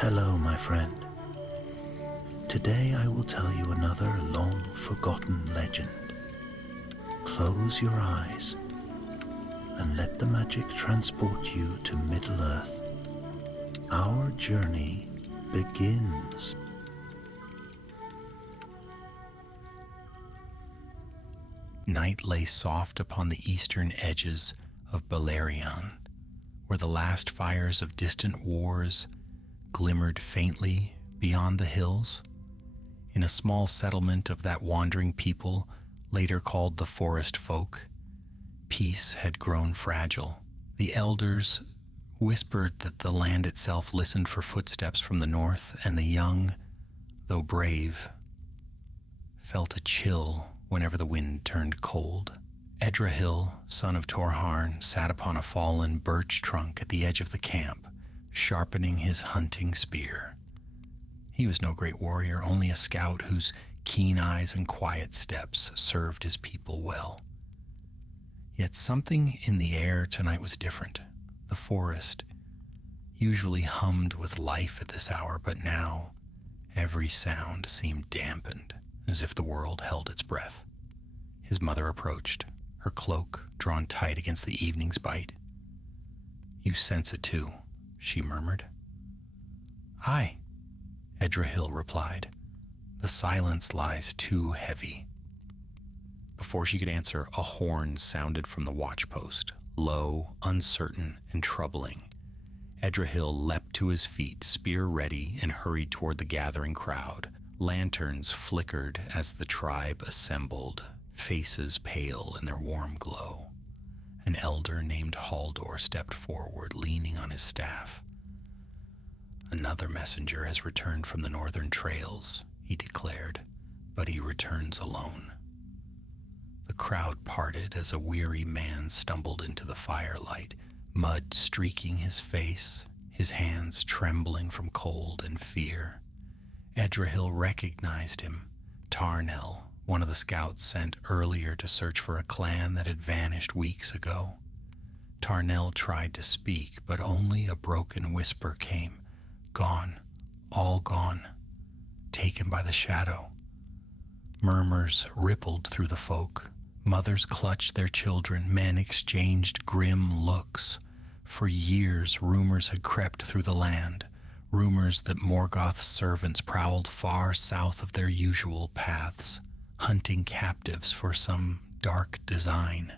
Hello, my friend. Today I will tell you another long-forgotten legend. Close your eyes and let the magic transport you to Middle-earth. Our journey begins. Night lay soft upon the eastern edges of Beleriand, where the last fires of distant wars glimmered faintly beyond the hills. In a small settlement of that wandering people, later called the Forest Folk, peace had grown fragile. The elders whispered that the land itself listened for footsteps from the north, and the young, though brave, felt a chill whenever the wind turned cold. Edrahil, son of Torharn, sat upon a fallen birch trunk at the edge of the camp, sharpening his hunting spear. He was no great warrior, only a scout whose keen eyes and quiet steps served his people well. Yet something in the air tonight was different. The forest usually hummed with life at this hour, but now every sound seemed dampened, as if the world held its breath. His mother approached, her cloak drawn tight against the evening's bite. "You sense it too," she murmured. "Aye," Edrahil replied. "The silence lies too heavy." Before she could answer, a horn sounded from the watchpost, low, uncertain, and troubling. Edrahil leapt to his feet, spear ready, and hurried toward the gathering crowd. Lanterns flickered as the tribe assembled, faces pale in their warm glow. An elder named Haldor stepped forward, leaning on his staff. "Another messenger has returned from the northern trails," he declared, "but he returns alone." The crowd parted as a weary man stumbled into the firelight, mud streaking his face, his hands trembling from cold and fear. Edrahil recognized him, Tarnell, one of the scouts sent earlier to search for a clan that had vanished weeks ago. Tarnell tried to speak, but only a broken whisper came. "Gone, all gone, taken by the shadow." Murmurs rippled through the folk. Mothers clutched their children, men exchanged grim looks. For years, rumors had crept through the land, rumors that Morgoth's servants prowled far south of their usual paths, hunting captives for some dark design.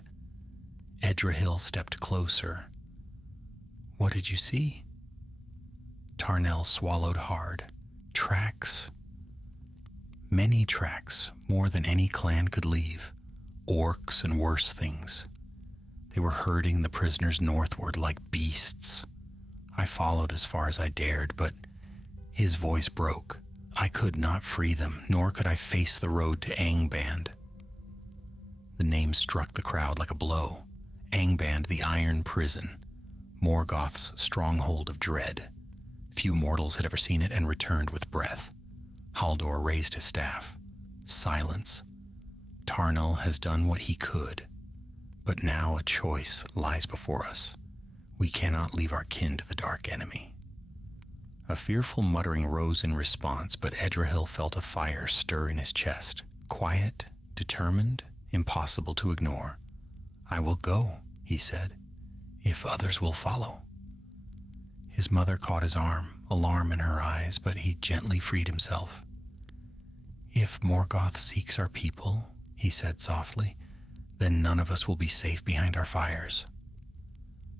Edrahil stepped closer. "What did you see?" Tarnell swallowed hard. "Tracks. Many tracks, more than any clan could leave. Orcs and worse things. They were herding the prisoners northward like beasts. I followed as far as I dared, but..." His voice broke. "I could not free them, nor could I face the road to Angband." The name struck the crowd like a blow. Angband, the Iron Prison, Morgoth's stronghold of dread. Few mortals had ever seen it and returned with breath. Haldor raised his staff. Silence. Tarnell has done what he could, but now a choice lies before us. We cannot leave our kin to the dark enemy. A fearful muttering rose in response, but Edrahil felt a fire stir in his chest. Quiet, determined, impossible to ignore. "I will go," he said, "if others will follow." His mother caught his arm, alarm in her eyes, but he gently freed himself. "If Morgoth seeks our people," he said softly, "then none of us will be safe behind our fires."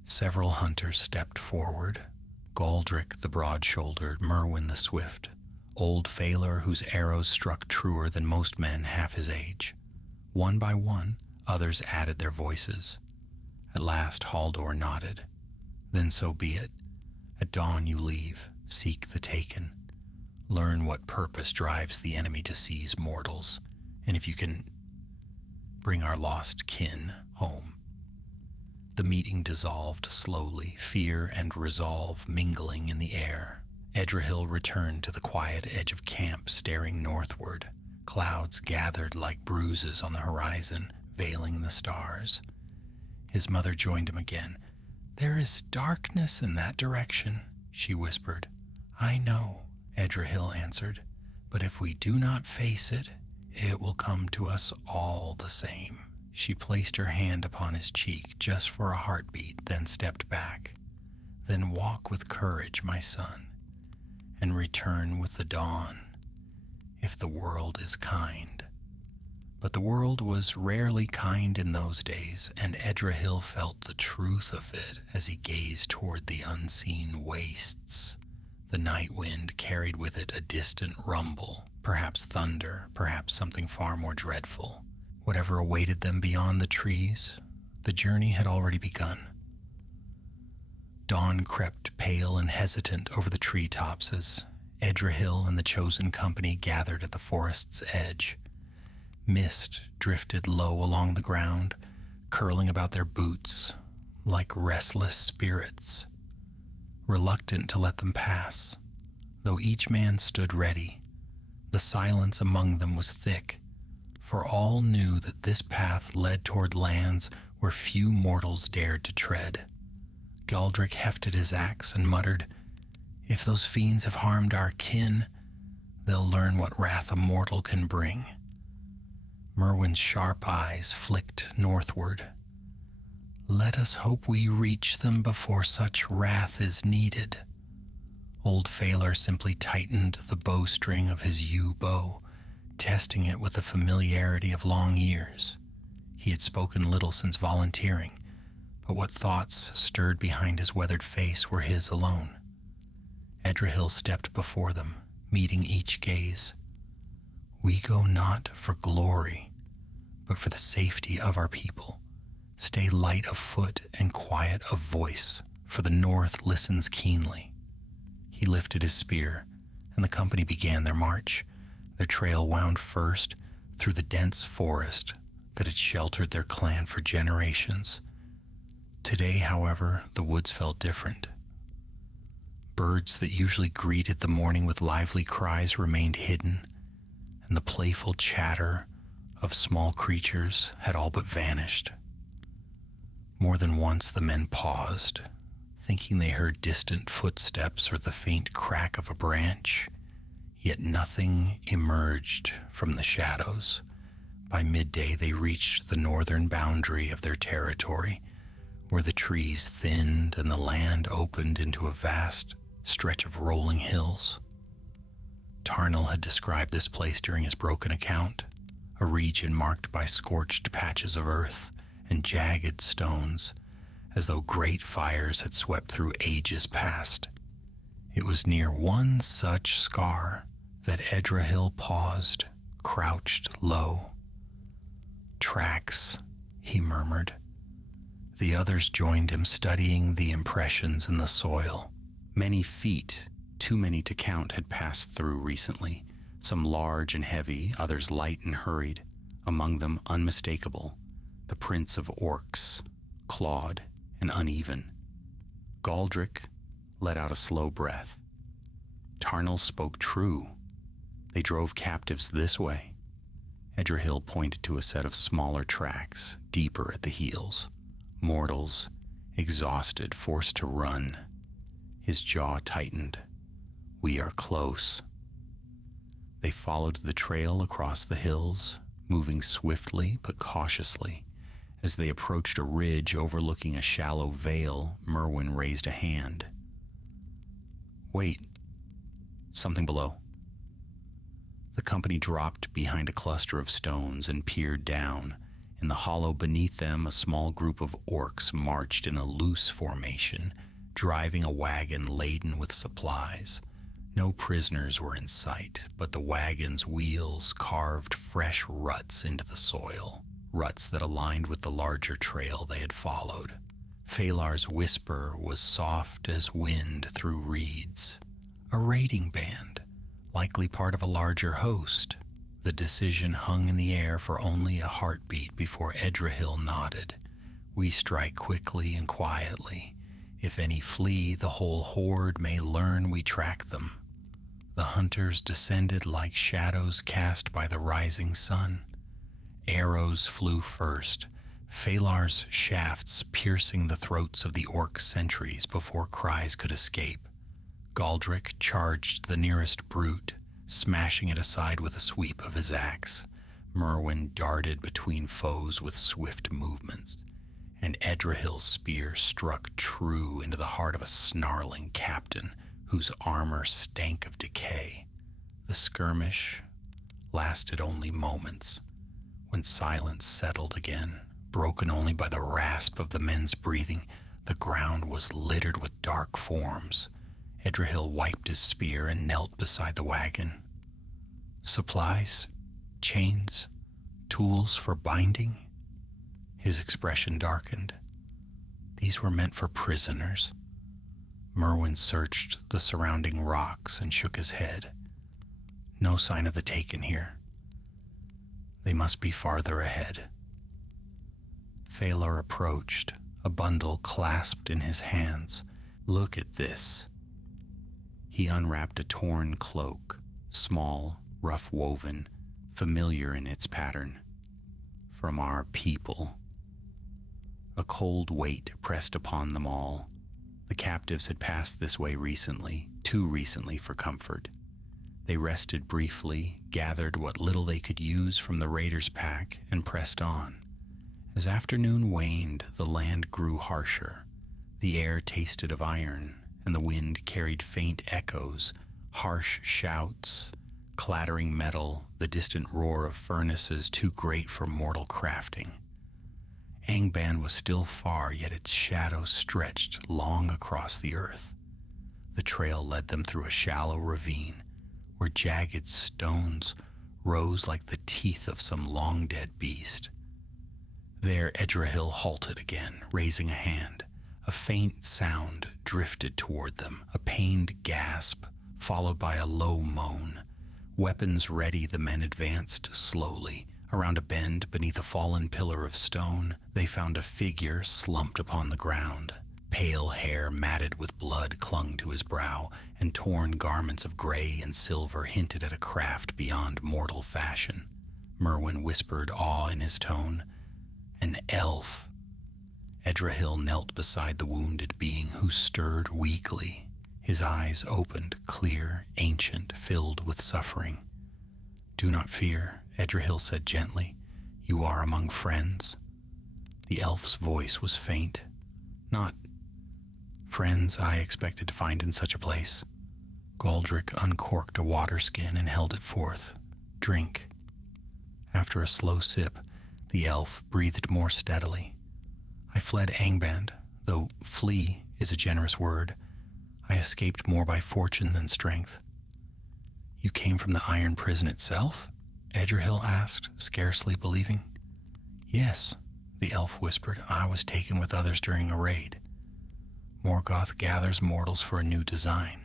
Several hunters stepped forward. Galdrick the broad-shouldered, Merwin the swift, old Phalor whose arrows struck truer than most men half his age. One by one, others added their voices. At last Haldor nodded. "Then so be it. At dawn you leave, seek the taken. Learn what purpose drives the enemy to seize mortals, and if you can, bring our lost kin home." The meeting dissolved slowly, fear and resolve mingling in the air. Edrahil returned to the quiet edge of camp, staring northward. Clouds gathered like bruises on the horizon, veiling the stars. His mother joined him again. "There is darkness in that direction," she whispered. "I know," Edrahil answered, "but if we do not face it, it will come to us all the same." She placed her hand upon his cheek just for a heartbeat, then stepped back. "Then walk with courage, my son, and return with the dawn, if the world is kind." But the world was rarely kind in those days, and Edrahil felt the truth of it as he gazed toward the unseen wastes. The night wind carried with it a distant rumble, perhaps thunder, perhaps something far more dreadful. Whatever awaited them beyond the trees, the journey had already begun. Dawn crept pale and hesitant over the treetops as Edrahil and the chosen company gathered at the forest's edge. Mist drifted low along the ground, curling about their boots like restless spirits, reluctant to let them pass. Though each man stood ready, the silence among them was thick, for all knew that this path led toward lands where few mortals dared to tread. Galdric hefted his axe and muttered, "If those fiends have harmed our kin, they'll learn what wrath a mortal can bring." Merwin's sharp eyes flicked northward. "Let us hope we reach them before such wrath is needed." Old Phalar simply tightened the bowstring of his yew bow, testing it with the familiarity of long years. He had spoken little since volunteering, but what thoughts stirred behind his weathered face were his alone. Edrahil stepped before them, meeting each gaze. "We go not for glory, but for the safety of our people. Stay light of foot and quiet of voice, for the north listens keenly." He lifted his spear, and the company began their march. Their trail wound first through the dense forest that had sheltered their clan for generations. Today, however, the woods felt different. Birds that usually greeted the morning with lively cries remained hidden, and the playful chatter of small creatures had all but vanished. More than once the men paused, thinking they heard distant footsteps or the faint crack of a branch, yet nothing emerged from the shadows. By midday they reached the northern boundary of their territory, where the trees thinned and the land opened into a vast stretch of rolling hills. Tarnal had described this place during his broken account, a region marked by scorched patches of earth and jagged stones, as though great fires had swept through ages past. It was near one such scar that Edrahil paused, crouched low. "Tracks," he murmured. The others joined him, studying the impressions in the soil. Many feet, too many to count, had passed through recently, some large and heavy, others light and hurried, among them unmistakable, the prints of orcs, clawed and uneven. Galdric let out a slow breath. Tarnal spoke true. They drove captives this way. Edrahil pointed to a set of smaller tracks, deeper at the heels. Mortals, exhausted, forced to run. His jaw tightened. "We are close." They followed the trail across the hills, moving swiftly but cautiously. As they approached a ridge overlooking a shallow vale, Merwin raised a hand. "Wait, something below." The company dropped behind a cluster of stones and peered down. In the hollow beneath them, a small group of orcs marched in a loose formation, driving a wagon laden with supplies. No prisoners were in sight, but the wagon's wheels carved fresh ruts into the soil, ruts that aligned with the larger trail they had followed. Phalar's whisper was soft as wind through reeds. A raiding band, likely part of a larger host. The decision hung in the air for only a heartbeat before Edrahil nodded. "We strike quickly and quietly. If any flee, the whole horde may learn we track them." The hunters descended like shadows cast by the rising sun. Arrows flew first, Phalar's shafts piercing the throats of the orc sentries before cries could escape. Galdric charged the nearest brute, smashing it aside with a sweep of his axe. Merwin darted between foes with swift movements, and Edrahil's spear struck true into the heart of a snarling captain whose armor stank of decay. The skirmish lasted only moments. When silence settled again, broken only by the rasp of the men's breathing, the ground was littered with dark forms. Edrahil wiped his spear and knelt beside the wagon. Supplies, chains, tools for binding? His expression darkened. These were meant for prisoners. Merwin searched the surrounding rocks and shook his head. No sign of the Taken here. They must be farther ahead. Phalar approached, a bundle clasped in his hands. Look at this. He unwrapped a torn cloak, small, rough-woven, familiar in its pattern. From our people. A cold weight pressed upon them all. The captives had passed this way recently, too recently for comfort. They rested briefly, gathered what little they could use from the raiders' pack, and pressed on. As afternoon waned, the land grew harsher. The air tasted of iron, and the wind carried faint echoes, harsh shouts, clattering metal, the distant roar of furnaces too great for mortal crafting. Angband was still far, yet its shadow stretched long across the earth. The trail led them through a shallow ravine, where jagged stones rose like the teeth of some long-dead beast. There Edrahil halted again, raising a hand. A faint sound drifted toward them, a pained gasp, followed by a low moan. Weapons ready, the men advanced slowly. Around a bend beneath a fallen pillar of stone, they found a figure slumped upon the ground. Pale hair matted with blood clung to his brow, and torn garments of gray and silver hinted at a craft beyond mortal fashion. Merwin whispered awe in his tone. An elf. Edrahil knelt beside the wounded being, who stirred weakly. His eyes opened, clear, ancient, filled with suffering. Do not fear, Edrahil said gently. You are among friends. The elf's voice was faint. Not friends I expected to find in such a place. Galdric uncorked a water skin and held it forth. Drink. After a slow sip, the elf breathed more steadily. I fled Angband, though flee is a generous word. I escaped more by fortune than strength. You came from the iron prison itself? Edrahil asked, scarcely believing. Yes, the elf whispered. I was taken with others during a raid. Morgoth gathers mortals for a new design.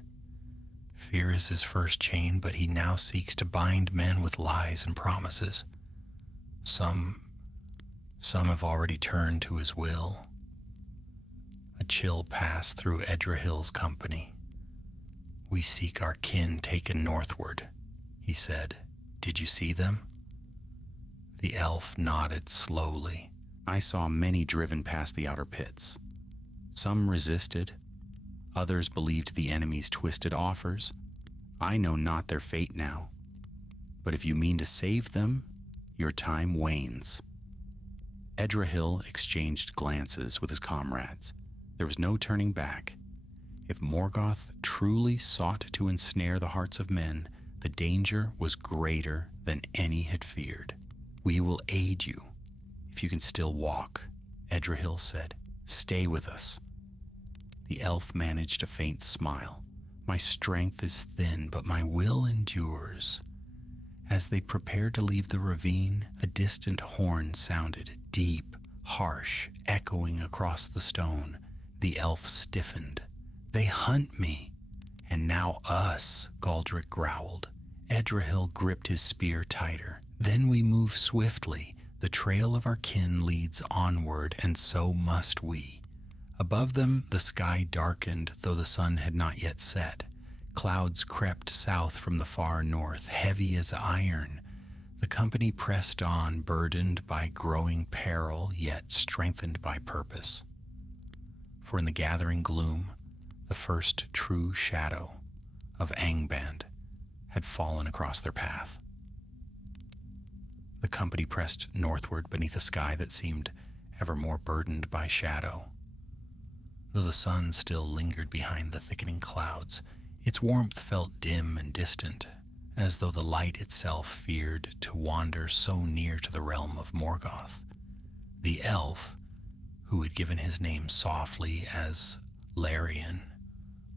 Fear is his first chain, but he now seeks to bind men with lies and promises. Some have already turned to his will. A chill passed through Edrahil's company. We seek our kin taken northward, he said. Did you see them? The elf nodded slowly. I saw many driven past the outer pits. Some resisted. Others believed the enemy's twisted offers. I know not their fate now. But if you mean to save them, your time wanes. Edrahil exchanged glances with his comrades. There was no turning back. If Morgoth truly sought to ensnare the hearts of men, the danger was greater than any had feared. We will aid you, if you can still walk, Edrahil said. Stay with us. The elf managed a faint smile. My strength is thin, but my will endures. As they prepared to leave the ravine, a distant horn sounded, deep, harsh, echoing across the stone. The elf stiffened. They hunt me. And now us, Galdric growled. Edrahil gripped his spear tighter. Then we move swiftly. The trail of our kin leads onward, and so must we. Above them, the sky darkened, though the sun had not yet set. Clouds crept south from the far north, heavy as iron. The company pressed on, burdened by growing peril, yet strengthened by purpose. For in the gathering gloom, the first true shadow of Angband had fallen across their path. The company pressed northward beneath a sky that seemed ever more burdened by shadow. Though the sun still lingered behind the thickening clouds, its warmth felt dim and distant, as though the light itself feared to wander so near to the realm of Morgoth. The elf, who had given his name softly as Larian,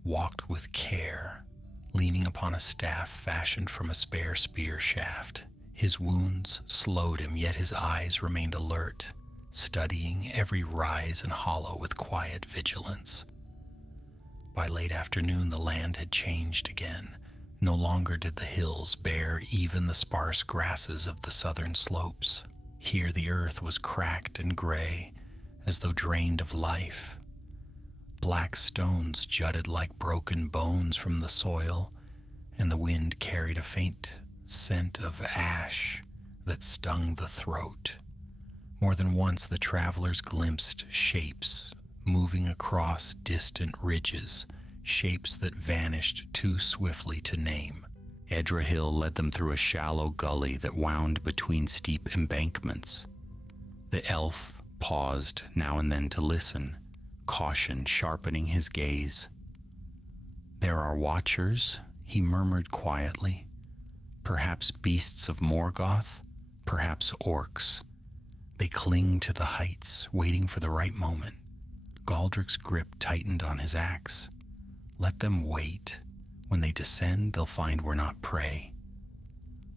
walked with care, leaning upon a staff fashioned from a spare spear shaft. His wounds slowed him, yet his eyes remained alert, studying every rise and hollow with quiet vigilance. By late afternoon, the land had changed again. No longer did the hills bear even the sparse grasses of the southern slopes. Here the earth was cracked and gray, as though drained of life. Black stones jutted like broken bones from the soil, and the wind carried a faint scent of ash that stung the throat. More than once the travelers glimpsed shapes moving across distant ridges, shapes that vanished too swiftly to name. Edrahil led them through a shallow gully that wound between steep embankments. The elf paused now and then to listen, caution sharpening his gaze. "There are watchers," he murmured quietly. "Perhaps beasts of Morgoth, perhaps orcs. They cling to the heights, waiting for the right moment." Galdrick's grip tightened on his axe. "Let them wait. When they descend, they'll find we're not prey."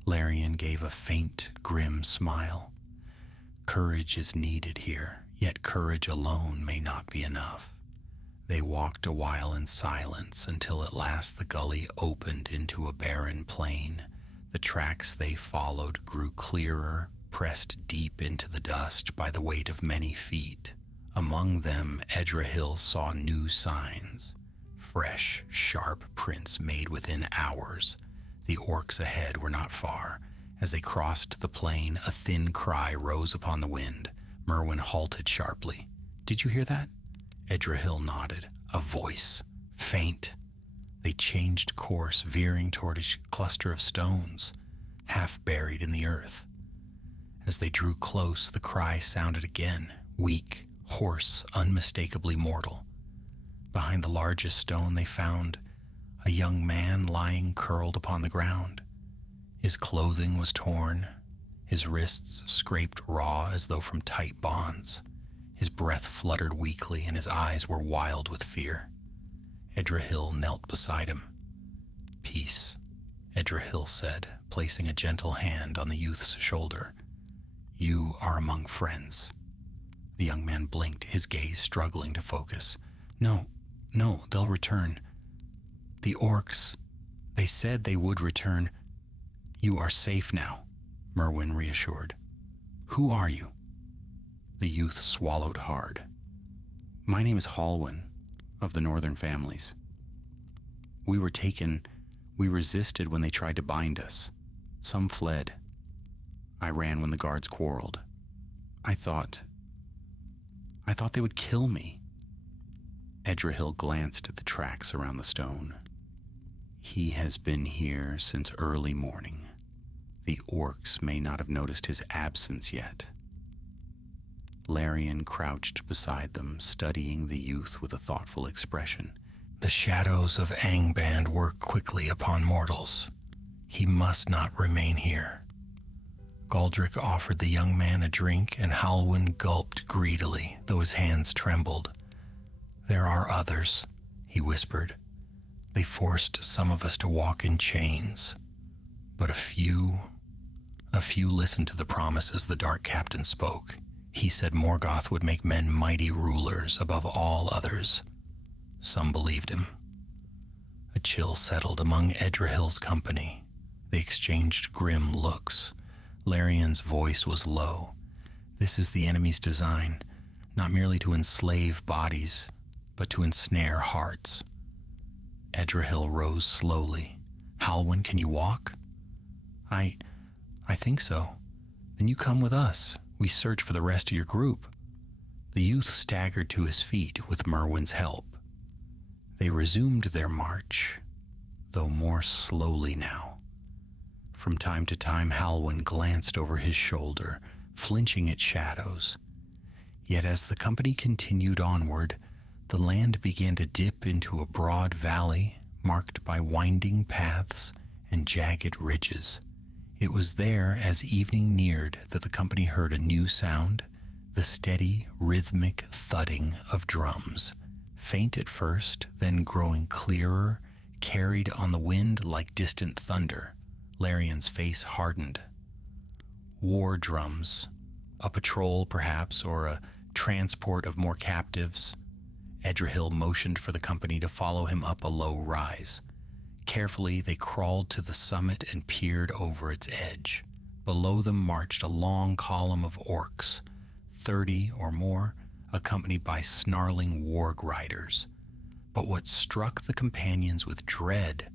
Larian gave a faint, grim smile. "Courage is needed here, yet courage alone may not be enough." They walked a while in silence until at last the gully opened into a barren plain. The tracks they followed grew clearer, pressed deep into the dust by the weight of many feet. Among them, Edrahil saw new signs. Fresh, sharp prints made within hours. The orcs ahead were not far. As they crossed the plain, a thin cry rose upon the wind. Merwin halted sharply. "Did you hear that?" Edrahil nodded. "A voice. Faint." They changed course, veering toward a cluster of stones, half buried in the earth. As they drew close, the cry sounded again, weak, hoarse, unmistakably mortal. Behind the largest stone they found a young man lying curled upon the ground. His clothing was torn, his wrists scraped raw as though from tight bonds. His breath fluttered weakly, and his eyes were wild with fear. Edrahil knelt beside him. "Peace," Edrahil said, placing a gentle hand on the youth's shoulder. "You are among friends." The young man blinked, his gaze struggling to focus. No, they'll return. The orcs, they said they would return." "You are safe now," Merwin reassured. "Who are you?" The youth swallowed hard. "My name is Halwyn, of the Northern Families. We were taken. We resisted when they tried to bind us. Some fled. I ran when the guards quarreled. I thought they would kill me." Edrahil glanced at the tracks around the stone. "He has been here since early morning. The orcs may not have noticed his absence yet." Larian crouched beside them, studying the youth with a thoughtful expression. "The shadows of Angband work quickly upon mortals. He must not remain here." Galdrick offered the young man a drink, and Halwyn gulped greedily, though his hands trembled. "There are others," he whispered. "They forced some of us to walk in chains, but a few listened to the promises the Dark Captain spoke. He said Morgoth would make men mighty rulers above all others. Some believed him." A chill settled among Edrahil's company. They exchanged grim looks. Larian's voice was low. "This is the enemy's design, not merely to enslave bodies, but to ensnare hearts." Edrahil rose slowly. "Halwyn, can you walk?" I think so." "Then you come with us. We search for the rest of your group." The youth staggered to his feet with Merwin's help. They resumed their march though more slowly now. From time to time, Halwyn glanced over his shoulder, flinching at shadows. Yet as the company continued onward, the land began to dip into a broad valley marked by winding paths and jagged ridges. It was there, as evening neared, that the company heard a new sound, the steady, rhythmic thudding of drums, faint at first, then growing clearer, carried on the wind like distant thunder. Larian's face hardened. War drums, a patrol perhaps, or a transport of more captives. Edrahil motioned for the company to follow him up a low rise. Carefully, they crawled to the summit and peered over its edge. Below them marched a long column of orcs, 30 or more, accompanied by snarling warg riders. But what struck the companions with dread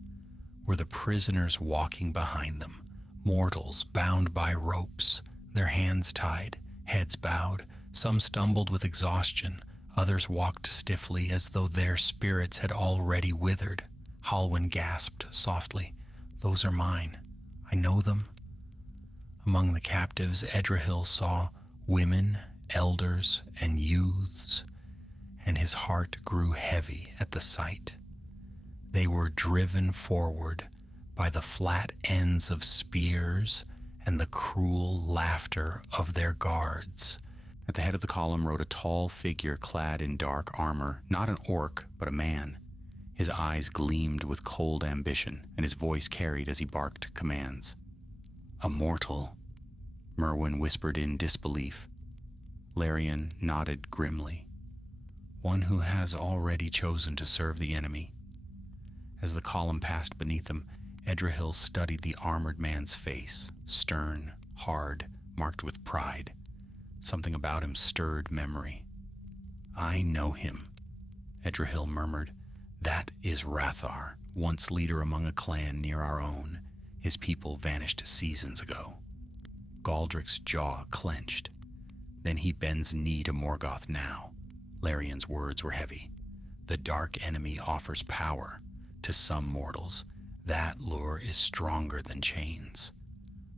were the prisoners walking behind them, mortals bound by ropes, their hands tied, heads bowed. Some stumbled with exhaustion, others walked stiffly as though their spirits had already withered. Halwyn gasped softly, "Those are mine. I know them." Among the captives, Edrahil saw women, elders, and youths, and his heart grew heavy at the sight. They were driven forward by the flat ends of spears and the cruel laughter of their guards. At the head of the column rode a tall figure clad in dark armor, not an orc, but a man. His eyes gleamed with cold ambition, and his voice carried as he barked commands. "A mortal," Merwin whispered in disbelief. Larian nodded grimly. "One who has already chosen to serve the enemy." As the column passed beneath them, Edrahil studied the armored man's face, stern, hard, marked with pride. Something about him stirred memory. "I know him," Edrahil murmured. "That is Rathar, once leader among a clan near our own. His people vanished seasons ago." Galdrick's jaw clenched. "Then he bends knee to Morgoth now." Larian's words were heavy. "The dark enemy offers power to some mortals. That lure is stronger than chains."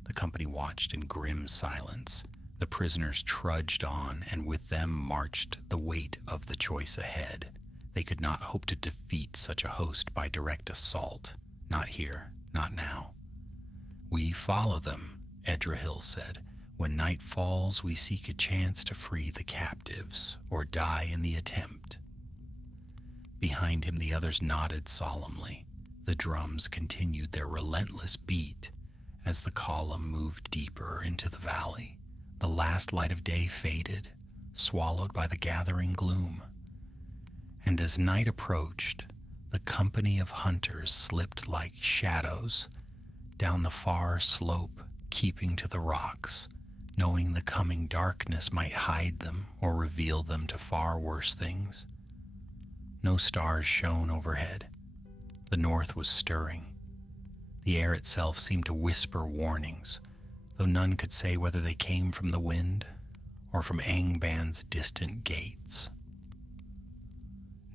The company watched in grim silence. The prisoners trudged on, and with them marched the weight of the choice ahead. They could not hope to defeat such a host by direct assault. Not here, not now. "We follow them," Edrahil said. "When night falls, we seek a chance to free the captives, or die in the attempt." Behind him, the others nodded solemnly. The drums continued their relentless beat as the column moved deeper into the valley. The last light of day faded, swallowed by the gathering gloom. And as night approached, the company of hunters slipped like shadows down the far slope, keeping to the rocks, knowing the coming darkness might hide them or reveal them to far worse things. No stars shone overhead. The north was stirring. The air itself seemed to whisper warnings, though none could say whether they came from the wind or from Angban's distant gates.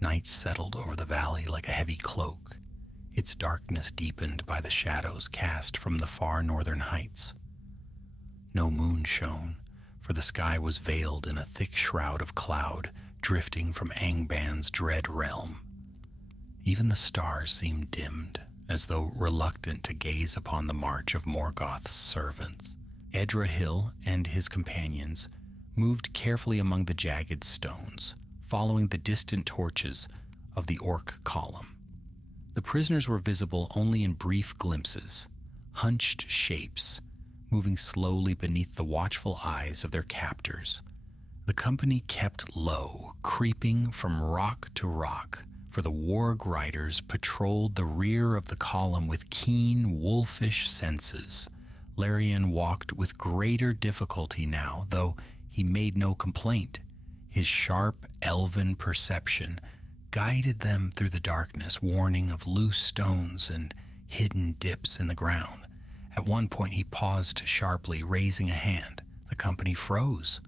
Night settled over the valley like a heavy cloak, its darkness deepened by the shadows cast from the far northern heights. No moon shone, for the sky was veiled in a thick shroud of cloud drifting from Angban's dread realm. Even the stars seemed dimmed, as though reluctant to gaze upon the march of Morgoth's servants. Edrahil and his companions moved carefully among the jagged stones, following the distant torches of the orc column. The prisoners were visible only in brief glimpses, hunched shapes, moving slowly beneath the watchful eyes of their captors. The company kept low, creeping from rock to rock, for the warg riders patrolled the rear of the column with keen, wolfish senses. Larian walked with greater difficulty now, though he made no complaint. His sharp, elven perception guided them through the darkness, warning of loose stones and hidden dips in the ground. At one point he paused sharply, raising a hand. The company froze.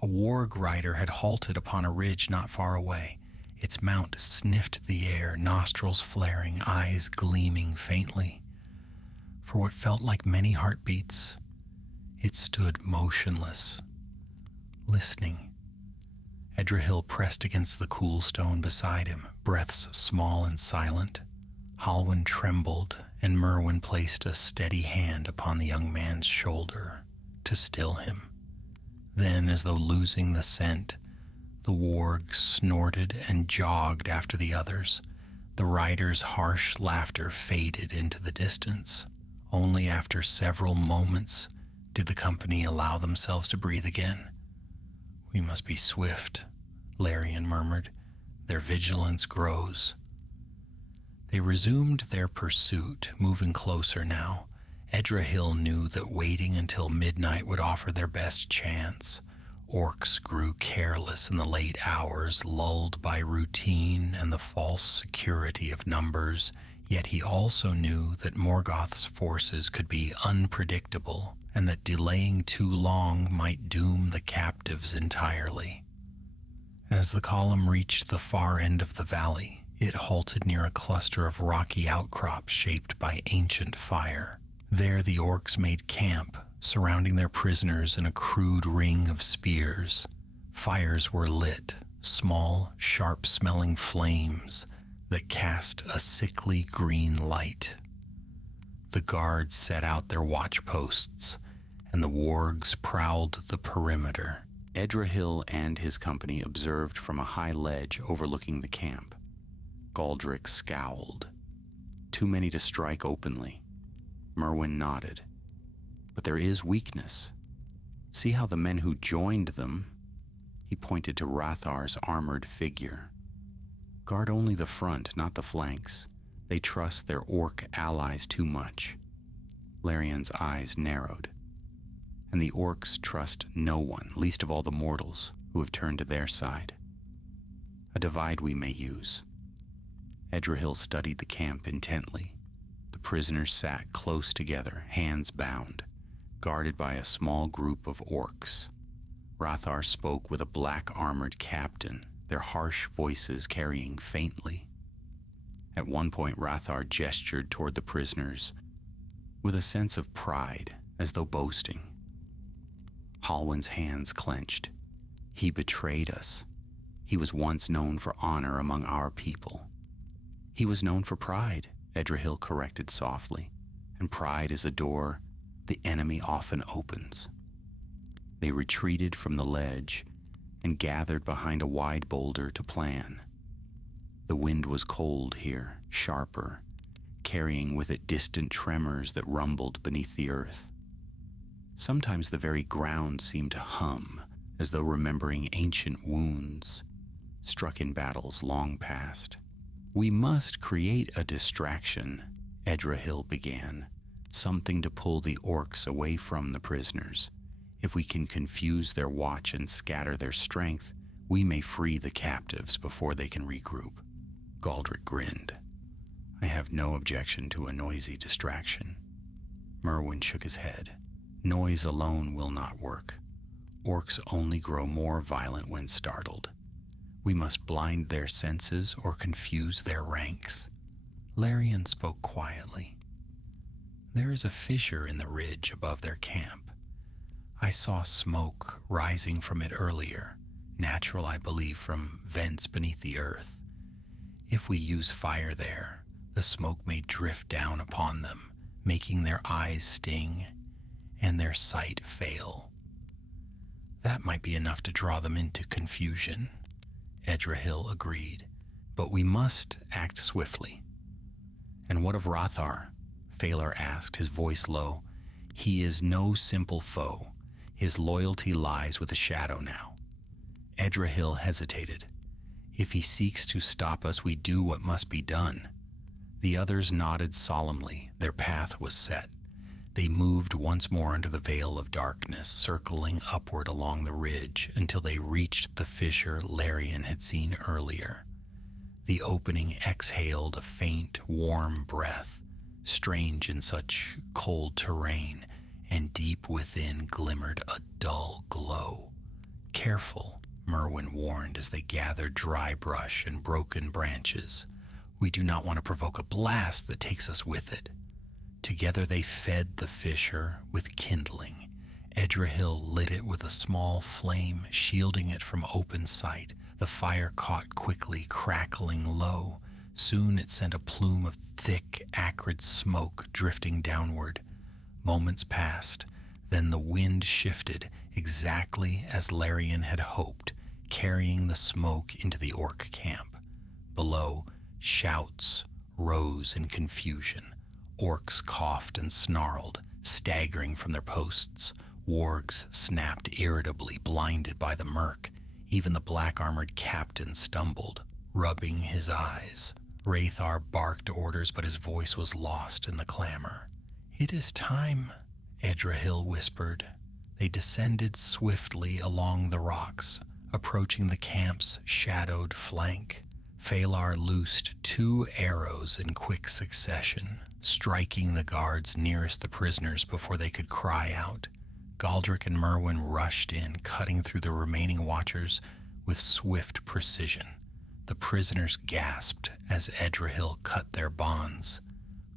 A warg rider had halted upon a ridge not far away. Its mount sniffed the air, nostrils flaring, eyes gleaming faintly. For what felt like many heartbeats, it stood motionless, listening. Edrahil pressed against the cool stone beside him, breaths small and silent. Halwyn trembled, and Merwin placed a steady hand upon the young man's shoulder to still him. Then, as though losing the scent, the warg snorted and jogged after the others. The rider's harsh laughter faded into the distance. Only after several moments did the company allow themselves to breathe again. "We must be swift," Larian murmured. "Their vigilance grows." They resumed their pursuit, moving closer now. Edrahil knew that waiting until midnight would offer their best chance. Orcs grew careless in the late hours, lulled by routine and the false security of numbers, yet he also knew that Morgoth's forces could be unpredictable, and that delaying too long might doom the captives entirely. As the column reached the far end of the valley, it halted near a cluster of rocky outcrops shaped by ancient fire. There the orcs made camp, surrounding their prisoners in a crude ring of spears. Fires were lit, small, sharp-smelling flames that cast a sickly green light. The guards set out their watch posts, and the wargs prowled the perimeter. Edrahil and his company observed from a high ledge overlooking the camp. Galdric scowled. Too many to strike openly. Merwin nodded. But there is weakness. See how the men who joined them, he pointed to Rathar's armored figure, guard only the front, not the flanks. They trust their orc allies too much. Larian's eyes narrowed. And the orcs trust no one, least of all the mortals who have turned to their side. A divide we may use. Edrahil studied the camp intently. The prisoners sat close together, hands bound, guarded by a small group of orcs. Rathar spoke with a black-armored captain, their harsh voices carrying faintly. At one point, Rathar gestured toward the prisoners with a sense of pride, as though boasting. Halwyn's hands clenched. He betrayed us. He was once known for honor among our people. He was known for pride, Edrahil corrected softly, and pride is a door the enemy often opens. They retreated from the ledge and gathered behind a wide boulder to plan. The wind was cold here, sharper, carrying with it distant tremors that rumbled beneath the earth. Sometimes the very ground seemed to hum, as though remembering ancient wounds struck in battles long past. "We must create a distraction," Edrahil began, "something to pull the orcs away from the prisoners. If we can confuse their watch and scatter their strength, we may free the captives before they can regroup." Galdric grinned. "I have no objection to a noisy distraction." Merwin shook his head. "Noise alone will not work. Orcs only grow more violent when startled. We must blind their senses or confuse their ranks." Larian spoke quietly. "There is a fissure in the ridge above their camp. I saw smoke rising from it earlier, natural, I believe, from vents beneath the earth. If we use fire there, the smoke may drift down upon them, making their eyes sting and their sight fail. That might be enough to draw them into confusion." Edrahil agreed. "But we must act swiftly." "And what of Rathar?" Phalar asked, his voice low. "He is no simple foe. His loyalty lies with the shadow now." Edrahil hesitated. "If he seeks to stop us, we do what must be done." The others nodded solemnly. Their path was set. They moved once more under the veil of darkness, circling upward along the ridge until they reached the fissure Larian had seen earlier. The opening exhaled a faint, warm breath, strange in such cold terrain, and deep within glimmered a dull glow, careful Merwin warned as they gathered dry brush and broken branches. "We do not want to provoke a blast that takes us with it." Together they fed the fissure with kindling. Edrahil lit it with a small flame, shielding it from open sight. The fire caught quickly, crackling low. Soon it sent a plume of thick, acrid smoke drifting downward. Moments passed, then the wind shifted exactly as Larian had hoped, carrying the smoke into the orc camp. Below, shouts rose in confusion. Orcs coughed and snarled, staggering from their posts. Wargs snapped irritably, blinded by the murk. Even the black-armored captain stumbled, rubbing his eyes. Rathar barked orders, but his voice was lost in the clamor. "It is time," Edrahil whispered. They descended swiftly along the rocks, approaching the camp's shadowed flank. Phalar loosed 2 arrows in quick succession, striking the guards nearest the prisoners before they could cry out. Galdric and Merwin rushed in, cutting through the remaining watchers with swift precision. The prisoners gasped as Edrahil cut their bonds.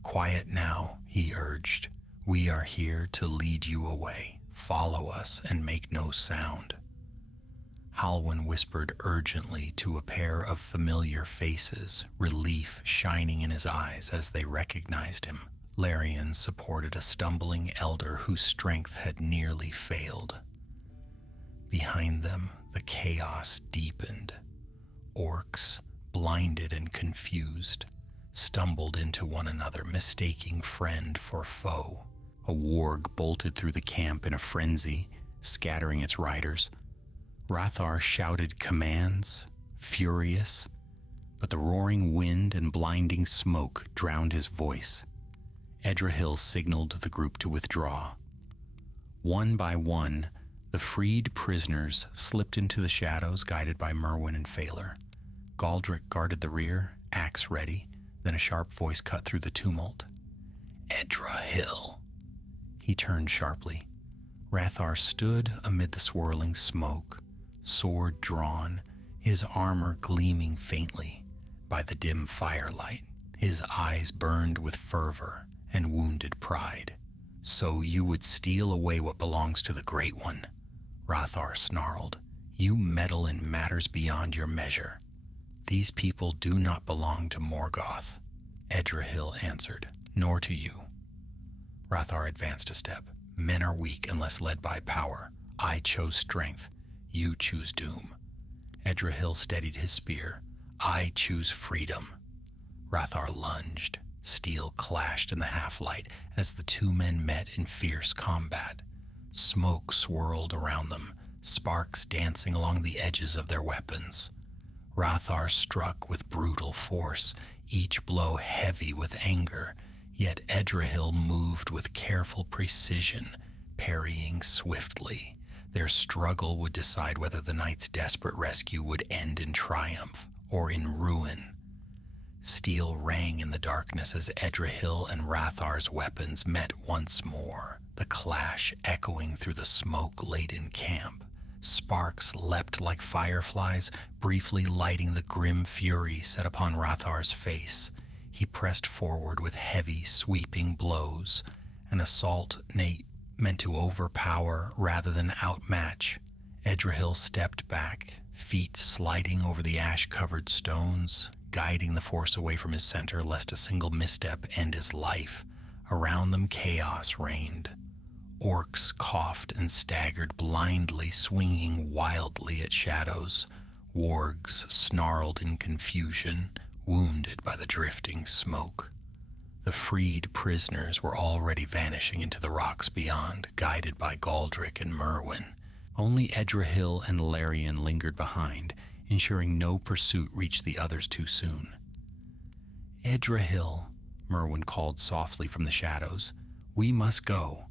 "Quiet now," he urged. "We are here to lead you away. Follow us and make no sound." Halwyn whispered urgently to a pair of familiar faces, relief shining in his eyes as they recognized him. Larian supported a stumbling elder whose strength had nearly failed. Behind them, the chaos deepened. Orcs, blinded and confused, stumbled into one another, mistaking friend for foe. A warg bolted through the camp in a frenzy, scattering its riders. Rathar shouted commands, furious, but the roaring wind and blinding smoke drowned his voice. Edrahil signaled the group to withdraw. One by one, the freed prisoners slipped into the shadows, guided by Merwin and Phalar. Galdric guarded the rear, axe ready. Then a sharp voice cut through the tumult. "Edrahil." He turned sharply. Rathar stood amid the swirling smoke, sword drawn, his armor gleaming faintly by the dim firelight. His eyes burned with fervor and wounded pride. "So you would steal away what belongs to the Great One," Rathar snarled. "You meddle in matters beyond your measure." "These people do not belong to Morgoth," Edrahil answered, "nor to you." Rathar advanced a step. "Men are weak unless led by power. I chose strength. You choose doom." Edrahil steadied his spear. "I choose freedom." Rathar lunged. Steel clashed in the half-light as the 2 men met in fierce combat. Smoke swirled around them, sparks dancing along the edges of their weapons. Rathar struck with brutal force, each blow heavy with anger, yet Edrahil moved with careful precision, parrying swiftly. Their struggle would decide whether the knight's desperate rescue would end in triumph or in ruin. Steel rang in the darkness as Edrahil and Rathar's weapons met once more, the clash echoing through the smoke-laden camp. Sparks leapt like fireflies, briefly lighting the grim fury set upon Rathar's face. He pressed forward with heavy, sweeping blows, an assault meant to overpower rather than outmatch. Edrahil stepped back, feet sliding over the ash-covered stones, guiding the force away from his center lest a single misstep end his life. Around them chaos reigned. Orcs coughed and staggered blindly, swinging wildly at shadows. Wargs snarled in confusion, wounded by the drifting smoke. The freed prisoners were already vanishing into the rocks beyond, guided by Galdric and Merwin. Only Edrahil and Larian lingered behind, ensuring no pursuit reached the others too soon. "Edrahil," Merwin called softly from the shadows, "we must go."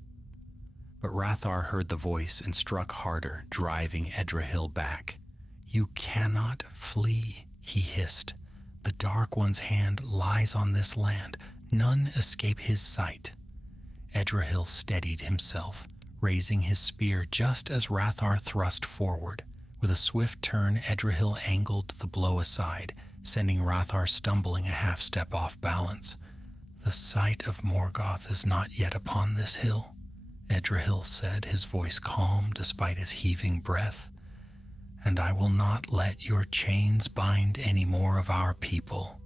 But Rathar heard the voice and struck harder, driving Edrahil back. "You cannot flee," he hissed. "The Dark One's hand lies on this land. None escape his sight." Edrahil steadied himself, raising his spear just as Rathar thrust forward. With a swift turn, Edrahil angled the blow aside, sending Hrathar stumbling a half-step off balance. "The sight of Morgoth is not yet upon this hill," Edrahil said, his voice calm despite his heaving breath. "And I will not let your chains bind any more of our people."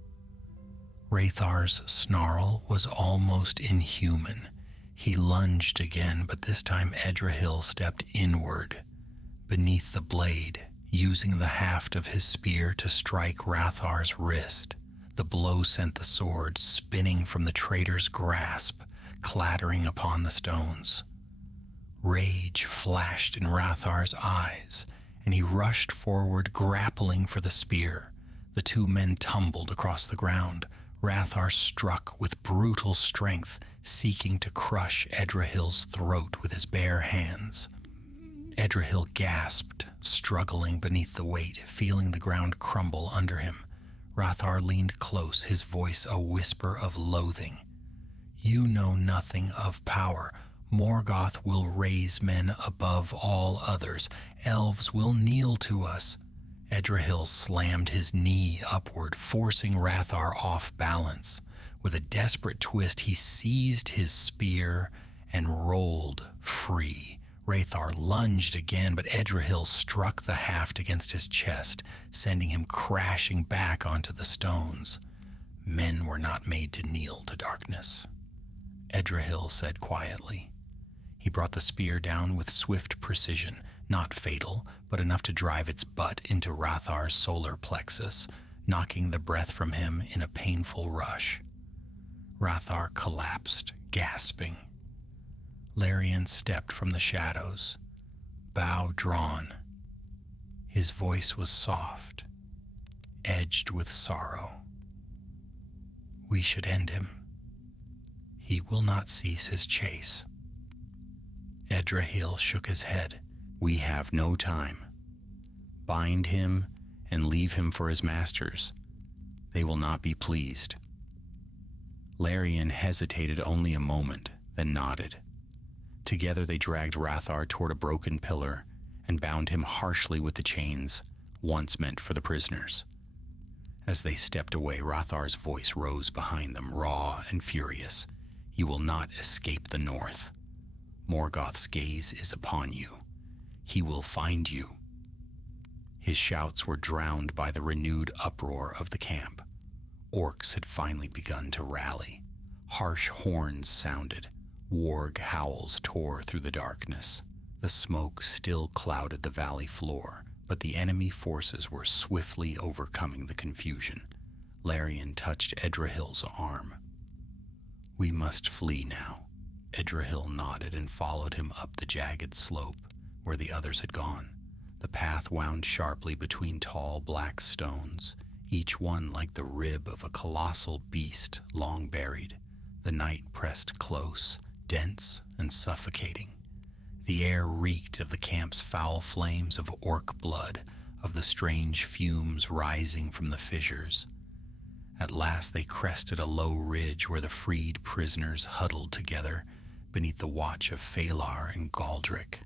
Hrathar's snarl was almost inhuman. He lunged again, but this time Edrahil stepped inward, beneath the blade, using the haft of his spear to strike Hrathar's wrist. The blow sent the sword spinning from the traitor's grasp, clattering upon the stones. Rage flashed in Hrathar's eyes, and he rushed forward, grappling for the spear. The two men tumbled across the ground. Hrathar struck with brutal strength, seeking to crush Edrahil's throat with his bare hands. Edrahil gasped, struggling beneath the weight, feeling the ground crumble under him. Hrathar leaned close, his voice a whisper of loathing. "You know nothing of power. Morgoth will raise men above all others. Elves will kneel to us." Edrahil slammed his knee upward, forcing Hrathar off balance. With a desperate twist, he seized his spear and rolled free. Hrathar lunged again, but Edrahil struck the haft against his chest, sending him crashing back onto the stones. "Men were not made to kneel to darkness," Edrahil said quietly. He brought the spear down with swift precision, not fatal, but enough to drive its butt into Hrathar's solar plexus, knocking the breath from him in a painful rush. Hrathar collapsed, gasping. Larian stepped from the shadows, bow drawn. His voice was soft, edged with sorrow. "We should end him. He will not cease his chase." Edrahil shook his head. "We have no time. Bind him and leave him for his masters. They will not be pleased." Larian hesitated only a moment, then nodded. Together they dragged Hrathar toward a broken pillar and bound him harshly with the chains once meant for the prisoners. As they stepped away, Hrathar's voice rose behind them, raw and furious. "You will not escape the north. Morgoth's gaze is upon you. He will find you." His shouts were drowned by the renewed uproar of the camp. Orcs had finally begun to rally. Harsh horns sounded. Warg howls tore through the darkness. The smoke still clouded the valley floor, but the enemy forces were swiftly overcoming the confusion. Larian touched Edrahil's arm. "We must flee now." Edrahil nodded and followed him up the jagged slope where the others had gone. The path wound sharply between tall black stones, each one like the rib of a colossal beast long buried. The night pressed close, dense and suffocating. The air reeked of the camp's foul flames of orc blood, of the strange fumes rising from the fissures. At last they crested a low ridge where the freed prisoners huddled together beneath the watch of Phalar and Galdric.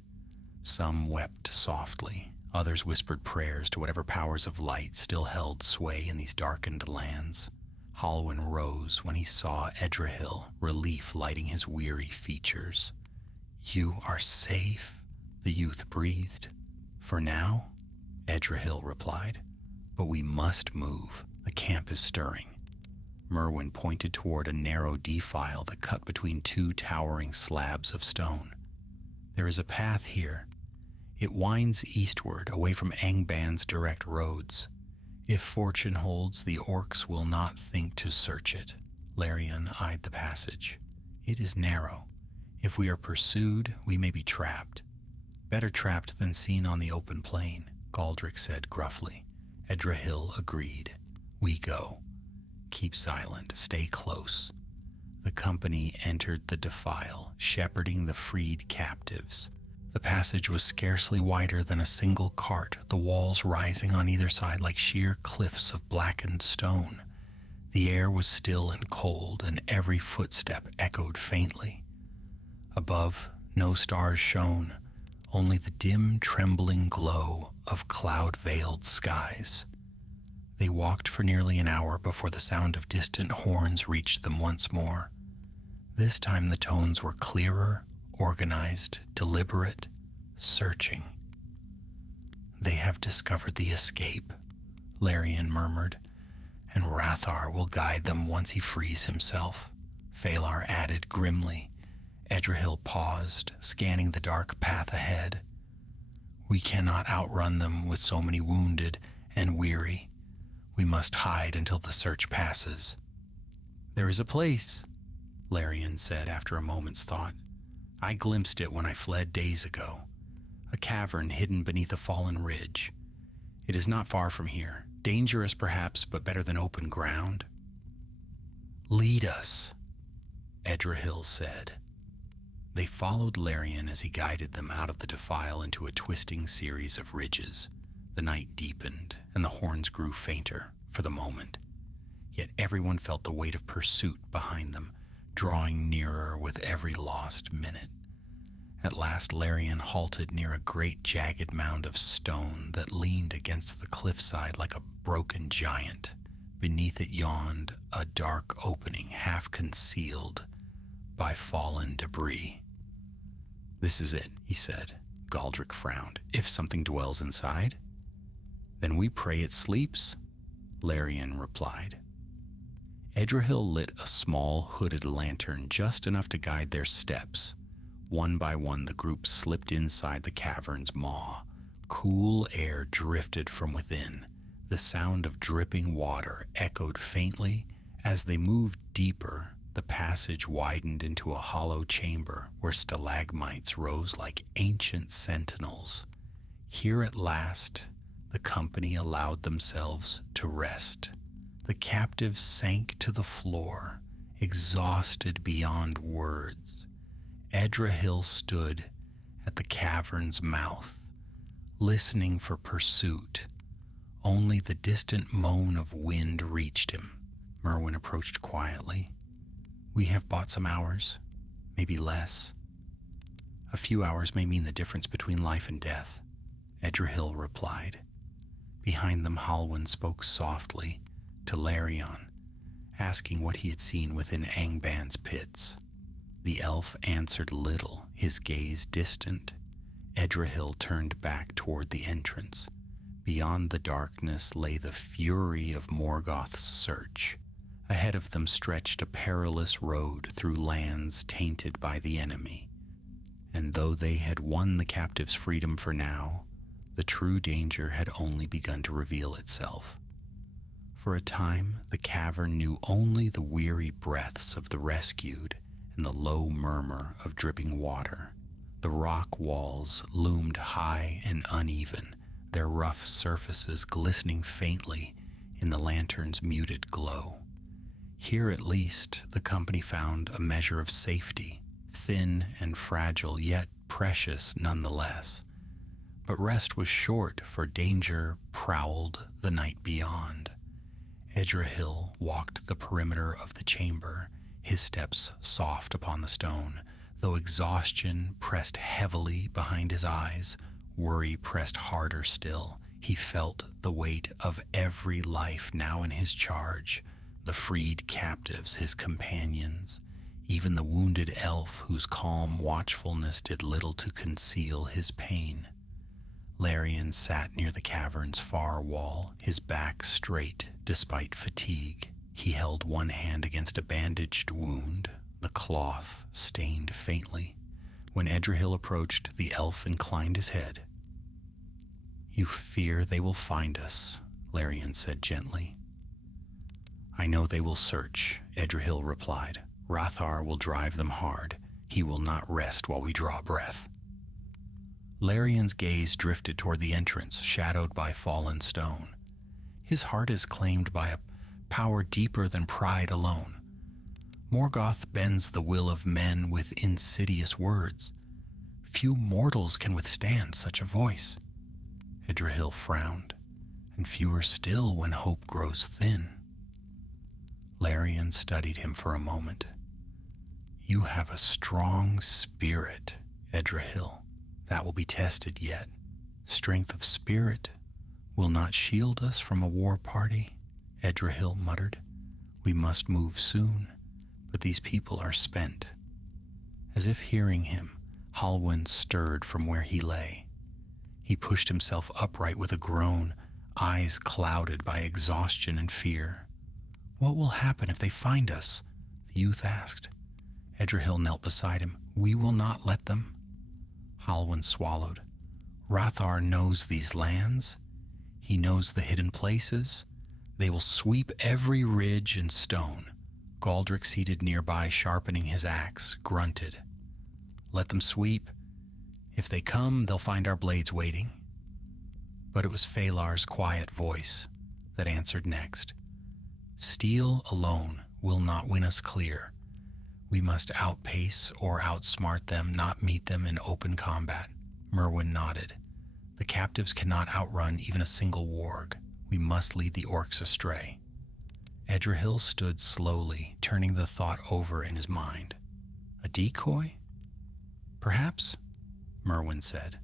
Some wept softly, others whispered prayers to whatever powers of light still held sway in these darkened lands. Halwyn rose when he saw Edrahil, relief lighting his weary features. "You are safe," the youth breathed. "For now," Edrahil replied. "But we must move. The camp is stirring." Merwin pointed toward a narrow defile that cut between two towering slabs of stone. "There is a path here. It winds eastward, away from Angban's direct roads. If fortune holds, the orcs will not think to search it." Larian eyed the passage. "It is narrow. If we are pursued, we may be trapped." "Better trapped than seen on the open plain," Galdric said gruffly. Edrahil agreed. "We go. Keep silent. Stay close." The company entered the defile, shepherding the freed captives. The passage was scarcely wider than a single cart, the walls rising on either side like sheer cliffs of blackened stone. The air was still and cold, and every footstep echoed faintly. Above, no stars shone, only the dim, trembling glow of cloud-veiled skies. They walked for nearly an hour before the sound of distant horns reached them once more. This time the tones were clearer, organized, deliberate, searching. "They have discovered the escape," Larian murmured, "and Rathar will guide them once he frees himself," Phalar added grimly. Edrahil paused, scanning the dark path ahead. "We cannot outrun them with so many wounded and weary. We must hide until the search passes." "There is a place," Larian said after a moment's thought. "I glimpsed it when I fled days ago. A cavern hidden beneath a fallen ridge. It is not far from here. Dangerous perhaps, but better than open ground." "Lead us," Edrahil said. They followed Larian as he guided them out of the defile into a twisting series of ridges. The night deepened, and the horns grew fainter for the moment. Yet everyone felt the weight of pursuit behind them, drawing nearer with every lost minute. At last Larian halted near a great jagged mound of stone that leaned against the cliffside like a broken giant. Beneath it yawned a dark opening half concealed by fallen debris. "This is it," he said. Galdric frowned. "If something dwells inside, then we pray it sleeps," Larian replied. Edrahil lit a small hooded lantern just enough to guide their steps. One by one the group slipped inside the cavern's maw. Cool air drifted from within. The sound of dripping water echoed faintly. As they moved deeper, the passage widened into a hollow chamber where stalagmites rose like ancient sentinels. Here at last, the company allowed themselves to rest. The captives sank to the floor, exhausted beyond words. Edrahil stood at the cavern's mouth, listening for pursuit. Only the distant moan of wind reached him. Merwin approached quietly. "We have bought some hours, maybe less. A few hours may mean the difference between life and death," Edrahil replied. Behind them Halwyn spoke softly to Larian, asking what he had seen within Angban's pits. The elf answered little, his gaze distant. Edrahil turned back toward the entrance. Beyond the darkness lay the fury of Morgoth's search. Ahead of them stretched a perilous road through lands tainted by the enemy. And though they had won the captives' freedom for now, the true danger had only begun to reveal itself. For a time, the cavern knew only the weary breaths of the rescued and the low murmur of dripping water. The rock walls loomed high and uneven, their rough surfaces glistening faintly in the lantern's muted glow. Here at least the company found a measure of safety, thin and fragile, yet precious nonetheless. But rest was short, for danger prowled the night beyond. Edrahil walked the perimeter of the chamber, his steps soft upon the stone. Though exhaustion pressed heavily behind his eyes, worry pressed harder still. He felt the weight of every life now in his charge, the freed captives, his companions, even the wounded elf whose calm watchfulness did little to conceal his pain. Larian sat near the cavern's far wall, his back straight despite fatigue. He held one hand against a bandaged wound, the cloth stained faintly. When Edrahil approached, the elf inclined his head. "You fear they will find us," Larian said gently. "I know they will search," Edrahil replied. "Rathar will drive them hard. He will not rest while we draw breath." Larian's gaze drifted toward the entrance, shadowed by fallen stone. His heart is claimed by a power deeper than pride alone. Morgoth bends the will of men with insidious words. Few mortals can withstand such a voice. Edrahil frowned, and fewer still when hope grows thin. Larian studied him for a moment. "You have a strong spirit, Edrahil. That will be tested yet. Strength of spirit will not shield us from a war party, Edrahil muttered. We must move soon, but these people are spent. As if hearing him, Halwyn stirred from where he lay. He pushed himself upright with a groan, eyes clouded by exhaustion and fear. What will happen if they find us? The youth asked. Edrahil knelt beside him. We will not let them. Halwyn swallowed. Rathar knows these lands. He knows the hidden places. They will sweep every ridge and stone. Galdric, seated nearby, sharpening his axe, grunted. Let them sweep. If they come, they'll find our blades waiting. But it was Phalar's quiet voice that answered next. Steel alone will not win us clear. We must outpace or outsmart them, not meet them in open combat. Merwin nodded. The captives cannot outrun even a single warg. We must lead the orcs astray. Edrahil stood slowly, turning the thought over in his mind. A decoy? Perhaps, Merwin said.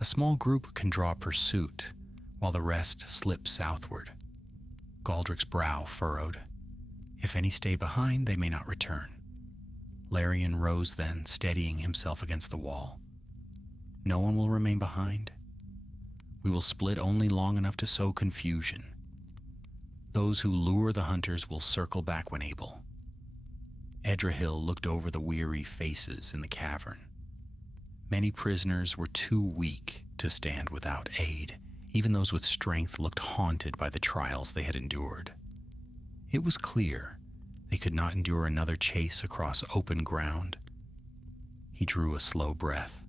A small group can draw pursuit, while the rest slip southward. Galdric's brow furrowed. If any stay behind, they may not return. Larian rose then, steadying himself against the wall. No one will remain behind. We will split only long enough to sow confusion. Those who lure the hunters will circle back when able. Edrahil looked over the weary faces in the cavern. Many prisoners were too weak to stand without aid. Even those with strength looked haunted by the trials they had endured. It was clear they could not endure another chase across open ground. He drew a slow breath.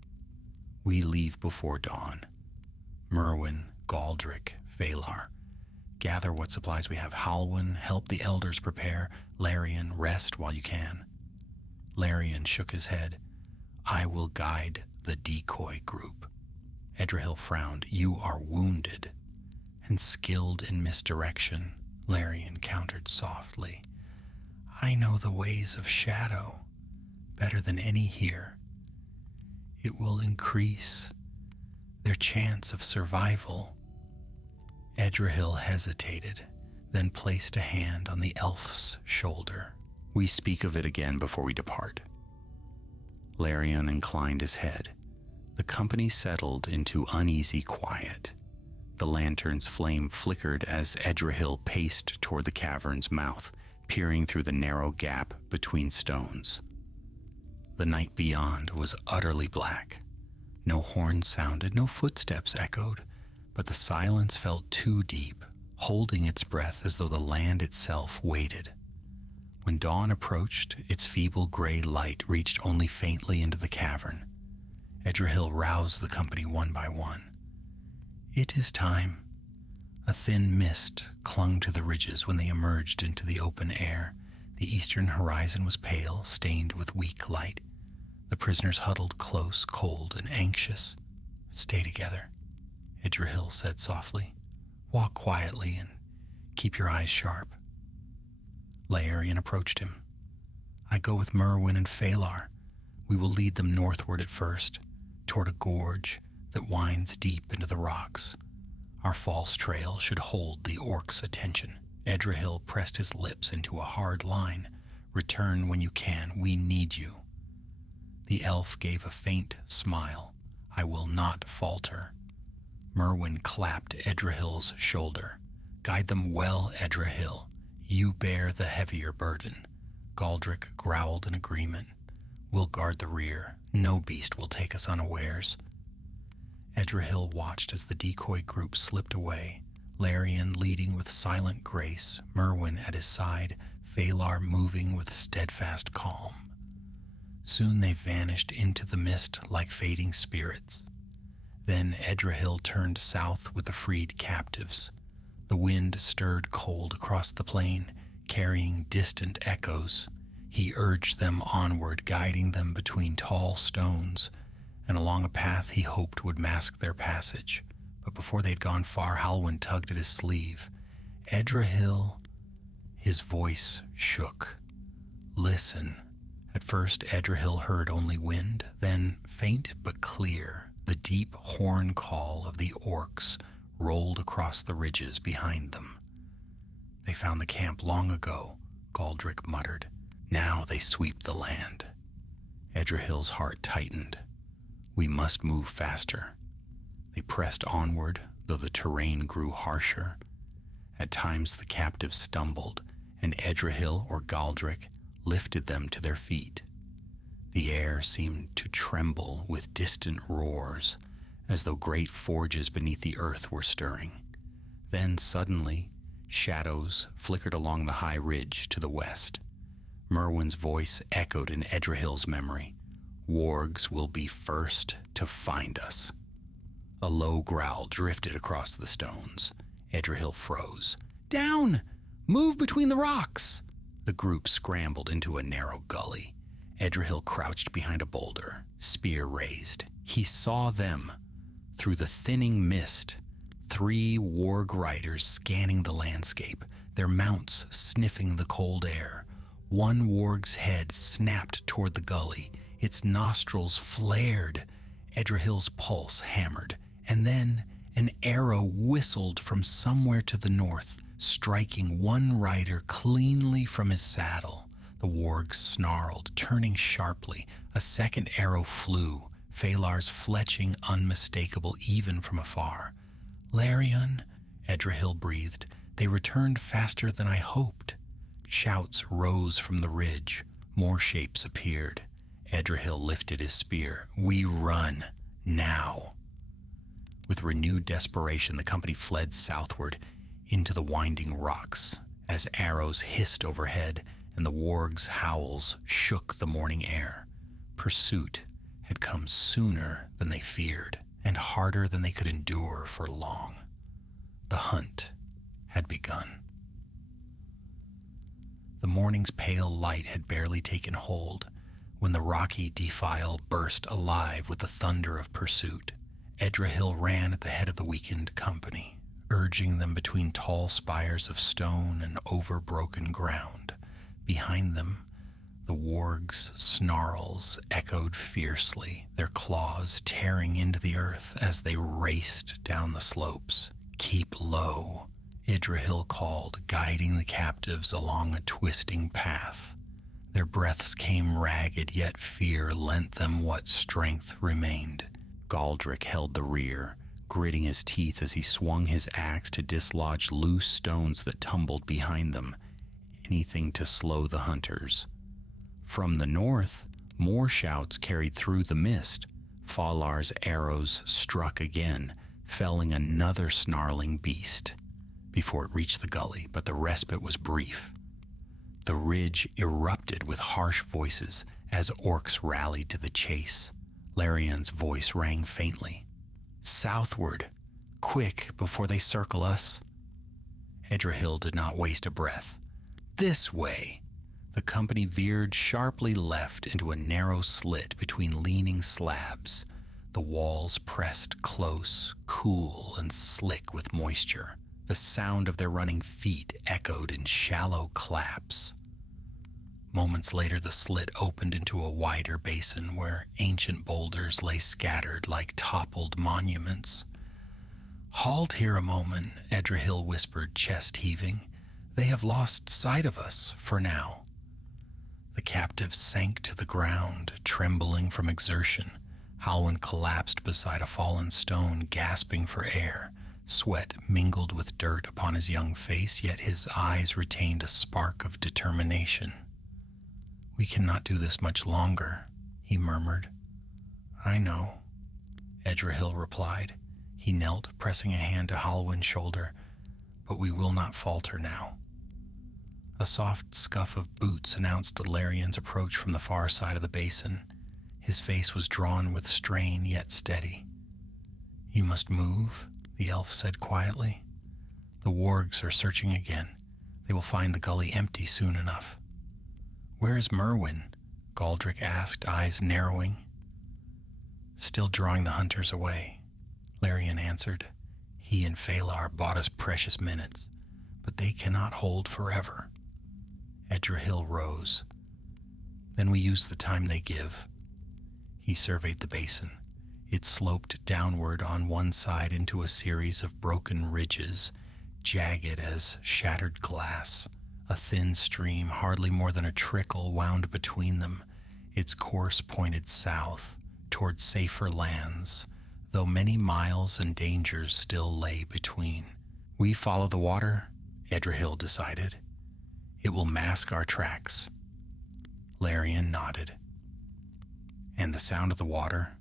We leave before dawn. Merwin, Galdric, Phalar. Gather what supplies we have. Halwyn, help the elders prepare. Larian, rest while you can. Larian shook his head. I will guide the decoy group. Edrahil frowned. You are wounded and skilled in misdirection, Larian countered softly. I know the ways of shadow better than any here. It will increase their chance of survival. Edrahil hesitated, then placed a hand on the elf's shoulder. We speak of it again before we depart. Larian inclined his head. The company settled into uneasy quiet. The lantern's flame flickered as Edrahil paced toward the cavern's mouth, peering through the narrow gap between stones. The night beyond was utterly black. No horns sounded, no footsteps echoed, but the silence felt too deep, holding its breath as though the land itself waited. When dawn approached, its feeble gray light reached only faintly into the cavern. Edrahil roused the company one by one. It is time. A thin mist clung to the ridges when they emerged into the open air. The eastern horizon was pale, stained with weak light. The prisoners huddled close, cold and anxious. Stay together, Edrahil said softly. Walk quietly and keep your eyes sharp. Larian approached him. I go with Merwin and Phalar. We will lead them northward at first, toward a gorge that winds deep into the rocks. Our false trail should hold the orcs' attention. Edrahil pressed his lips into a hard line. Return when you can. We need you. The elf gave a faint smile. I will not falter. Merwin clapped Edrahil's shoulder. Guide them well, Edrahil. You bear the heavier burden. Galdric growled in agreement. We'll guard the rear. No beast will take us unawares. Edrahil watched as the decoy group slipped away, Larian leading with silent grace, Merwin at his side, Phalar moving with steadfast calm. Soon they vanished into the mist like fading spirits. Then Edrahil turned south with the freed captives. The wind stirred cold across the plain, carrying distant echoes. He urged them onward, guiding them between tall stones, and along a path he hoped would mask their passage. But before they'd gone far, Halwyn tugged at his sleeve. Edrahil, his voice shook. Listen. At first, Edrahil heard only wind, then, faint but clear, The deep horn call of the orcs rolled across the ridges behind them. "They found the camp long ago," Galdric muttered. "Now they sweep the land." Edrahil's heart tightened. "We must move faster." They pressed onward, though the terrain grew harsher. At times the captives stumbled, and Edrahil or Galdric lifted them to their feet. The air seemed to tremble with distant roars, as though great forges beneath the earth were stirring. Then suddenly, shadows flickered along the high ridge to the west. Merwin's voice echoed in Edrahil's memory. "Wargs will be first to find us." A low growl drifted across the stones. Edrahil froze. "Down! Move between the rocks!" The group scrambled into a narrow gully. Edrahil crouched behind a boulder, spear raised. He saw them. Through the thinning mist, 3 warg riders scanning the landscape, their mounts sniffing the cold air. One warg's head snapped toward the gully. Its nostrils flared. Edrahil's pulse hammered. And then an arrow whistled from somewhere to the north, striking one rider cleanly from his saddle. The warg snarled, turning sharply. A second arrow flew, Phalar's fletching unmistakable even from afar. "Larion," Edrahil breathed. "They returned faster than I hoped." Shouts rose from the ridge. More shapes appeared. Edrahil lifted his spear. "We run. Now." With renewed desperation, the company fled southward into the winding rocks as arrows hissed overhead and the warg's howls shook the morning air. Pursuit had come sooner than they feared and harder than they could endure for long. The hunt had begun. The morning's pale light had barely taken hold when the rocky defile burst alive with the thunder of pursuit. Edrahil ran at the head of the weakened company, urging them between tall spires of stone and over broken ground. Behind them, the wargs' snarls echoed fiercely, their claws tearing into the earth as they raced down the slopes. "Keep low," Edrahil called, guiding the captives along a twisting path. Their breaths came ragged, yet fear lent them what strength remained. Galdric held the rear, gritting his teeth as he swung his axe to dislodge loose stones that tumbled behind them, anything to slow the hunters. From the north, more shouts carried through the mist. Phalar's arrows struck again, felling another snarling beast before it reached the gully, but the respite was brief. The ridge erupted with harsh voices as orcs rallied to the chase. Larion's voice rang faintly. "Southward! Quick, before they circle us!" Edrahil did not waste a breath. "This way!" The company veered sharply left into a narrow slit between leaning slabs. The walls pressed close, cool and slick with moisture. The sound of their running feet echoed in shallow claps. Moments later, the slit opened into a wider basin where ancient boulders lay scattered like toppled monuments. "Halt here a moment," Edrahil whispered, chest heaving. "They have lost sight of us, for now." The captives sank to the ground, trembling from exertion. Halwyn collapsed beside a fallen stone, gasping for air. Sweat mingled with dirt upon his young face, yet his eyes retained a spark of determination. "We cannot do this much longer," he murmured. "I know," Edrahil replied. He knelt, pressing a hand to Halwyn's shoulder. "But we will not falter now." A soft scuff of boots announced Larion's approach from the far side of the basin. His face was drawn with strain, yet steady. "You must move," the elf said quietly. "The wargs are searching again. They will find the gully empty soon enough." "Where is Merwin?" Galdric asked, eyes narrowing. "Still drawing the hunters away," Larion answered. "He and Phalar bought us precious minutes, but they cannot hold forever." Edrahil rose. "Then we use the time they give." He surveyed the basin. It sloped downward on one side into a series of broken ridges, jagged as shattered glass. A thin stream, hardly more than a trickle, wound between them. Its course pointed south, toward safer lands, though many miles and dangers still lay between. We follow the water, Edrahil decided. It will mask our tracks. Larian nodded. And the sound of the water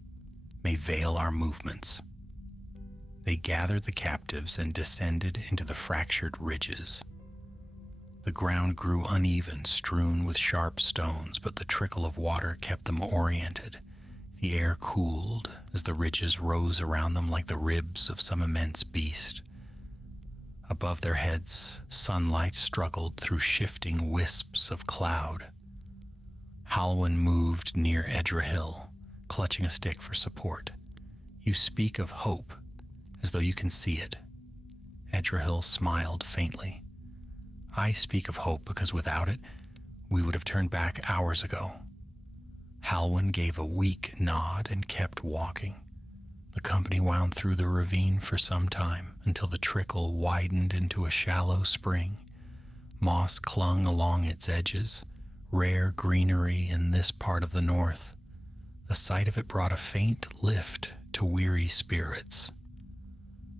may veil our movements. They gathered the captives and descended into the fractured ridges. The ground grew uneven, strewn with sharp stones, but the trickle of water kept them oriented. The air cooled as the ridges rose around them like the ribs of some immense beast. Above their heads, sunlight struggled through shifting wisps of cloud. Halwyn moved near Edrahil, clutching a stick for support. You speak of hope, as though you can see it. Edrahil smiled faintly. I speak of hope because without it, we would have turned back hours ago. Halwyn gave a weak nod and kept walking. The company wound through the ravine for some time until the trickle widened into a shallow spring. Moss clung along its edges, rare greenery in this part of the north. The sight of it brought a faint lift to weary spirits.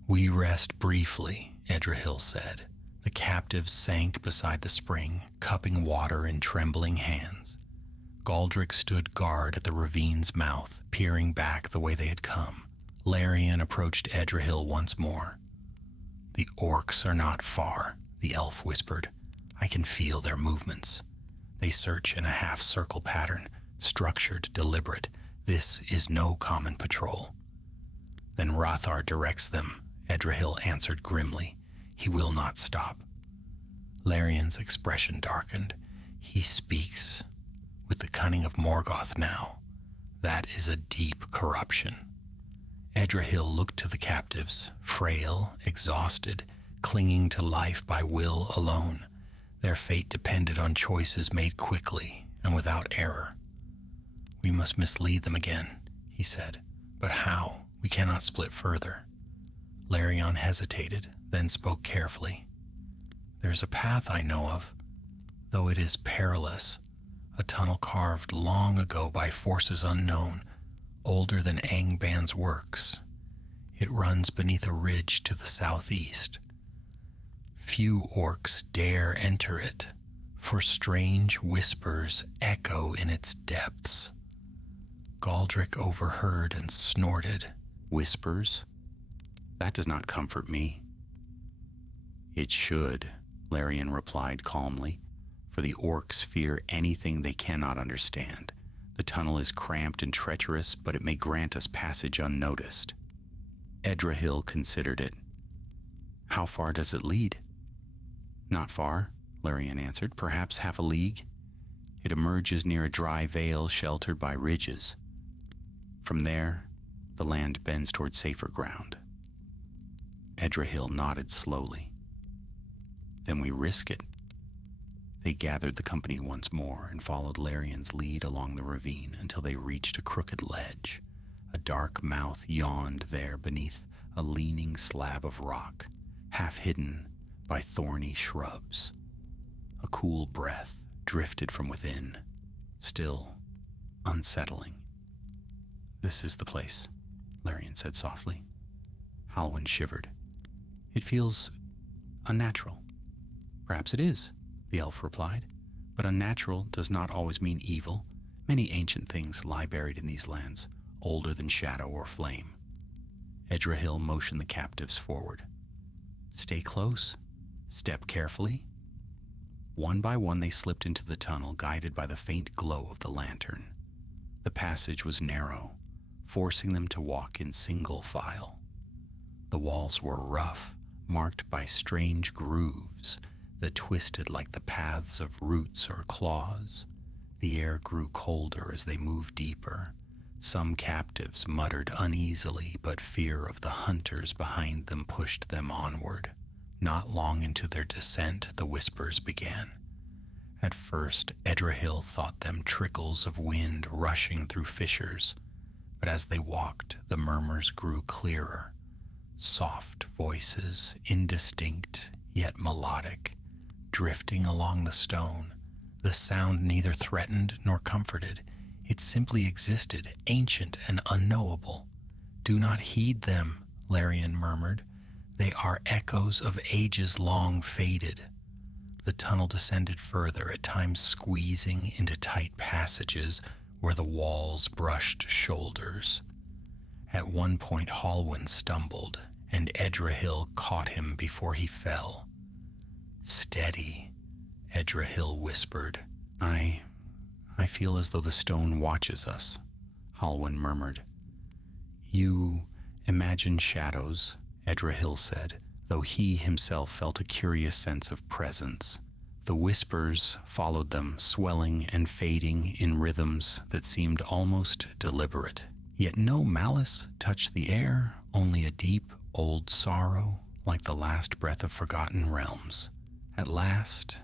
We rest briefly, Edrahil said. The captives sank beside the spring, cupping water in trembling hands. Galdric stood guard at the ravine's mouth, peering back the way they had come. Larian approached Edrahil once more. The orcs are not far, the elf whispered. I can feel their movements. They search in a half-circle pattern, structured, deliberate. This is no common patrol. Then Hrothgar directs them, Edrahil answered grimly. He will not stop. Larian's expression darkened. He speaks with the cunning of Morgoth now. That is a deep corruption. Edrahil looked to the captives, frail, exhausted, clinging to life by will alone. Their fate depended on choices made quickly and without error. We must mislead them again, he said. But how? We cannot split further. Larian hesitated, then spoke carefully. There's a path I know of, though it is perilous. A tunnel carved long ago by forces unknown, older than Angban's works. It runs beneath a ridge to the southeast. Few orcs dare enter it, for strange whispers echo in its depths. Galdric overheard and snorted. Whispers? That does not comfort me. It should, Larian replied calmly, for the orcs fear anything they cannot understand. The tunnel is cramped and treacherous, but it may grant us passage unnoticed. Edrahil considered it. How far does it lead? Not far, Larian answered, perhaps half a league. It emerges near a dry vale sheltered by ridges. From there, the land bends toward safer ground. Edrahil nodded slowly. Then we risk it. They gathered the company once more and followed Larian's lead along the ravine until they reached a crooked ledge. A dark mouth yawned there beneath a leaning slab of rock, half hidden by thorny shrubs. A cool breath drifted from within, still unsettling. This is the place, Larian said softly. Halwyn shivered. It feels unnatural. Perhaps it is, the elf replied, but unnatural does not always mean evil. Many ancient things lie buried in these lands, older than shadow or flame. Edrahil motioned the captives forward. Stay close. Step carefully. One by one they slipped into the tunnel, guided by the faint glow of the lantern. The passage was narrow, forcing them to walk in single file. The walls were rough, marked by strange grooves that twisted like the paths of roots or claws. The air grew colder as they moved deeper. Some captives muttered uneasily, but fear of the hunters behind them pushed them onward. Not long into their descent, the whispers began. At first, Edrahil thought them trickles of wind rushing through fissures, But as they walked, the murmurs grew clearer. Soft voices, indistinct yet melodic, drifting along the stone. The sound neither threatened nor comforted. It simply existed, ancient and unknowable. "Do not heed them," Larian murmured. "They are echoes of ages long faded." The tunnel descended further, at times squeezing into tight passages where the walls brushed shoulders. At one point Halwyn stumbled, and Edrahil caught him before he fell. "Steady," Edrahil whispered. I feel as though the stone watches us," Halwyn murmured. "You imagine shadows," Edrahil said, though he himself felt a curious sense of presence. The whispers followed them, swelling and fading in rhythms that seemed almost deliberate. Yet no malice touched the air, only a deep, old sorrow, like the last breath of forgotten realms. At last,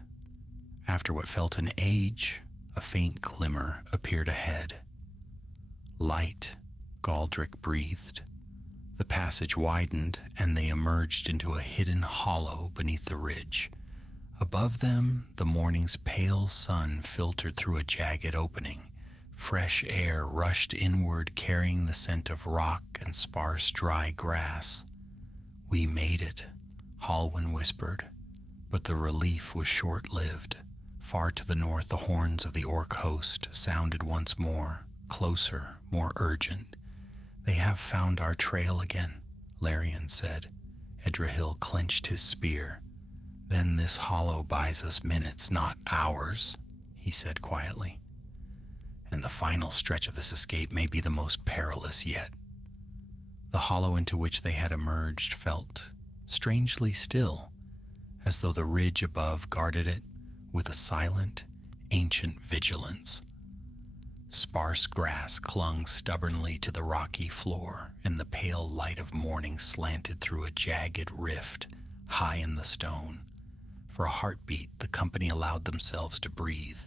after what felt an age, a faint glimmer appeared ahead. "Light," Galdric breathed. The passage widened, and they emerged into a hidden hollow beneath the ridge. Above them, the morning's pale sun filtered through a jagged opening. Fresh air rushed inward, carrying the scent of rock and sparse, dry grass. "We made it," Halwyn whispered, but the relief was short-lived. Far to the north, the horns of the orc host sounded once more, closer, more urgent. "They have found our trail again," Larian said. Edrahil clenched his spear. "Then this hollow buys us minutes, not hours," he said quietly. "And the final stretch of this escape may be the most perilous yet." The hollow into which they had emerged felt strangely still, as though the ridge above guarded it with a silent, ancient vigilance. Sparse grass clung stubbornly to the rocky floor, and the pale light of morning slanted through a jagged rift high in the stone. For a heartbeat, the company allowed themselves to breathe,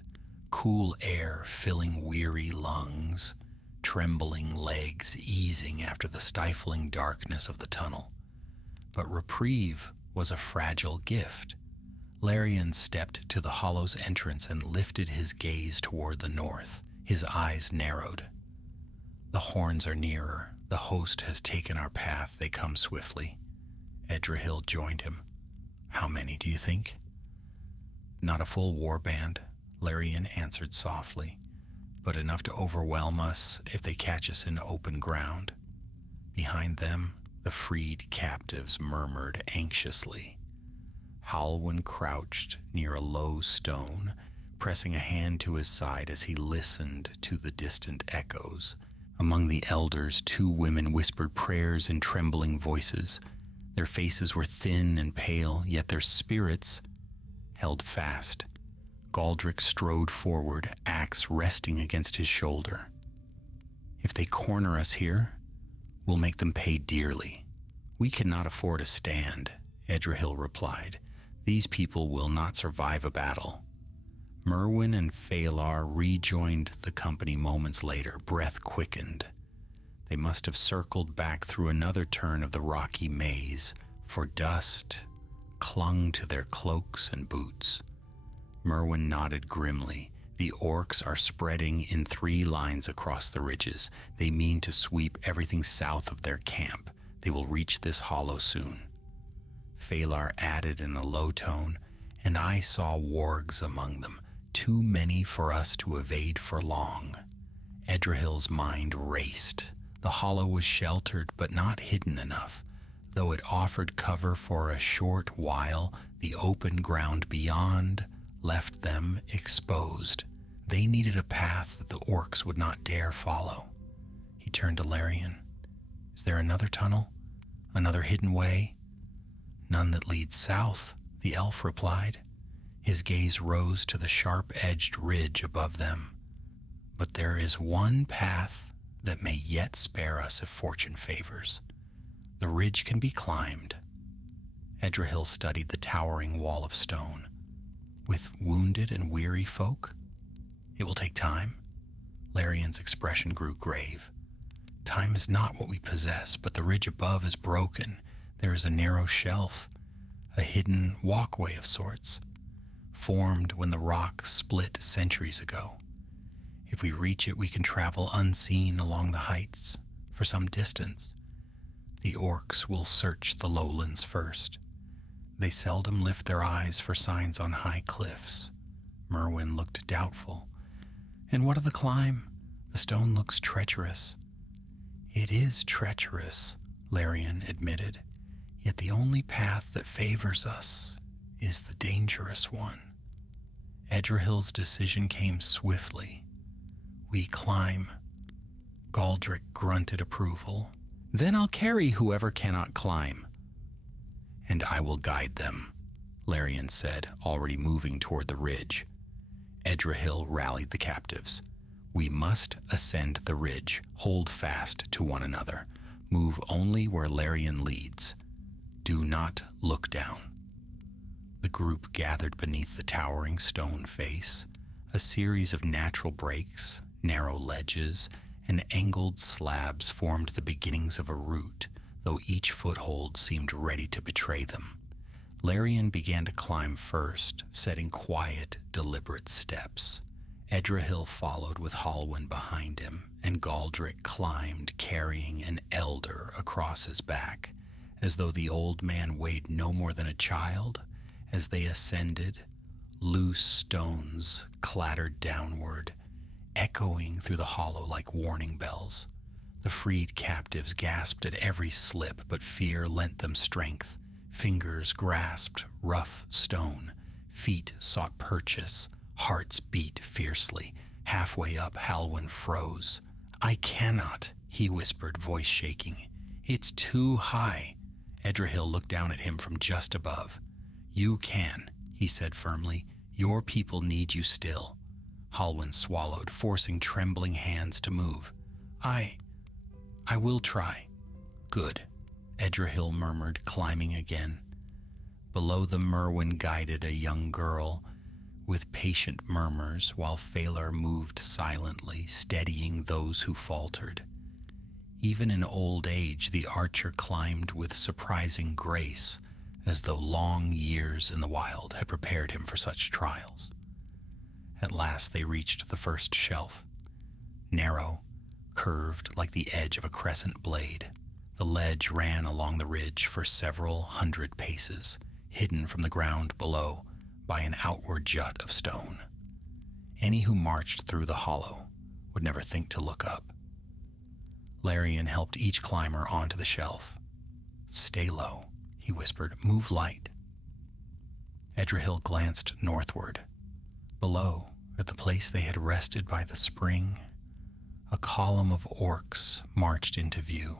cool air filling weary lungs, trembling legs easing after the stifling darkness of the tunnel. But reprieve was a fragile gift. Larian stepped to the hollow's entrance and lifted his gaze toward the north. His eyes narrowed. "The horns are nearer. The host has taken our path. They come swiftly." Edrahil joined him. "How many, do you think?" "Not a full warband," Larian answered softly, "but enough to overwhelm us if they catch us in open ground." Behind them, the freed captives murmured anxiously. Halwyn crouched near a low stone, pressing a hand to his side as he listened to the distant echoes. Among the elders, 2 women whispered prayers in trembling voices. Their faces were thin and pale, yet their spirits held fast. Galdric strode forward, axe resting against his shoulder. "If they corner us here, we'll make them pay dearly." "We cannot afford a stand," Edrahil replied. "These people will not survive a battle." Merwin and Phalar rejoined the company moments later, breath quickened. They must have circled back through another turn of the rocky maze, for dust clung to their cloaks and boots. Merwin nodded grimly. "The orcs are spreading in 3 lines across the ridges. They mean to sweep everything south of their camp. They will reach this hollow soon." Phalar added in a low tone, "And I saw wargs among them, too many for us to evade for long." Edrahil's mind raced. The hollow was sheltered but not hidden enough. Though it offered cover for a short while, the open ground beyond left them exposed. They needed a path that the orcs would not dare follow. He turned to Larian. "Is there another tunnel? Another hidden way?" "None that leads south," the elf replied. His gaze rose to the sharp-edged ridge above them. "But there is one path that may yet spare us if fortune favors. The ridge can be climbed." Edrahil studied the towering wall of stone. "With wounded and weary folk? It will take time." Larian's expression grew grave. Time is not what we possess, but the ridge above is broken. There is a narrow shelf, a hidden walkway of sorts, formed when the rock split centuries ago. If we reach it, we can travel unseen along the heights for some distance. The orcs will search the lowlands first. They seldom lift their eyes for signs on high cliffs. Merwin looked doubtful. And what of the climb? The stone looks treacherous. It is treacherous, Larian admitted, yet the only path that favors us is the dangerous one. Edrahil's decision came swiftly. We climb. Galdric grunted approval. Then I'll carry whoever cannot climb. And I will guide them, Larian said, already moving toward the ridge. Edrahil rallied the captives. We must ascend the ridge, hold fast to one another, move only where Larian leads. Do not look down. The group gathered beneath the towering stone face. A series of natural breaks, narrow ledges, and angled slabs formed the beginnings of a route, though each foothold seemed ready to betray them. Larian began to climb first, setting quiet, deliberate steps. Edrahil followed with Halwyn behind him, and Galdric climbed carrying an elder across his back, as though the old man weighed no more than a child. As they ascended, loose stones clattered downward, echoing through the hollow like warning bells. The freed captives gasped at every slip, but fear lent them strength. Fingers grasped rough stone, feet sought purchase, hearts beat fiercely. Halfway up, Halwyn froze. I cannot, he whispered, voice shaking. It's too high. Edrahil looked down at him from just above. You can, he said firmly. Your people need you still. Halwyn swallowed, forcing trembling hands to move. I will try. Good, Edrahil murmured, climbing again. Below them, Merwin guided a young girl with patient murmurs, while Phalar moved silently, steadying those who faltered. Even in old age, the archer climbed with surprising grace, as though long years in the wild had prepared him for such trials. At last they reached the first shelf. Narrow, curved like the edge of a crescent blade, the ledge ran along the ridge for several hundred paces, hidden from the ground below by an outward jut of stone. Any who marched through the hollow would never think to look up. Larian helped each climber onto the shelf. Stay low, he whispered. Move light. Edrahil glanced northward. Below, at the place they had rested by the spring, a column of orcs marched into view.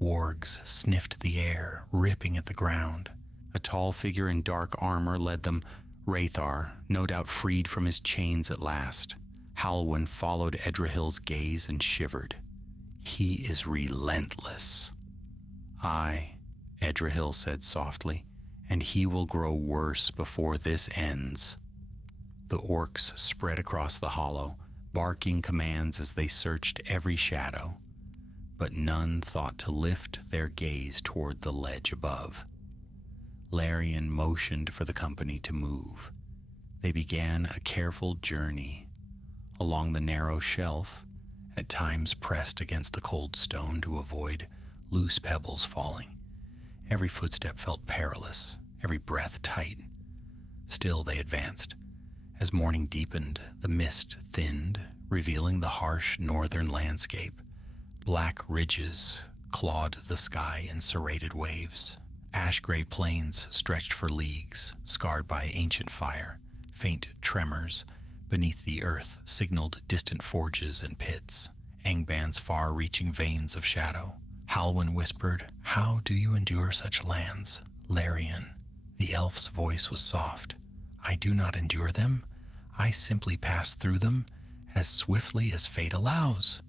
Wargs sniffed the air, ripping at the ground. A tall figure in dark armor led them. Rathar, no doubt freed from his chains at last. Halwyn followed Edrahil's gaze and shivered. He is relentless. Aye, Edrahil said softly, and he will grow worse before this ends. The orcs spread across the hollow, barking commands as they searched every shadow, but none thought to lift their gaze toward the ledge above. Larian motioned for the company to move. They began a careful journey along the narrow shelf, at times pressed against the cold stone to avoid loose pebbles falling. Every footstep felt perilous, every breath tight. Still they advanced. As morning deepened, the mist thinned, revealing the harsh northern landscape. Black ridges clawed the sky in serrated waves. Ash-gray plains stretched for leagues, scarred by ancient fire. Faint tremors beneath the earth signaled distant forges and pits, Angban's far-reaching veins of shadow. Halwyn whispered, "How do you endure such lands, Larian?" The elf's voice was soft. "I do not endure them. I simply pass through them as swiftly as fate allows."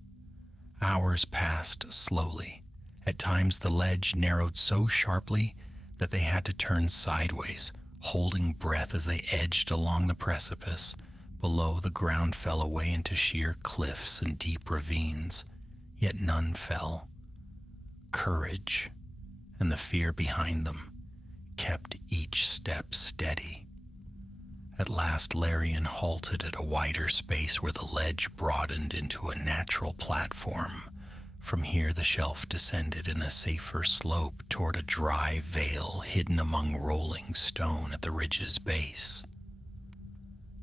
Hours passed slowly. At times the ledge narrowed so sharply that they had to turn sideways, holding breath as they edged along the precipice. Below, the ground fell away into sheer cliffs and deep ravines. yet none fell. Courage and the fear behind them kept each step steady. At last Larian halted at a wider space where the ledge broadened into a natural platform. From here the shelf descended in a safer slope toward a dry vale hidden among rolling stone at the ridge's base.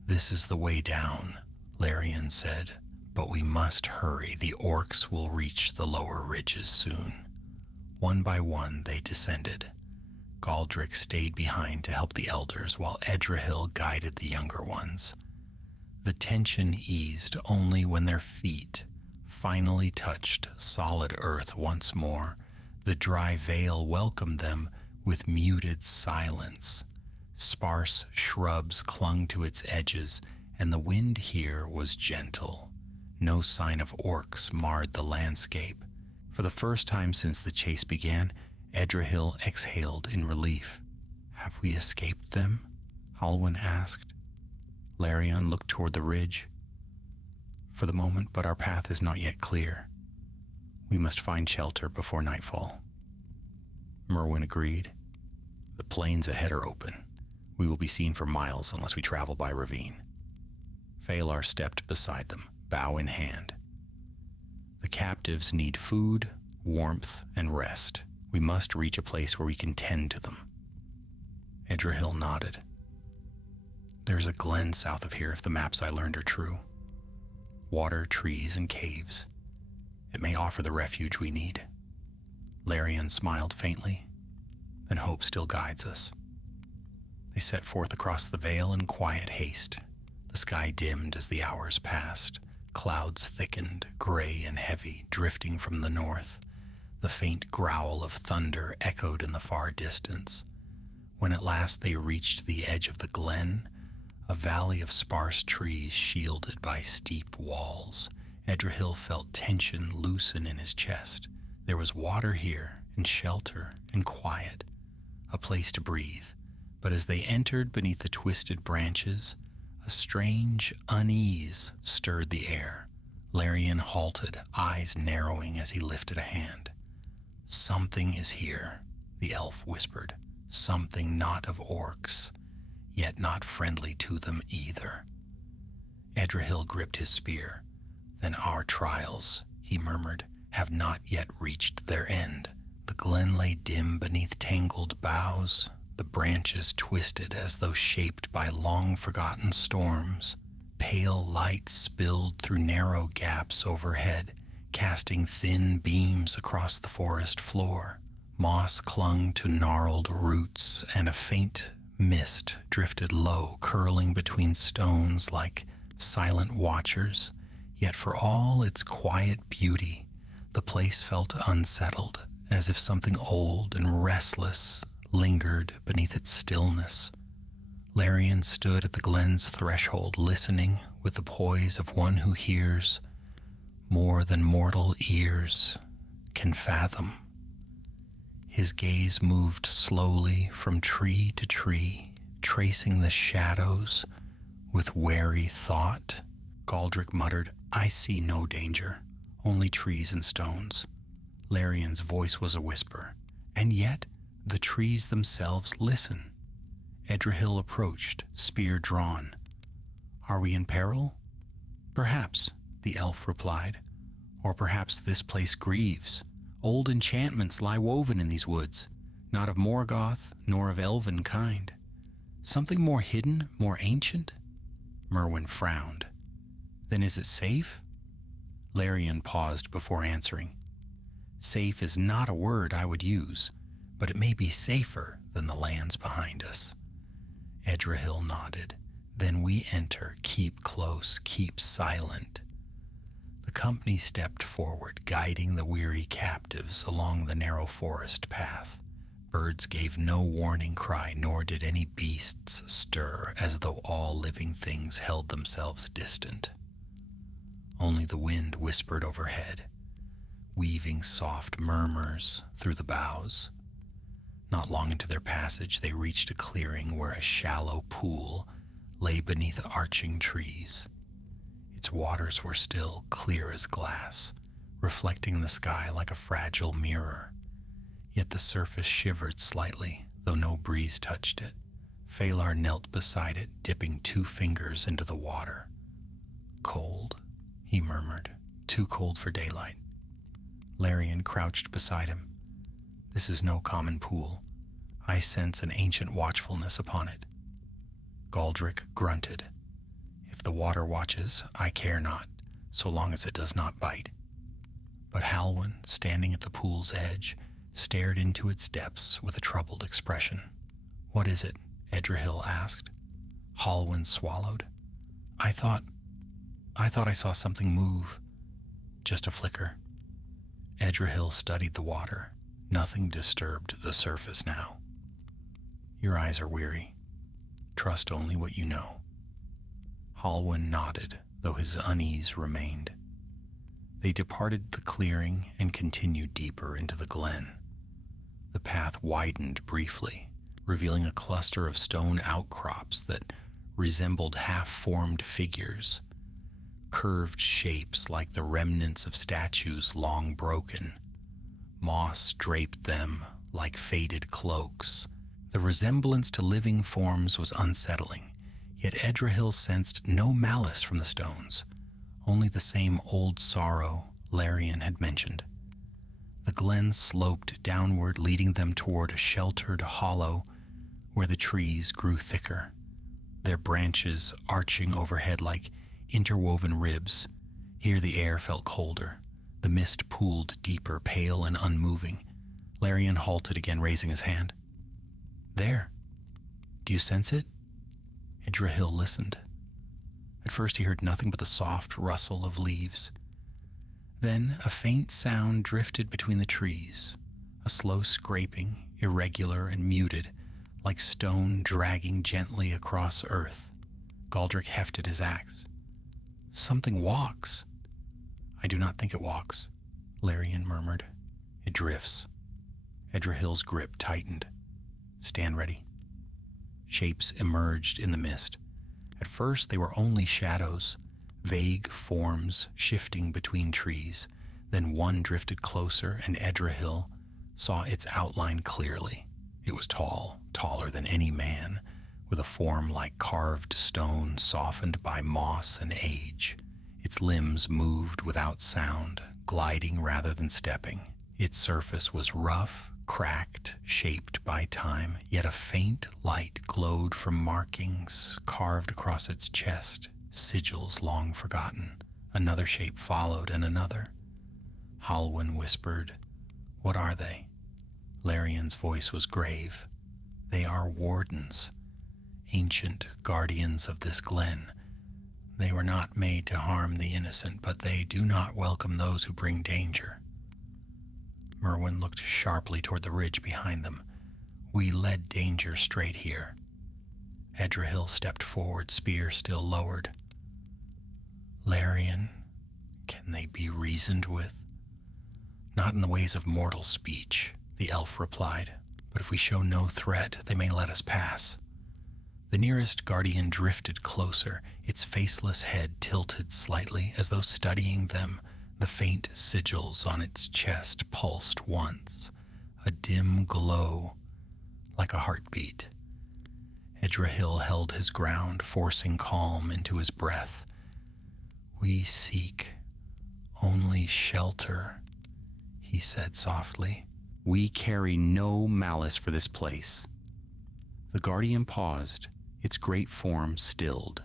"This is the way down," Larian said, "but we must hurry. The orcs will reach the lower ridges soon." One by one they descended. Galdric stayed behind to help the elders while Edrahil guided the younger ones. The tension eased only when their feet finally touched solid earth once more. The dry vale welcomed them with muted silence. Sparse shrubs clung to its edges, and the wind here was gentle. No sign of orcs marred the landscape. For the first time since the chase began, Edrahil exhaled in relief. "Have we escaped them?" Halwyn asked. Larian looked toward the ridge. "For the moment, but our path is not yet clear. We must find shelter before nightfall." Merwin agreed. "The plains ahead are open. We will be seen for miles unless we travel by ravine." Phalar stepped beside them, bow in hand. "The captives need food, warmth, and rest. We must reach a place where we can tend to them." Edrahil nodded. "There's a glen south of here if the maps I learned are true. Water, trees, and caves. It may offer the refuge we need." Larian smiled faintly. "Then hope still guides us." They set forth across the vale in quiet haste. The sky dimmed as the hours passed. Clouds thickened, gray and heavy, drifting from the north. The faint growl of thunder echoed in the far distance. When at last they reached the edge of the glen, a valley of sparse trees shielded by steep walls, Edrahil felt tension loosen in his chest. There was water here, and shelter, and quiet, a place to breathe. But as they entered beneath the twisted branches, a strange unease stirred the air. Larian halted, eyes narrowing as he lifted a hand. "Something is here," the elf whispered. "Something not of orcs, yet not friendly to them either." Edrahil gripped his spear. "Then our trials," he murmured, "have not yet reached their end." The glen lay dim beneath tangled boughs, the branches twisted as though shaped by long-forgotten storms. Pale light spilled through narrow gaps overhead, casting thin beams across the forest floor. Moss clung to gnarled roots, and a faint mist drifted low, curling between stones like silent watchers. Yet for all its quiet beauty, the place felt unsettled, as if something old and restless lingered beneath its stillness. Larian stood at the glen's threshold, listening with the poise of one who hears more than mortal ears can fathom. His gaze moved slowly from tree to tree, tracing the shadows with wary thought. Galdric muttered, "I see no danger, only trees and stones." Larian's voice was a whisper, and yet the trees themselves listen. Edrahil approached, spear drawn. "Are we in peril?" "Perhaps," the elf replied. "Or perhaps this place grieves. Old enchantments lie woven in these woods, not of Morgoth nor of elven kind. Something more hidden, more ancient?" Merwin frowned. "Then is it safe?" Larian paused before answering. "Safe is not a word I would use, but it may be safer than the lands behind us." Edrahil nodded. "Then we enter. Keep close, keep silent." The company stepped forward, guiding the weary captives along the narrow forest path. Birds gave no warning cry, nor did any beasts stir, as though all living things held themselves distant. Only the wind whispered overhead, weaving soft murmurs through the boughs. Not long into their passage, they reached a clearing where a shallow pool lay beneath arching trees. Its waters were still clear as glass, reflecting the sky like a fragile mirror. Yet the surface shivered slightly, though no breeze touched it. Phalar knelt beside it, dipping 2 fingers into the water. "Cold," he murmured. "Too cold for daylight." Larian crouched beside him. "This is no common pool. I sense an ancient watchfulness upon it." Galdric grunted. "If the water watches, I care not, so long as it does not bite." But Halwyn, standing at the pool's edge, stared into its depths with a troubled expression. "What is it?" Edrahil asked. Halwyn swallowed. I thought I saw something move. Just a flicker." Edrahil studied the water. Nothing disturbed the surface now. "Your eyes are weary. Trust only what you know." Halwyn nodded, though his unease remained. They departed the clearing and continued deeper into the glen. The path widened briefly, revealing a cluster of stone outcrops that resembled half-formed figures, curved shapes like the remnants of statues long broken. Moss draped them like faded cloaks. The resemblance to living forms was unsettling, yet Edrahil sensed no malice from the stones, only the same old sorrow Larian had mentioned. The glen sloped downward, leading them toward a sheltered hollow where the trees grew thicker, their branches arching overhead like interwoven ribs. Here the air felt colder. The mist pooled deeper, pale and unmoving. Larian halted again, raising his hand. "There. Do you sense it?" Edrahil listened. At first he heard nothing but the soft rustle of leaves. Then a faint sound drifted between the trees, a slow scraping, irregular and muted, like stone dragging gently across earth. Galdric hefted his axe. "Something walks." "I do not think it walks," Larian murmured. "It drifts." Edrahil's grip tightened. "Stand ready." Shapes emerged in the mist. At first they were only shadows, vague forms shifting between trees. Then one drifted closer, and Edrahil saw its outline clearly. It was tall, taller than any man, with a form like carved stone softened by moss and age. Its limbs moved without sound, gliding rather than stepping. Its surface was rough, cracked, shaped by time, yet a faint light glowed from markings carved across its chest, sigils long forgotten. Another shape followed, and another. Halwyn whispered, "What are they?" Larian's voice was grave. "They are wardens, ancient guardians of this glen. They were not made to harm the innocent, but they do not welcome those who bring danger." Merwin looked sharply toward the ridge behind them. "We led danger straight here." Edrahil stepped forward, spear still lowered. "Larian, can they be reasoned with?" "Not in the ways of mortal speech," the elf replied. "But if we show no threat, they may let us pass." The nearest guardian drifted closer, its faceless head tilted slightly, as though studying them. The faint sigils on its chest pulsed once, a dim glow, like a heartbeat. Edrahil held his ground, forcing calm into his breath. "We seek only shelter," he said softly. "We carry no malice for this place." The guardian paused, its great form stilled.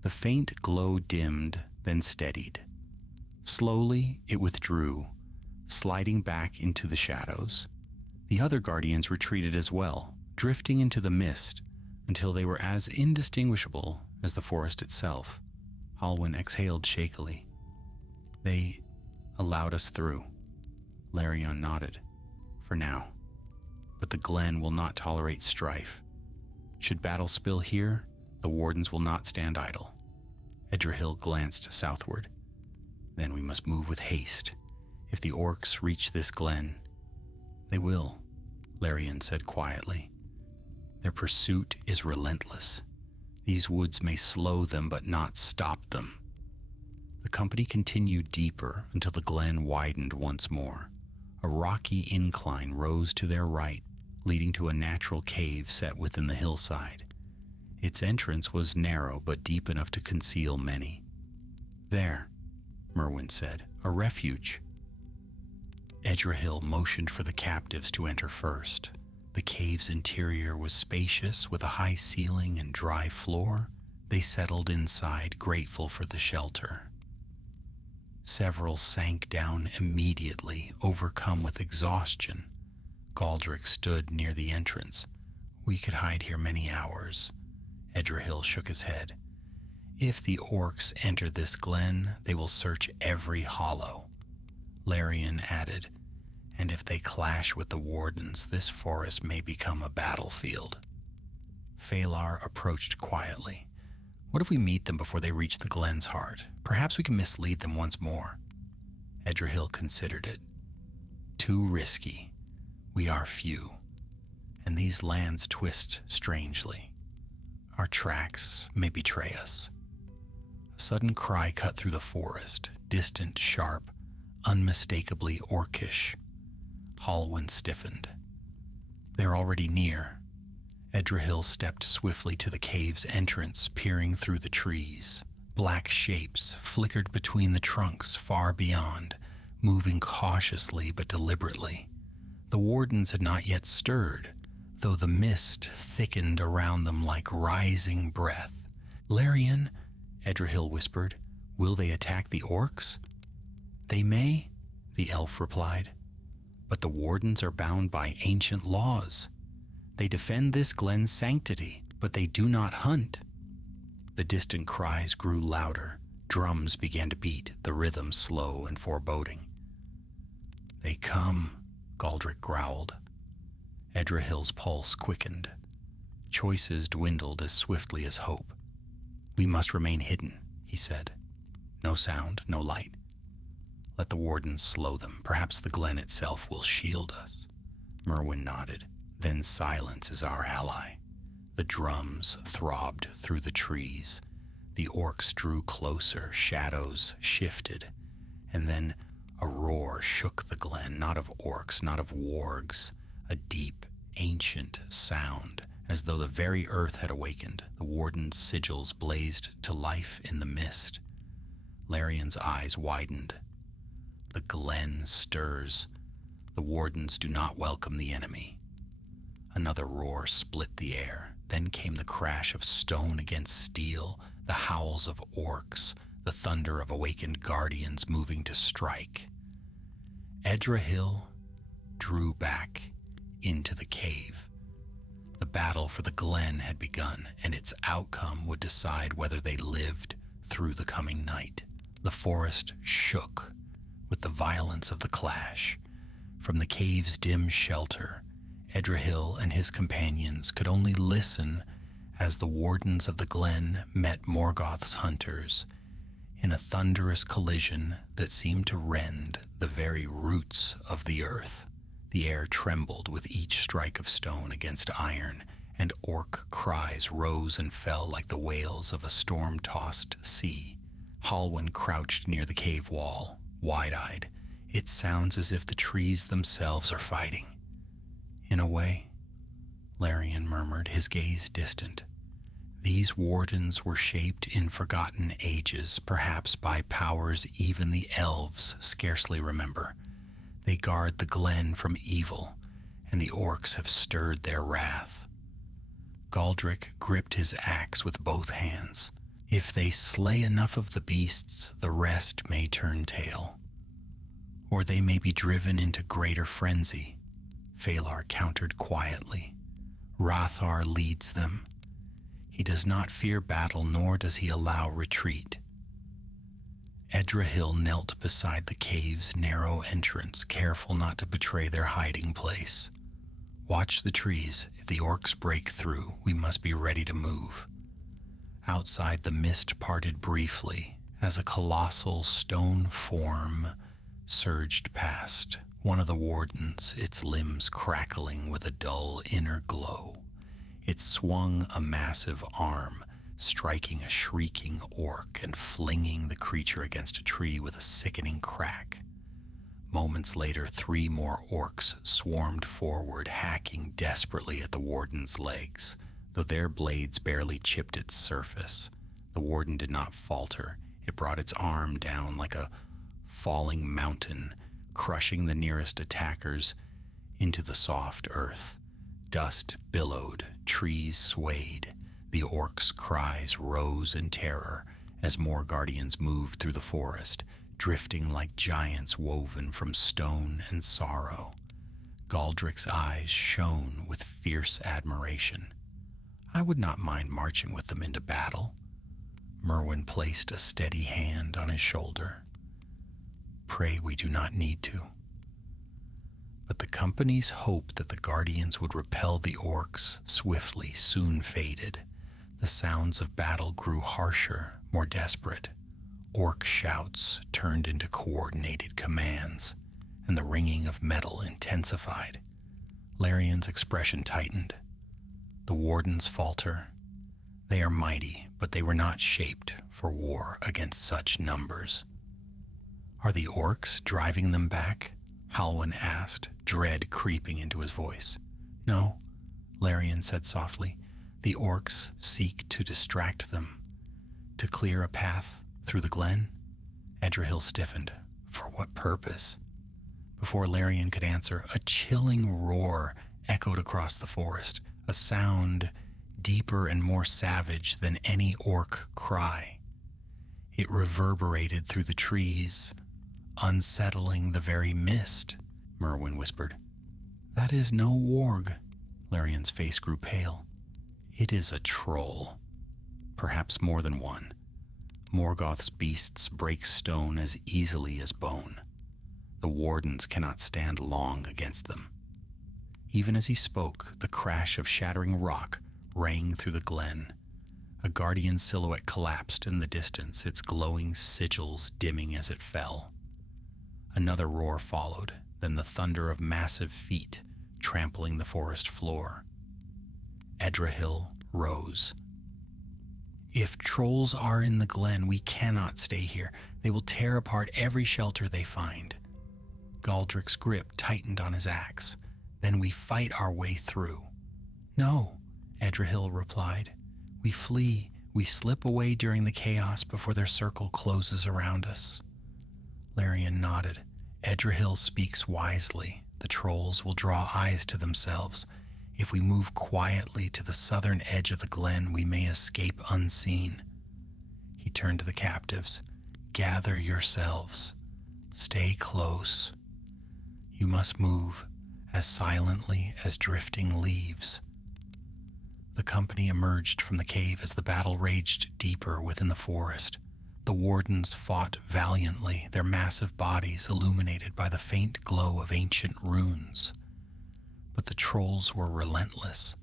The faint glow dimmed, then steadied. Slowly it withdrew, sliding back into the shadows. The other guardians retreated as well, drifting into the mist until they were as indistinguishable as the forest itself. Halwyn exhaled shakily. "They allowed us through." Larian nodded. "For now. But the glen will not tolerate strife. Should battle spill here, the wardens will not stand idle." Edrahil glanced southward. "Then we must move with haste. If the orcs reach this glen—" "They will," Larian said quietly. "Their pursuit is relentless. These woods may slow them, but not stop them." The company continued deeper until the glen widened once more. A rocky incline rose to their right, leading to a natural cave set within the hillside. Its entrance was narrow but deep enough to conceal many. "There," Merwin said, "a refuge." Edrahil motioned for the captives to enter first. The cave's interior was spacious, with a high ceiling and dry floor. They settled inside, grateful for the shelter. Several sank down immediately, overcome with exhaustion. Galdric stood near the entrance. "We could hide here many hours." Edrahil shook his head. "If the orcs enter this glen, they will search every hollow." Larian added, "And if they clash with the wardens, this forest may become a battlefield." Phalar approached quietly. "What if we meet them before they reach the glen's heart? Perhaps we can mislead them once more." Edrahil considered it. "Too risky. We are few, and these lands twist strangely. Our tracks may betray us." A sudden cry cut through the forest, distant, sharp, unmistakably orcish. Halwyn stiffened. "They're already near." Edrahil stepped swiftly to the cave's entrance, peering through the trees. Black shapes flickered between the trunks far beyond, moving cautiously but deliberately. The wardens had not yet stirred, though the mist thickened around them like rising breath. "Larian," Edrahil whispered, "will they attack the orcs?" "They may," the elf replied, "but the wardens are bound by ancient laws. They defend this glen's sanctity, but they do not hunt." The distant cries grew louder. Drums began to beat, the rhythm slow and foreboding. "They come," Galdric growled. Edrahil's pulse quickened. Choices dwindled as swiftly as hope. "We must remain hidden," he said. "No sound, no light. Let the wardens slow them. Perhaps the glen itself will shield us." Merwin nodded. "Then silence is our ally." The drums throbbed through the trees. The orcs drew closer, shadows shifted, and then a roar shook the glen, not of orcs, not of wargs, a deep, ancient sound, as though the very earth had awakened. The warden's sigils blazed to life in the mist. Larian's eyes widened. "The glen stirs. The wardens do not welcome the enemy." Another roar split the air. Then came the crash of stone against steel, the howls of orcs, the thunder of awakened guardians moving to strike. Edrahil drew back into the cave. The battle for the glen had begun, and its outcome would decide whether they lived through the coming night. The forest shook with the violence of the clash. From the cave's dim shelter, Edrahil and his companions could only listen as the wardens of the glen met Morgoth's hunters in a thunderous collision that seemed to rend the very roots of the earth. The air trembled with each strike of stone against iron, and orc cries rose and fell like the wails of a storm-tossed sea. Halwyn crouched near the cave wall, wide-eyed. "It sounds as if the trees themselves are fighting." "In a way," Larian murmured, his gaze distant. "These wardens were shaped in forgotten ages, perhaps by powers even the elves scarcely remember. They guard the glen from evil, and the orcs have stirred their wrath." Galdric gripped his axe with both hands. "If they slay enough of the beasts, the rest may turn tail. Or they may be driven into greater frenzy," Phalar countered quietly. "Rathar leads them. He does not fear battle, nor does he allow retreat." Edrahil knelt beside the cave's narrow entrance, careful not to betray their hiding place. "Watch the trees. If the orcs break through, we must be ready to move." Outside, the mist parted briefly as a colossal stone form surged past. One of the wardens, its limbs crackling with a dull inner glow. It swung a massive arm, striking a shrieking orc and flinging the creature against a tree with a sickening crack. Moments later, 3 more orcs swarmed forward, hacking desperately at the warden's legs. Though their blades barely chipped its surface, the warden did not falter. It brought its arm down like a falling mountain, crushing the nearest attackers into the soft earth. Dust billowed, trees swayed. The orcs' cries rose in terror as more guardians moved through the forest, drifting like giants woven from stone and sorrow. Galdric's eyes shone with fierce admiration. I would not mind marching with them into battle. Merwin placed a steady hand on his shoulder. Pray we do not need to. But the company's hope that the guardians would repel the orcs swiftly soon faded. The sounds of battle grew harsher, more desperate. Orc shouts turned into coordinated commands, and the ringing of metal intensified. Larian's expression tightened. The wardens falter. They are mighty, but they were not shaped for war against such numbers. Are the orcs driving them back? Halwyn asked, dread creeping into his voice. No, Larian said softly. The orcs seek to distract them. To clear a path through the glen? Edrahil stiffened. For what purpose? Before Larian could answer, a chilling roar echoed across the forest, a sound deeper and more savage than any orc cry. It reverberated through the trees, unsettling the very mist, Merwin whispered. That is no warg. Larian's face grew pale. It is a troll. Perhaps more than one. Morgoth's beasts break stone as easily as bone. The wardens cannot stand long against them. Even as he spoke, the crash of shattering rock rang through the glen. A guardian silhouette collapsed in the distance, its glowing sigils dimming as it fell. Another roar followed, then the thunder of massive feet trampling the forest floor. Edrahil rose. If trolls are in the glen, we cannot stay here. They will tear apart every shelter they find. Galdric's grip tightened on his axe. Then we fight our way through. No, Edrahil replied. We flee. We slip away during the chaos before their circle closes around us. Larian nodded. Edrahil speaks wisely. The trolls will draw eyes to themselves. If we move quietly to the southern edge of the glen, we may escape unseen. He turned to the captives. Gather yourselves. Stay close. You must move as silently as drifting leaves. The company emerged from the cave as the battle raged deeper within the forest. The wardens fought valiantly, their massive bodies illuminated by the faint glow of ancient runes. But the trolls were relentless,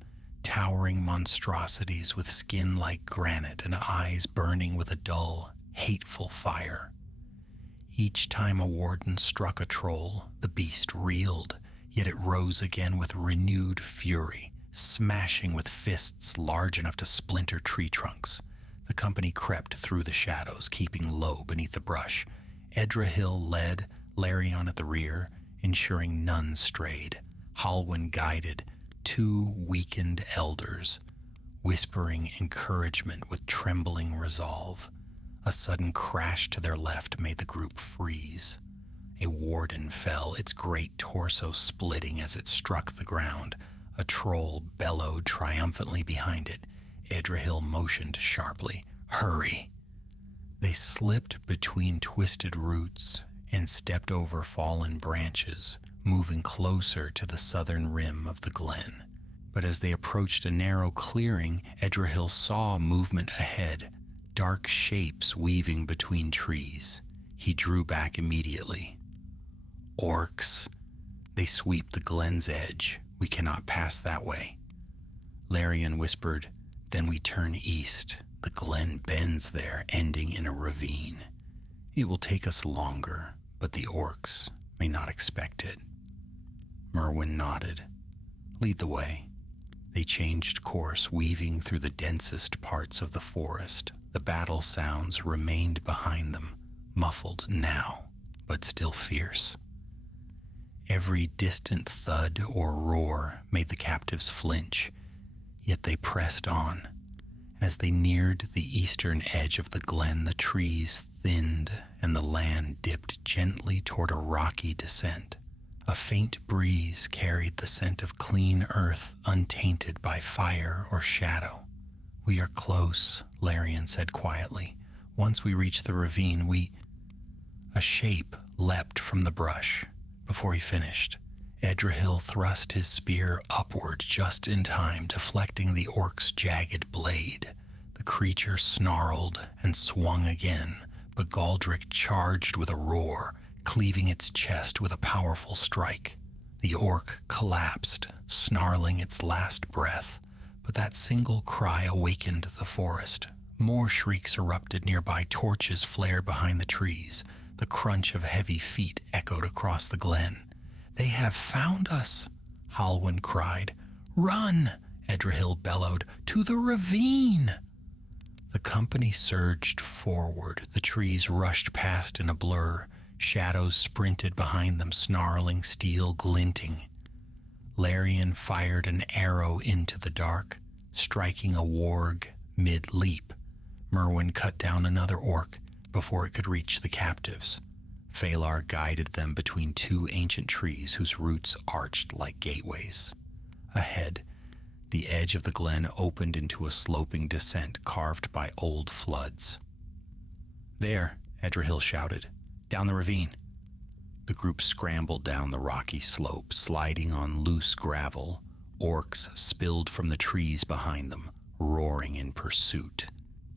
towering monstrosities with skin like granite and eyes burning with a dull, hateful fire. Each time a warden struck a troll, the beast reeled, yet it rose again with renewed fury, smashing with fists large enough to splinter tree trunks. The company crept through the shadows, keeping low beneath the brush. Edrahil led, Larian at the rear, ensuring none strayed. Halwyn guided 2 weakened elders, whispering encouragement with trembling resolve. A sudden crash to their left made the group freeze. A warden fell, its great torso splitting as it struck the ground. A troll bellowed triumphantly behind it. Edrahil motioned sharply. Hurry! They slipped between twisted roots and stepped over fallen branches, moving closer to the southern rim of the glen. But as they approached a narrow clearing, Edrahil saw movement ahead, dark shapes weaving between trees. He drew back immediately. Orcs. They sweep the glen's edge. We cannot pass that way. Larian whispered, Then we turn east. The glen bends there, ending in a ravine. It will take us longer, but the orcs may not expect it. Merwin nodded. Lead the way. They changed course, weaving through the densest parts of the forest. The battle sounds remained behind them, muffled now, but still fierce. Every distant thud or roar made the captives flinch, yet they pressed on. As they neared the eastern edge of the glen, the trees thinned and the land dipped gently toward a rocky descent. A faint breeze carried the scent of clean earth untainted by fire or shadow. "We are close," Larian said quietly. "Once we reach the ravine, A shape leapt from the brush. Before he finished, Edrahil thrust his spear upward just in time, deflecting the orc's jagged blade. The creature snarled and swung again, but Galdric charged with a roar, cleaving its chest with a powerful strike. The orc collapsed, snarling its last breath, but that single cry awakened the forest. More shrieks erupted nearby, torches flared behind the trees. The crunch of heavy feet echoed across the glen. "They have found us," Halwyn cried. "Run!" Edrahil bellowed. "To the ravine!" The company surged forward. The trees rushed past in a blur. Shadows sprinted behind them, snarling, steel glinting. Larian fired an arrow into the dark, striking a warg mid-leap. Merwin cut down another orc before it could reach the captives. Phalar guided them between two ancient trees whose roots arched like gateways. Ahead, the edge of the glen opened into a sloping descent carved by old floods. "There," Edrahil shouted. "Down the ravine." The group scrambled down the rocky slope, sliding on loose gravel. Orcs spilled from the trees behind them, roaring in pursuit.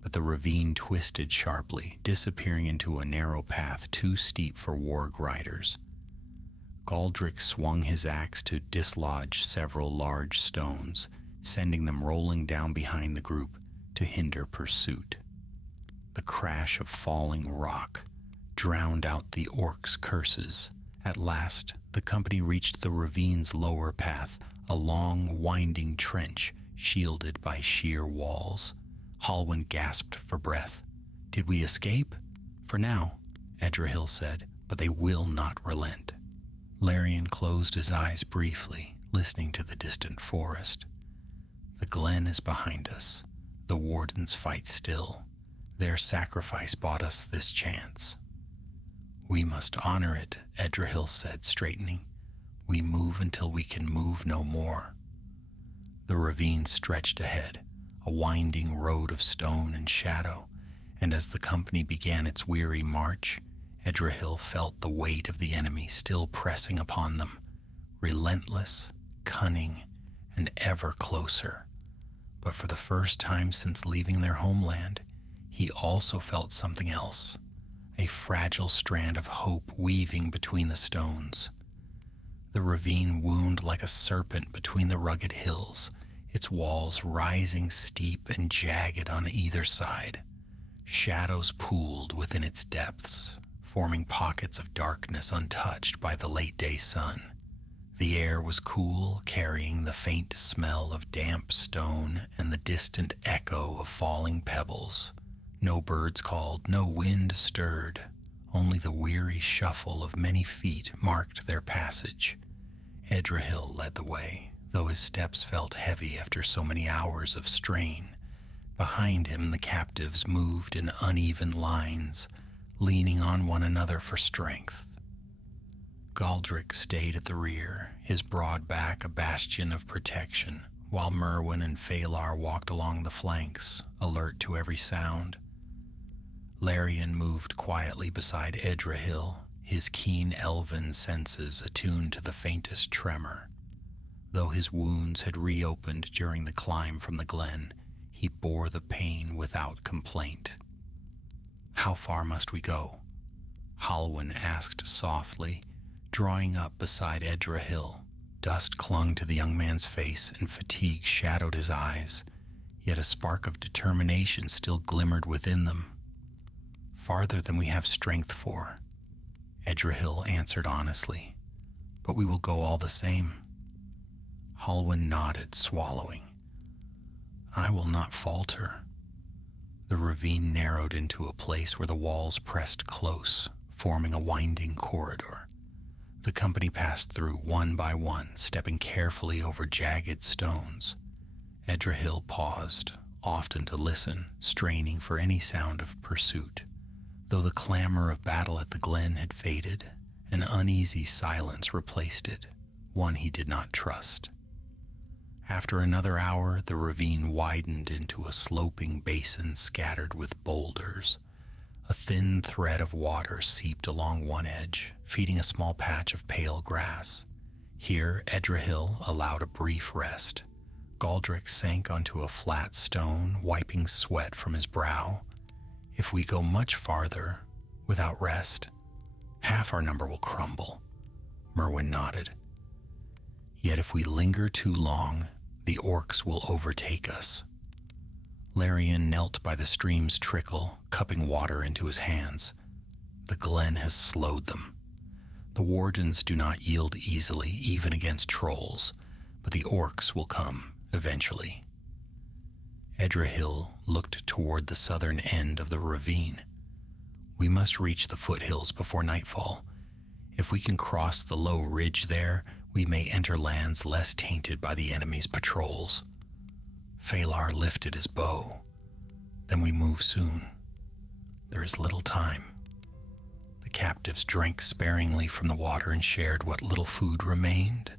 But the ravine twisted sharply, disappearing into a narrow path too steep for warg riders. Galdric swung his axe to dislodge several large stones, sending them rolling down behind the group to hinder pursuit. The crash of falling rock drowned out the orcs' curses. At last, the company reached the ravine's lower path, a long, winding trench shielded by sheer walls. Halwyn gasped for breath. "Did we escape?" "For now," Edrahil said, "but they will not relent." Larian closed his eyes briefly, listening to the distant forest. "The glen is behind us. The wardens fight still. Their sacrifice bought us this chance." "We must honor it," Edrahil said, straightening. "We move until we can move no more." The ravine stretched ahead, a winding road of stone and shadow, and as the company began its weary march, Edrahil felt the weight of the enemy still pressing upon them, relentless, cunning, and ever closer. But for the first time since leaving their homeland, he also felt something else, a fragile strand of hope weaving between the stones. The ravine wound like a serpent between the rugged hills, its walls rising steep and jagged on either side. Shadows pooled within its depths, forming pockets of darkness untouched by the late-day sun. The air was cool, carrying the faint smell of damp stone and the distant echo of falling pebbles. No birds called, no wind stirred. Only the weary shuffle of many feet marked their passage. Edrahil led the way, though his steps felt heavy after so many hours of strain. Behind him, the captives moved in uneven lines, leaning on one another for strength. Galdric stayed at the rear, his broad back a bastion of protection, while Merwin and Phalar walked along the flanks, alert to every sound. Larian moved quietly beside Edrahil, his keen elven senses attuned to the faintest tremor. Though his wounds had reopened during the climb from the glen, he bore the pain without complaint. "How far must we go?" Halwyn asked softly, drawing up beside Edrahil. Dust clung to the young man's face and fatigue shadowed his eyes, yet a spark of determination still glimmered within them. "Farther than we have strength for," Edrahil answered honestly, "but we will go all the same." Halwyn nodded, swallowing. I will not falter. The ravine narrowed into a place where the walls pressed close, forming a winding corridor. The company passed through one by one, stepping carefully over jagged stones. Edrahil paused, often to listen, straining for any sound of pursuit. Though the clamor of battle at the glen had faded, an uneasy silence replaced it, one he did not trust. After another hour, the ravine widened into a sloping basin scattered with boulders. A thin thread of water seeped along one edge, feeding a small patch of pale grass. Here, Edrahil allowed a brief rest. Galdric sank onto a flat stone, wiping sweat from his brow. If we go much farther, without rest, half our number will crumble. Merwin nodded. Yet if we linger too long, the orcs will overtake us. Larian knelt by the stream's trickle, cupping water into his hands. The glen has slowed them. The wardens do not yield easily, even against trolls, but the orcs will come eventually. Edrahil looked toward the southern end of the ravine. We must reach the foothills before nightfall. If we can cross the low ridge there, we may enter lands less tainted by the enemy's patrols. Phalar lifted his bow. Then we move soon. There is little time. The captives drank sparingly from the water and shared what little food remained,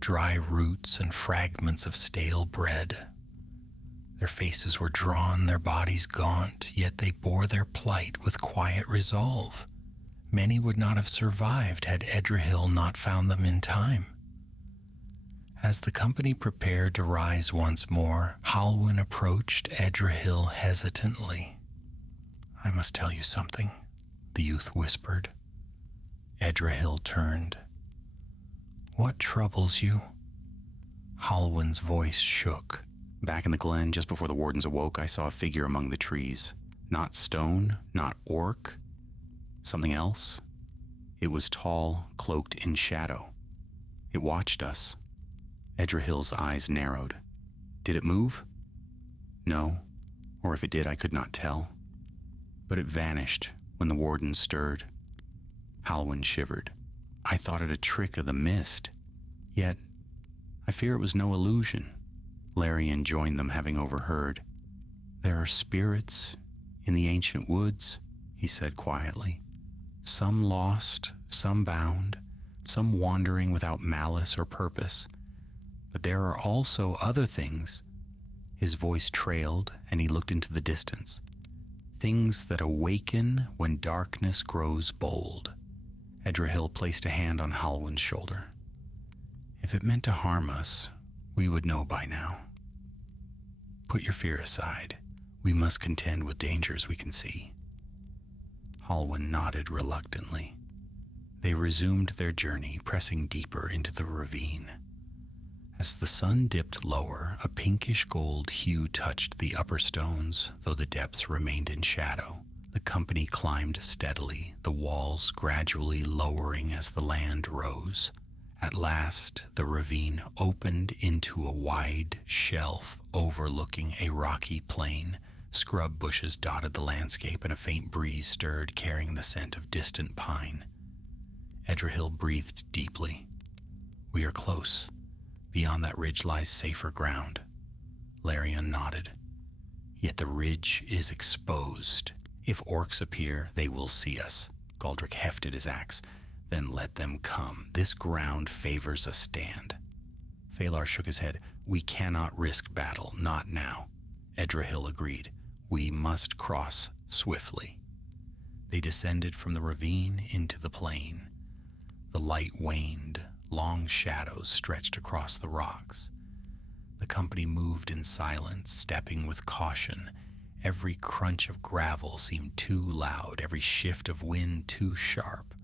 dry roots and fragments of stale bread. Their faces were drawn, their bodies gaunt, yet they bore their plight with quiet resolve. Many would not have survived had Edrahil not found them in time. As the company prepared to rise once more, Halwyn approached Edrahil hesitantly. I must tell you something, the youth whispered. Edrahil turned. What troubles you? Halwyn's voice shook. Back in the glen, just before the wardens awoke, I saw a figure among the trees. Not stone, not orc. Something else. It was tall, cloaked in shadow. It watched us. Edrahil's eyes narrowed. Did it move? No, or if it did, I could not tell. But it vanished when the warden stirred. Halwyn shivered. I thought it a trick of the mist. Yet, I fear it was no illusion. Larian joined them, having overheard. There are spirits in the ancient woods, he said quietly. Some lost, some bound, some wandering without malice or purpose. But there are also other things. His voice trailed, and he looked into the distance. Things that awaken when darkness grows bold. Edrahil placed a hand on Halwyn's shoulder. If it meant to harm us, we would know by now. Put your fear aside. We must contend with dangers we can see. Halwyn nodded reluctantly. They resumed their journey, pressing deeper into the ravine. As the sun dipped lower, a pinkish gold hue touched the upper stones, though the depths remained in shadow. The company climbed steadily, the walls gradually lowering as the land rose. At last, the ravine opened into a wide shelf overlooking a rocky plain. Scrub bushes dotted the landscape, and a faint breeze stirred, carrying the scent of distant pine. Edrahil breathed deeply. We are close. Beyond that ridge lies safer ground. Larian nodded. Yet the ridge is exposed. If orcs appear, they will see us. Galdric hefted his axe. Then let them come. This ground favors a stand. Phalar shook his head. We cannot risk battle, not now. Edrahil agreed. We must cross swiftly. They descended from the ravine into the plain. The light waned. Long shadows stretched across the rocks. The company moved in silence, stepping with caution. Every crunch of gravel seemed too loud, every shift of wind too sharp.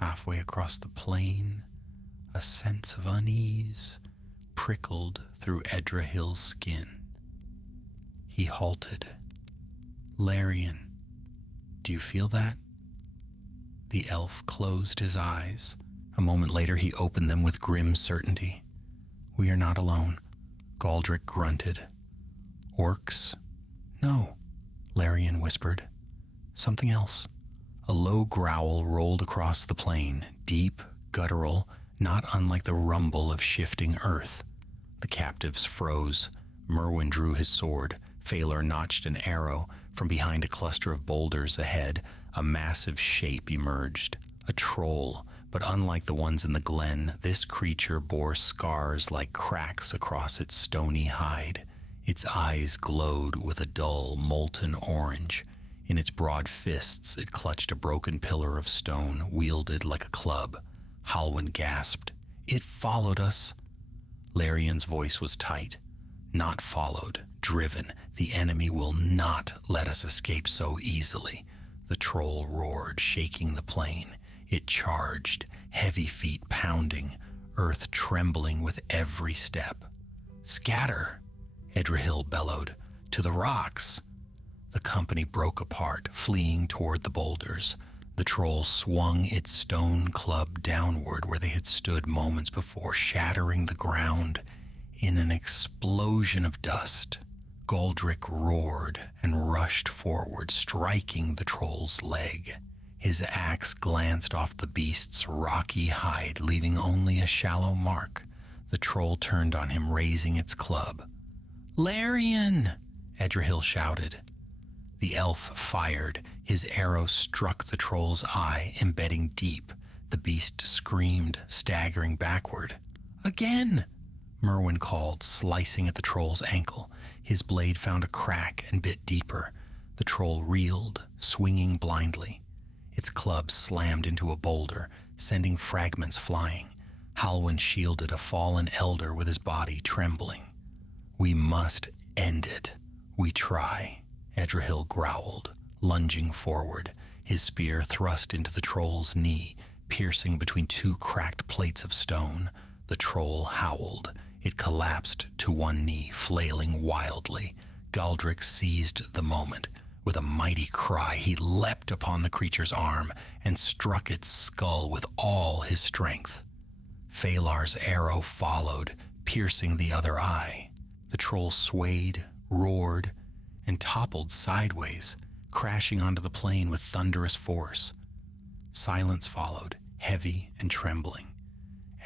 Halfway across the plain, a sense of unease prickled through Edrahil's skin. He halted. Larian, do you feel that? The elf closed his eyes. A moment later, he opened them with grim certainty. We are not alone, Galdric grunted. Orcs? No, Larian whispered. Something else. A low growl rolled across the plain, deep, guttural, not unlike the rumble of shifting earth. The captives froze. Merwin drew his sword. Phalar notched an arrow. From behind a cluster of boulders ahead, a massive shape emerged. A troll, but unlike the ones in the glen, this creature bore scars like cracks across its stony hide. Its eyes glowed with a dull, molten orange. In its broad fists, it clutched a broken pillar of stone, wielded like a club. Halwyn gasped. It followed us. Larian's voice was tight. Not followed, driven. The enemy will not let us escape so easily. The troll roared, shaking the plain. It charged, heavy feet pounding, earth trembling with every step. Scatter, Edrahil bellowed. To the rocks. The company broke apart, fleeing toward the boulders. The troll swung its stone club downward where they had stood moments before, shattering the ground in an explosion of dust. Galdric roared and rushed forward, striking the troll's leg. His axe glanced off the beast's rocky hide, leaving only a shallow mark. The troll turned on him, raising its club. Larian! Edrahil shouted. The elf fired. His arrow struck the troll's eye, embedding deep. The beast screamed, staggering backward. Again! Merwin called, slicing at the troll's ankle. His blade found a crack and bit deeper. The troll reeled, swinging blindly. Its club slammed into a boulder, sending fragments flying. Halwyn shielded a fallen elder with his body trembling. We must end it. We try, Edrahil growled, lunging forward. His spear thrust into the troll's knee, piercing between two cracked plates of stone. The troll howled. It collapsed to one knee, flailing wildly. Galdric seized the moment. With a mighty cry, he leapt upon the creature's arm and struck its skull with all his strength. Phalar's arrow followed, piercing the other eye. The troll swayed, roared, and toppled sideways, crashing onto the plain with thunderous force. Silence followed, heavy and trembling.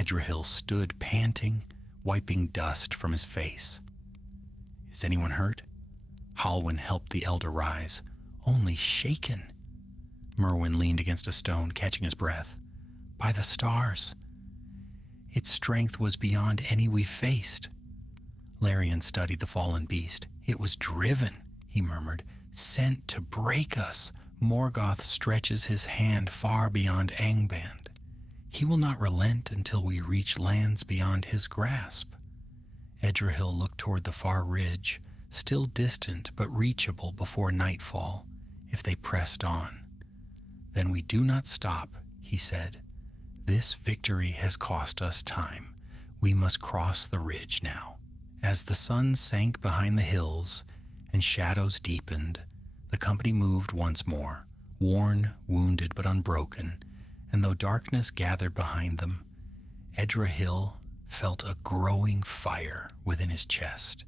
Edrahil stood panting, wiping dust from his face. Is anyone hurt? Halwyn helped the elder rise. Only shaken. Merwin leaned against a stone, catching his breath. By the stars. Its strength was beyond any we faced. Larian studied the fallen beast. It was driven, he murmured, sent to break us. Morgoth stretches his hand far beyond Angband. He will not relent until we reach lands beyond his grasp. Edrahil looked toward the far ridge, still distant but reachable before nightfall, if they pressed on. Then we do not stop, he said. This victory has cost us time. We must cross the ridge now. As the sun sank behind the hills and shadows deepened, the company moved once more, worn, wounded, but unbroken, and though darkness gathered behind them, Edrahil felt a growing fire within his chest,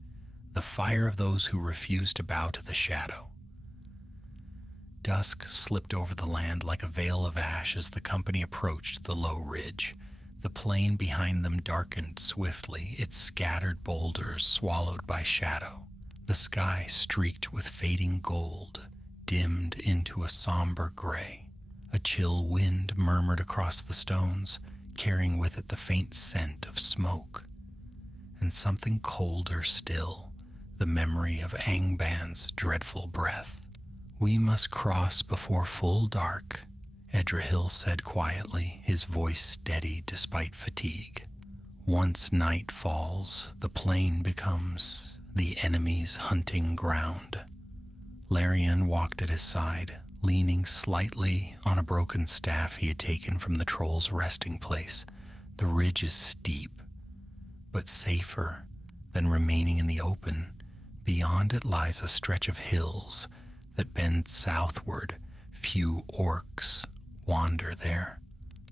the fire of those who refuse to bow to the shadow. Dusk slipped over the land like a veil of ash as the company approached the low ridge. The plain behind them darkened swiftly, its scattered boulders swallowed by shadow. The sky streaked with fading gold, dimmed into a somber gray. A chill wind murmured across the stones, carrying with it the faint scent of smoke. And something colder still, the memory of Angband's dreadful breath. We must cross before full dark, Edrahil said quietly, his voice steady despite fatigue. Once night falls, the plain becomes the enemy's hunting ground. Larian walked at his side, leaning slightly on a broken staff he had taken from the troll's resting place. The ridge is steep, but safer than remaining in the open. Beyond it lies a stretch of hills that bend southward. Few orcs wander there.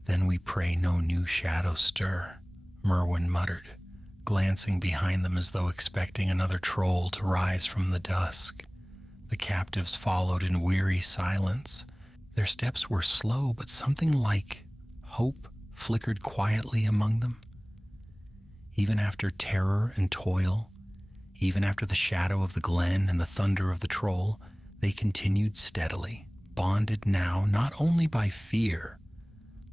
Then we pray no new shadow stir, Merwin muttered. glancing behind them as though expecting another troll to rise from the dusk. The captives followed in weary silence. Their steps were slow, but something like hope flickered quietly among them. Even after terror and toil, even after the shadow of the glen and the thunder of the troll, they continued steadily, bonded now not only by fear,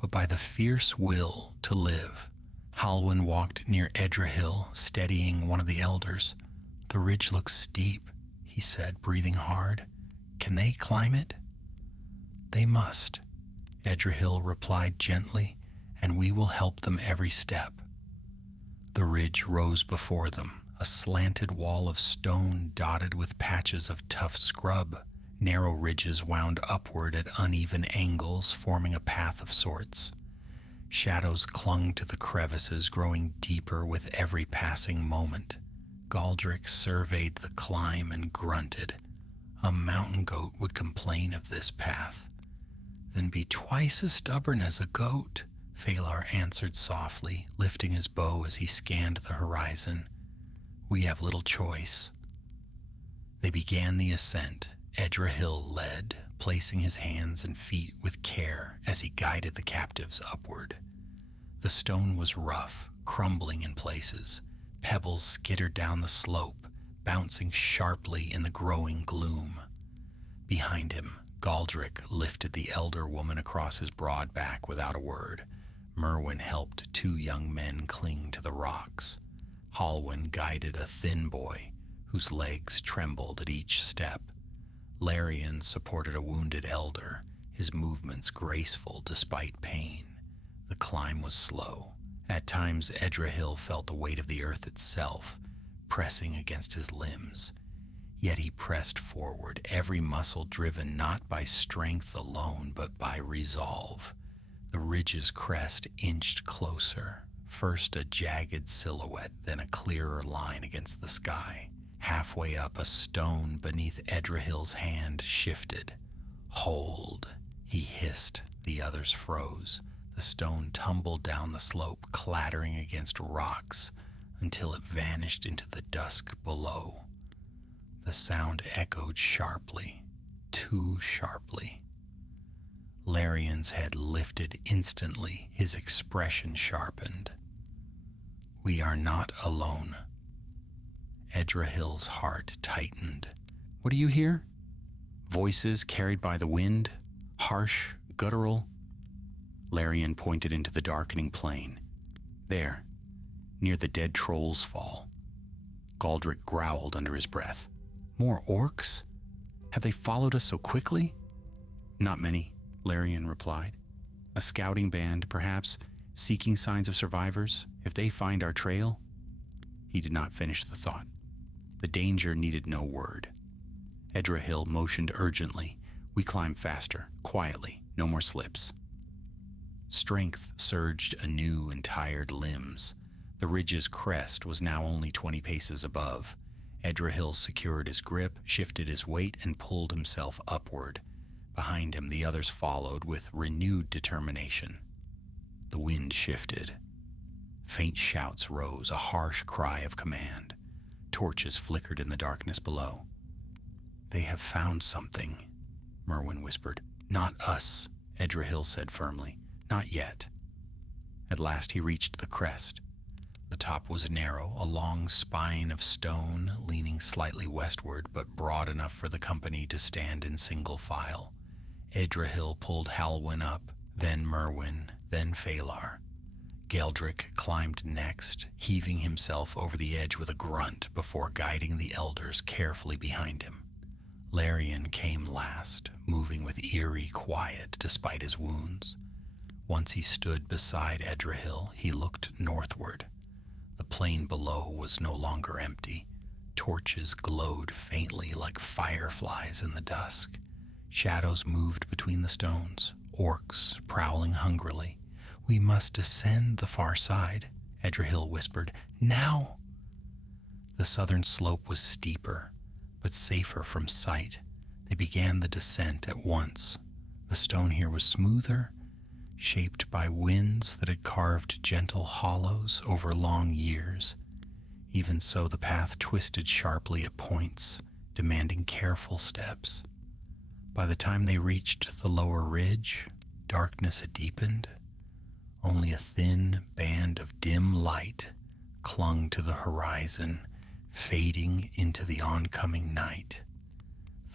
but by the fierce will to live. Halwyn walked near Edrahil, steadying one of the elders. "The ridge looks steep," he said, breathing hard. "Can they climb it?" "They must," Edrahil replied gently, "and we will help them every step." The ridge rose before them, a slanted wall of stone dotted with patches of tough scrub. Narrow ridges wound upward at uneven angles, forming a path of sorts. Shadows clung to the crevices, growing deeper with every passing moment. Galdric surveyed the climb and grunted. A mountain goat would complain of this path. "Then be twice as stubborn as a goat," Phalar answered softly, lifting his bow as he scanned the horizon. "We have little choice." They began the ascent. Edrahil led, placing his hands and feet with care as he guided the captives upward. The stone was rough, crumbling in places. Pebbles skittered down the slope, bouncing sharply in the growing gloom. Behind him, Galdric lifted the elder woman across his broad back without a word. Merwin helped two young men cling to the rocks. Halwyn guided a thin boy whose legs trembled at each step. Larian supported a wounded elder, his movements graceful despite pain. The climb was slow. At times, Edrahil felt the weight of the earth itself, pressing against his limbs. Yet he pressed forward, every muscle driven not by strength alone, but by resolve. The ridge's crest inched closer, first a jagged silhouette, then a clearer line against the sky. Halfway up, a stone beneath Edrahil's hand shifted. "Hold," he hissed. The others froze. The stone tumbled down the slope, clattering against rocks, until it vanished into the dusk below. The sound echoed sharply, too sharply. Larian's head lifted instantly, his expression sharpened. "We are not alone." Edrahil's heart tightened. "What do you hear?" Voices carried by the wind, harsh, guttural. Larian pointed into the darkening plain. "There, near the dead troll's fall." Galdric growled under his breath. "More orcs? Have they followed us so quickly?" "Not many," Larian replied. "A scouting band, perhaps, seeking signs of survivors. If they find our trail—" He did not finish the thought. The danger needed no word. Edrahil motioned urgently. "We climb faster, quietly, no more slips." Strength surged anew in tired limbs. The ridge's crest was now only 20 paces above. Edrahil secured his grip, shifted his weight, and pulled himself upward. Behind him, the others followed with renewed determination. The wind shifted. Faint shouts rose, a harsh cry of command. Torches flickered in the darkness below. "They have found something," Merwin whispered. "Not us," Edrahil said firmly. "Not yet." At last he reached the crest. The top was narrow, a long spine of stone leaning slightly westward, but broad enough for the company to stand in single file. Edrahil pulled Halwyn up, then Merwin, then Phalar. Galdric climbed next, heaving himself over the edge with a grunt before guiding the elders carefully behind him. Larian came last, moving with eerie quiet despite his wounds. Once he stood beside Edrahil, he looked northward. The plain below was no longer empty. Torches glowed faintly like fireflies in the dusk. Shadows moved between the stones, orcs prowling hungrily. "We must descend the far side," Edrahil whispered. "Now!" The southern slope was steeper, but safer from sight. They began the descent at once. The stone here was smoother, shaped by winds that had carved gentle hollows over long years. Even so, the path twisted sharply at points, demanding careful steps. By the time they reached the lower ridge, darkness had deepened. Only a thin band of dim light clung to the horizon, fading into the oncoming night.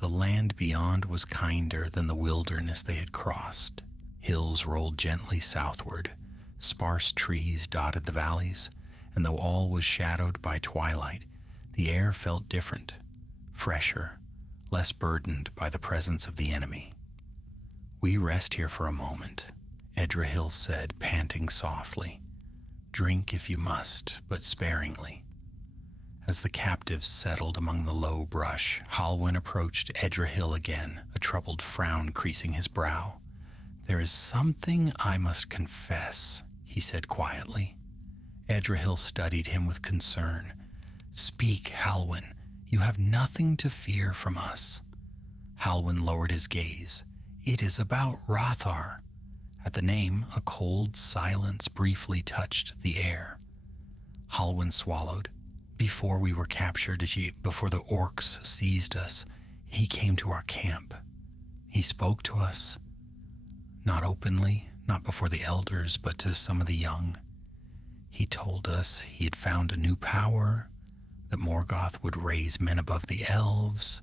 The land beyond was kinder than the wilderness they had crossed. Hills rolled gently southward, sparse trees dotted the valleys, and though all was shadowed by twilight, the air felt different, fresher, less burdened by the presence of the enemy. "We rest here for a moment," Edrahil said, panting softly. "Drink if you must, but sparingly." As the captives settled among the low brush, Halwyn approached Edrahil again, a troubled frown creasing his brow. "There is something I must confess," he said quietly. Edrahil studied him with concern. "Speak, Halwyn. You have nothing to fear from us." Halwyn lowered his gaze. "It is about LOTR." At the name, a cold silence briefly touched the air. Halwyn swallowed. "Before we were captured, before the orcs seized us, he came to our camp. He spoke to us. Not openly, not before the elders, but to some of the young. He told us he had found a new power, that Morgoth would raise men above the elves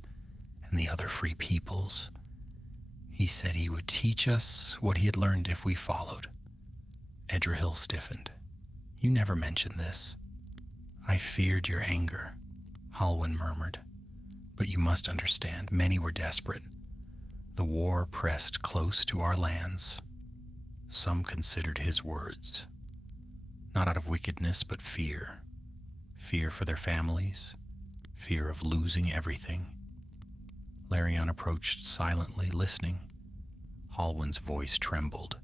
and the other free peoples. He said he would teach us what he had learned if we followed." Edrahil stiffened. "You never mentioned this." "I feared your anger," Halwyn murmured. "But you must understand, many were desperate. The war pressed close to our lands." Some considered his words, not out of wickedness, but fear. Fear for their families, fear of losing everything. Larion approached silently, listening. Halwyn's voice trembled.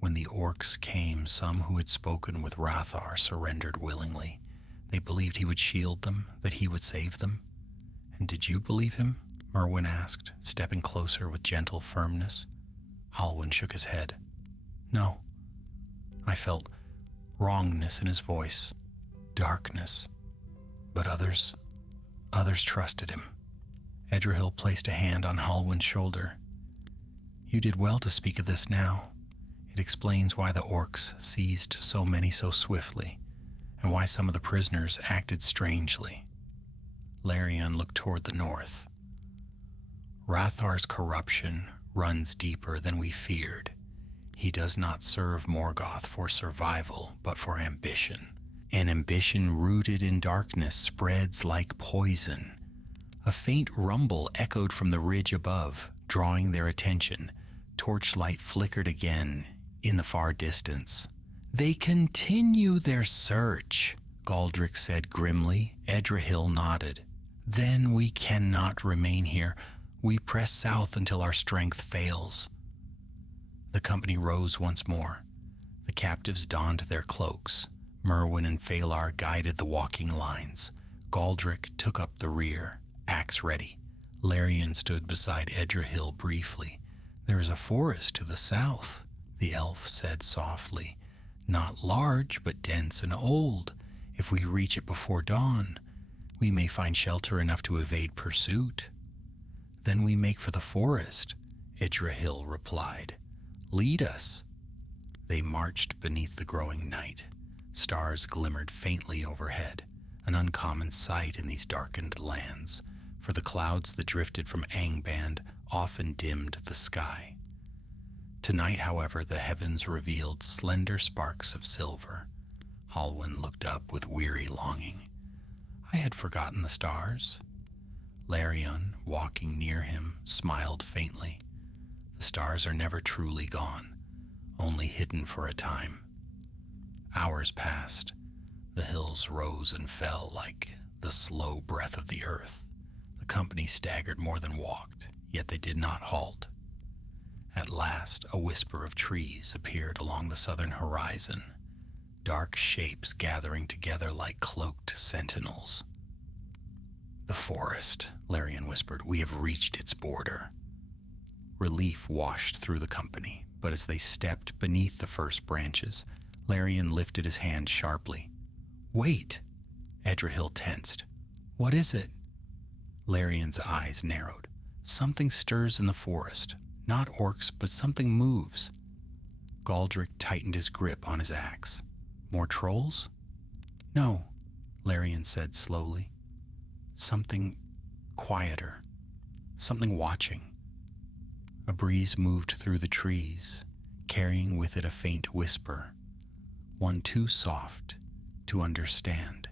"When the orcs came, some who had spoken with LOTR surrendered willingly. They believed he would shield them, that he would save them." "And did you believe him?" Merwin asked, stepping closer with gentle firmness. Halwyn shook his head. "No." I felt wrongness in his voice, darkness. But others trusted him. Edrahil placed a hand on Halwyn's shoulder. "You did well to speak of this now. It explains why the orcs seized so many so swiftly, and why some of the prisoners acted strangely." Larion looked toward the north. "LOTR's corruption runs deeper than we feared. He does not serve Morgoth for survival, but for ambition. An ambition rooted in darkness spreads like poison." A faint rumble echoed from the ridge above, drawing their attention. Torchlight flickered again in the far distance. "They continue their search," Galdric said grimly. Edrahil nodded. "Then we cannot remain here. We press south until our strength fails." The company rose once more. The captives donned their cloaks. Merwin and Phalar guided the walking lines. Galdric took up the rear, axe ready. Larion stood beside Edrahil briefly. "There is a forest to the south," the elf said softly. "Not large, but dense and old. If we reach it before dawn, we may find shelter enough to evade pursuit." "Then we make for the forest," Edrahil replied. "Lead us." They marched beneath the growing night. Stars glimmered faintly overhead, an uncommon sight in these darkened lands, for the clouds that drifted from Angband often dimmed the sky. Tonight, however, the heavens revealed slender sparks of silver. Halwyn looked up with weary longing. "I had forgotten the stars." Larion, walking near him, smiled faintly. "The stars are never truly gone, only hidden for a time." Hours passed. The hills rose and fell like the slow breath of the earth. The company staggered more than walked, yet they did not halt. At last, a whisper of trees appeared along the southern horizon, dark shapes gathering together like cloaked sentinels. "The forest," Larion whispered. "We have reached its border." Relief washed through the company, but as they stepped beneath the first branches, Larion lifted his hand sharply. "Wait!" Edrahil tensed. What is it? Larian's eyes narrowed. Something stirs in the forest. Not orcs, but something moves. Galdric tightened his grip on his axe. More trolls? No, Larian said slowly. Something quieter. Something watching. A breeze moved through the trees, carrying with it a faint whisper, one too soft to understand,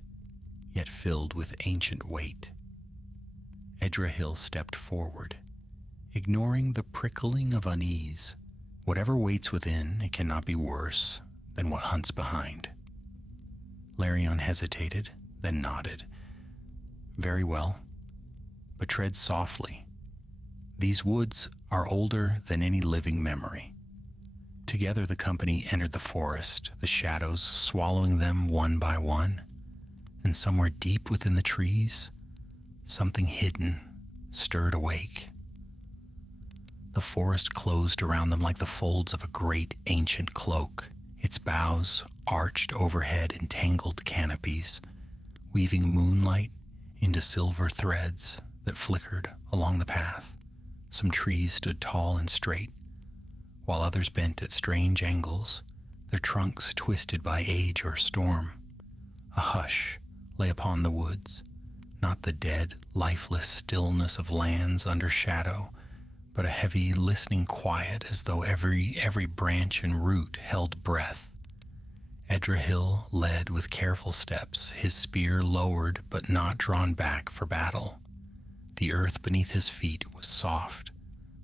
yet filled with ancient weight. Edrahil stepped forward, ignoring the prickling of unease. Whatever waits within, it cannot be worse than what hunts behind. Larian hesitated, then nodded. Very well, but tread softly. These woods are older than any living memory. Together the company entered the forest, the shadows swallowing them one by one, and somewhere deep within the trees, something hidden stirred awake. The forest closed around them like the folds of a great ancient cloak, its boughs arched overhead in tangled canopies, weaving moonlight into silver threads that flickered along the path. Some trees stood tall and straight, while others bent at strange angles, their trunks twisted by age or storm. A hush lay upon the woods, not the dead, lifeless stillness of lands under shadow, but a heavy, listening quiet as though every branch and root held breath. Edrahil led with careful steps, his spear lowered but not drawn back for battle. The earth beneath his feet was soft,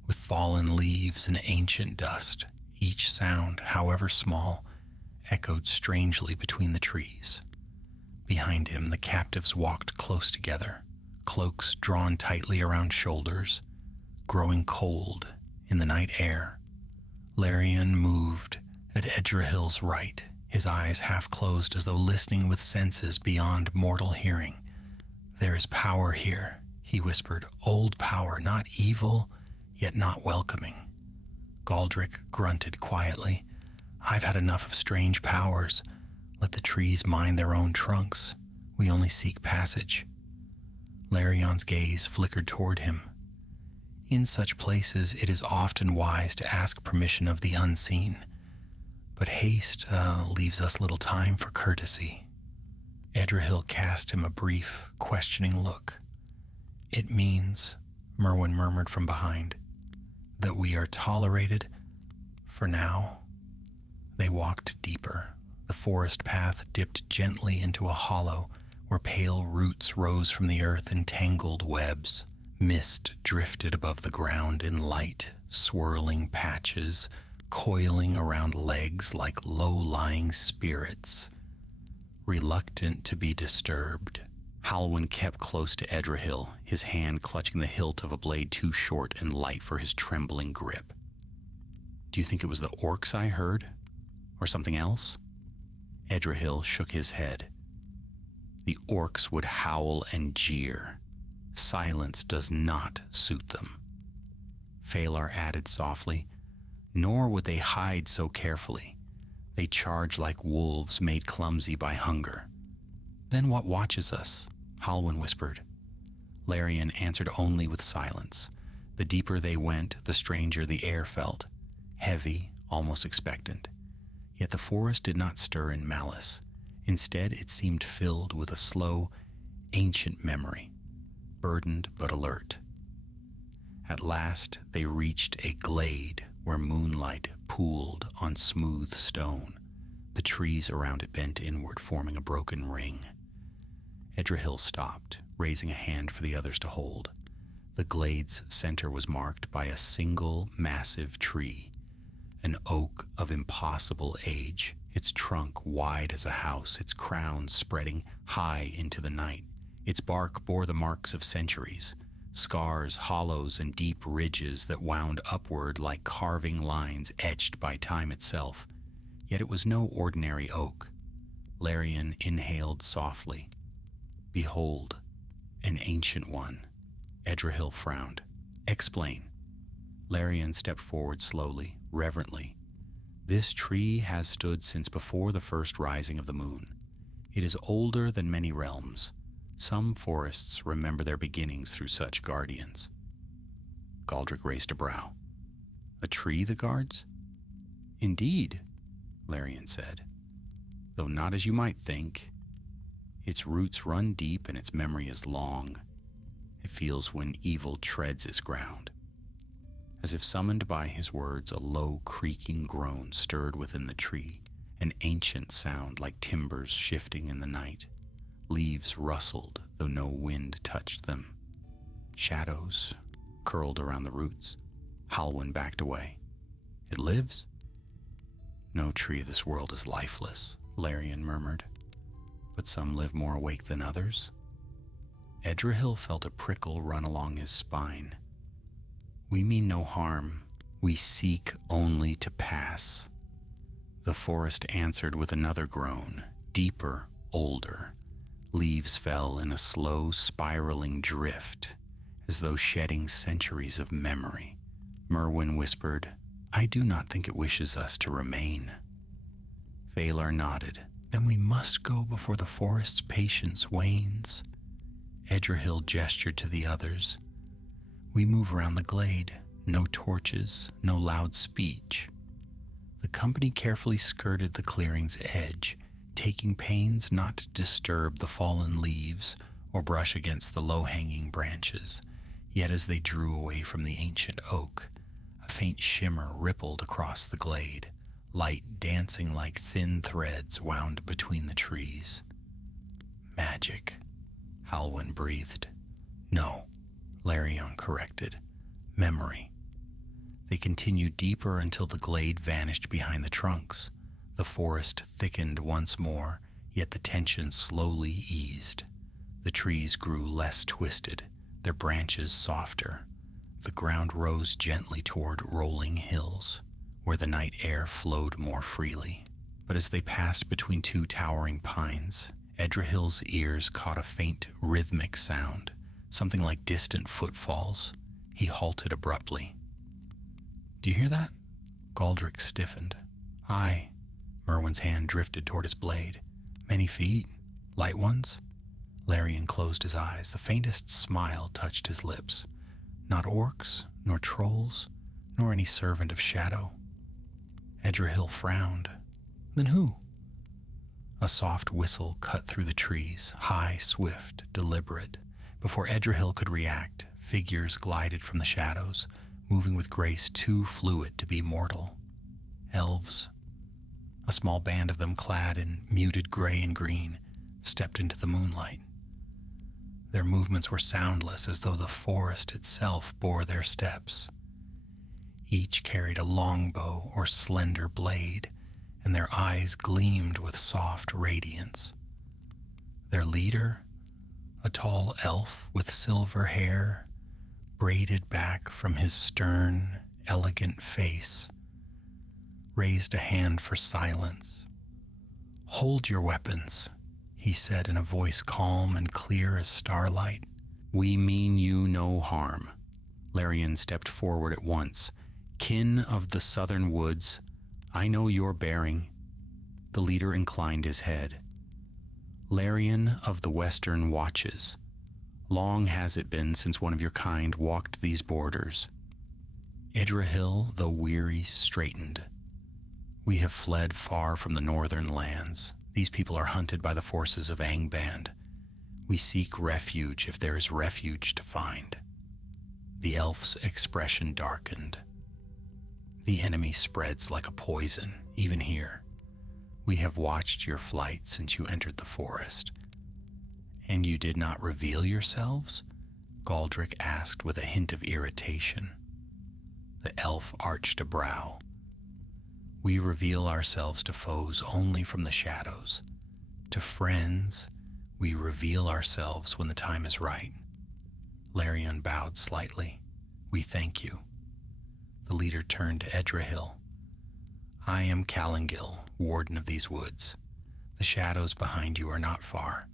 with fallen leaves and ancient dust. Each sound, however small, echoed strangely between the trees. Behind him, the captives walked close together, cloaks drawn tightly around shoulders, growing cold in the night air. Larian moved at Edrahil's right, his eyes half closed as though listening with senses beyond mortal hearing. There is power here, he whispered, old power, not evil, yet not welcoming. Galdric grunted quietly. I've had enough of strange powers. Let the trees mind their own trunks. We only seek passage. Larian's gaze flickered toward him. In such places, it is often wise to ask permission of the unseen, but haste leaves us little time for courtesy. Edrahil cast him a brief, questioning look. It means, Merwin murmured from behind, that we are tolerated for now. They walked deeper. The forest path dipped gently into a hollow where pale roots rose from the earth in tangled webs. Mist drifted above the ground in light, swirling patches, coiling around legs like low-lying spirits. Reluctant to be disturbed, Halwyn kept close to Edrahil, his hand clutching the hilt of a blade too short and light for his trembling grip. Do you think it was the orcs I heard? Or something else? Edrahil shook his head. The orcs would howl and jeer. Silence does not suit them. Phalar added softly, nor would they hide so carefully. They charge like wolves made clumsy by hunger. Then what watches us? Halwyn whispered. Larian answered only with silence. The deeper they went, the stranger the air felt, heavy, almost expectant. Yet the forest did not stir in malice. Instead, it seemed filled with a slow, ancient memory, burdened but alert. At last, they reached a glade where moonlight pooled on smooth stone. The trees around it bent inward, forming a broken ring. Edrahil stopped, raising a hand for the others to hold. The glade's center was marked by a single massive tree, an oak of impossible age, its trunk wide as a house, its crown spreading high into the night. Its bark bore the marks of centuries, scars, hollows, and deep ridges that wound upward like carving lines etched by time itself. Yet it was no ordinary oak. Larian inhaled softly. Behold, an ancient one. Edrahil frowned. Explain. Larian stepped forward slowly, reverently. This tree has stood since before the first rising of the moon. It is older than many realms. Some forests remember their beginnings through such guardians. Galdric raised a brow. A tree the guards? Indeed, Larian said, though not as you might think. Its roots run deep and its memory is long. It feels when evil treads its ground. As if summoned by his words, a low creaking groan stirred within the tree, an ancient sound like timbers shifting in the night. Leaves rustled, though no wind touched them. Shadows curled around the roots. Halwyn backed away. It lives? No tree of this world is lifeless, Larian murmured. But some live more awake than others. Edrahil felt a prickle run along his spine. We mean no harm. We seek only to pass. The forest answered with another groan, deeper, older. Leaves fell in a slow, spiraling drift, as though shedding centuries of memory. Merwin whispered, I do not think it wishes us to remain. Valar nodded. Then we must go before the forest's patience wanes. Edrahil gestured to the others. We move around the glade. No torches, no loud speech. The company carefully skirted the clearing's edge, taking pains not to disturb the fallen leaves or brush against the low-hanging branches. Yet as they drew away from the ancient oak, a faint shimmer rippled across the glade, light dancing like thin threads wound between the trees. Magic, Halwyn breathed. No, Larion corrected. Memory. They continued deeper until the glade vanished behind the trunks. The forest thickened once more, yet the tension slowly eased. The trees grew less twisted, their branches softer. The ground rose gently toward rolling hills, where the night air flowed more freely. But as they passed between two towering pines, Edrahil's ears caught a faint, rhythmic sound, something like distant footfalls. He halted abruptly. Do you hear that? Galdric stiffened. Aye. Merwin's hand drifted toward his blade. Many feet? Light ones? Larian closed his eyes. The faintest smile touched his lips. Not orcs, nor trolls, nor any servant of shadow. Edrahil frowned. Then who? A soft whistle cut through the trees, high, swift, deliberate. Before Edrahil could react, figures glided from the shadows, moving with grace too fluid to be mortal. Elves. A small band of them clad in muted gray and green stepped into the moonlight. Their movements were soundless, as though the forest itself bore their steps. Each carried a longbow or slender blade, and their eyes gleamed with soft radiance. Their leader, a tall elf with silver hair, braided back from his stern, elegant face, raised a hand for silence. Hold your weapons, he said in a voice calm and clear as starlight. We mean you no harm. Larian stepped forward at once. Kin of the southern woods, I know your bearing. The leader inclined his head. Larian of the western watches. Long has it been since one of your kind walked these borders. Edrahil, though weary, straightened. We have fled far from the northern lands. These people are hunted by the forces of Angband. We seek refuge if there is refuge to find. The elf's expression darkened. The enemy spreads like a poison, even here. We have watched your flight since you entered the forest. And you did not reveal yourselves? Galdric asked with a hint of irritation. The elf arched a brow. We reveal ourselves to foes only from the shadows. To friends, we reveal ourselves when the time is right. Larion bowed slightly. We thank you. The leader turned to Edrahil. I am Calangil, warden of these woods. The shadows behind you are not far,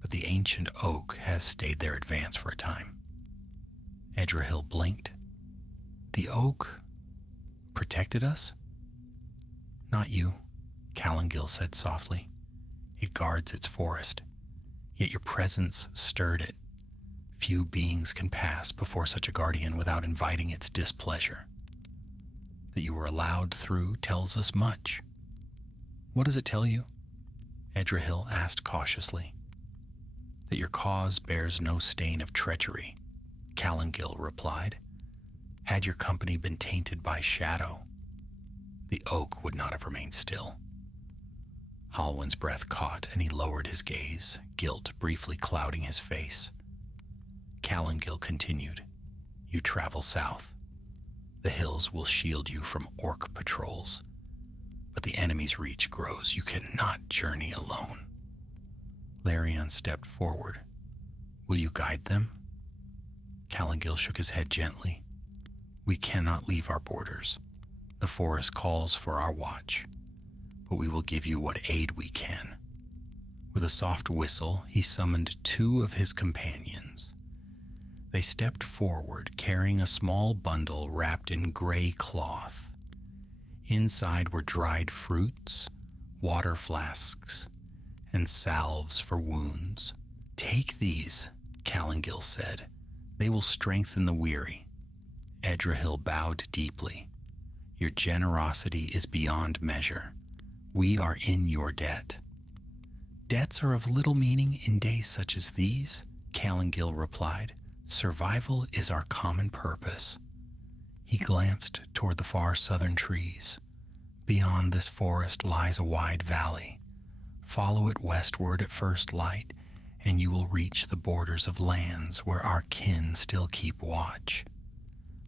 but the ancient oak has stayed their advance for a time. Edrahil blinked. The oak protected us? Not you, Calangil said softly. It guards its forest, yet your presence stirred it. Few beings can pass before such a guardian without inviting its displeasure. That you were allowed through tells us much. What does it tell you? Edrahil asked cautiously. That your cause bears no stain of treachery, Calangil replied. Had your company been tainted by shadow, the oak would not have remained still. Halwyn's breath caught, and he lowered his gaze, guilt briefly clouding his face. Calangil continued, You travel south. The hills will shield you from orc patrols, but the enemy's reach grows. You cannot journey alone. Larion stepped forward. Will you guide them? Calangil shook his head gently. We cannot leave our borders. The forest calls for our watch, but we will give you what aid we can. With a soft whistle, he summoned 2 of his companions. They stepped forward, carrying a small bundle wrapped in gray cloth. Inside were dried fruits, water flasks, and salves for wounds. Take these, Calangil said. They will strengthen the weary. Edrahil bowed deeply. Your generosity is beyond measure. We are in your debt. Debts are of little meaning in days such as these, Calangil replied. Survival is our common purpose. He glanced toward the far southern trees. Beyond this forest lies a wide valley. Follow it westward at first light, and you will reach the borders of lands where our kin still keep watch.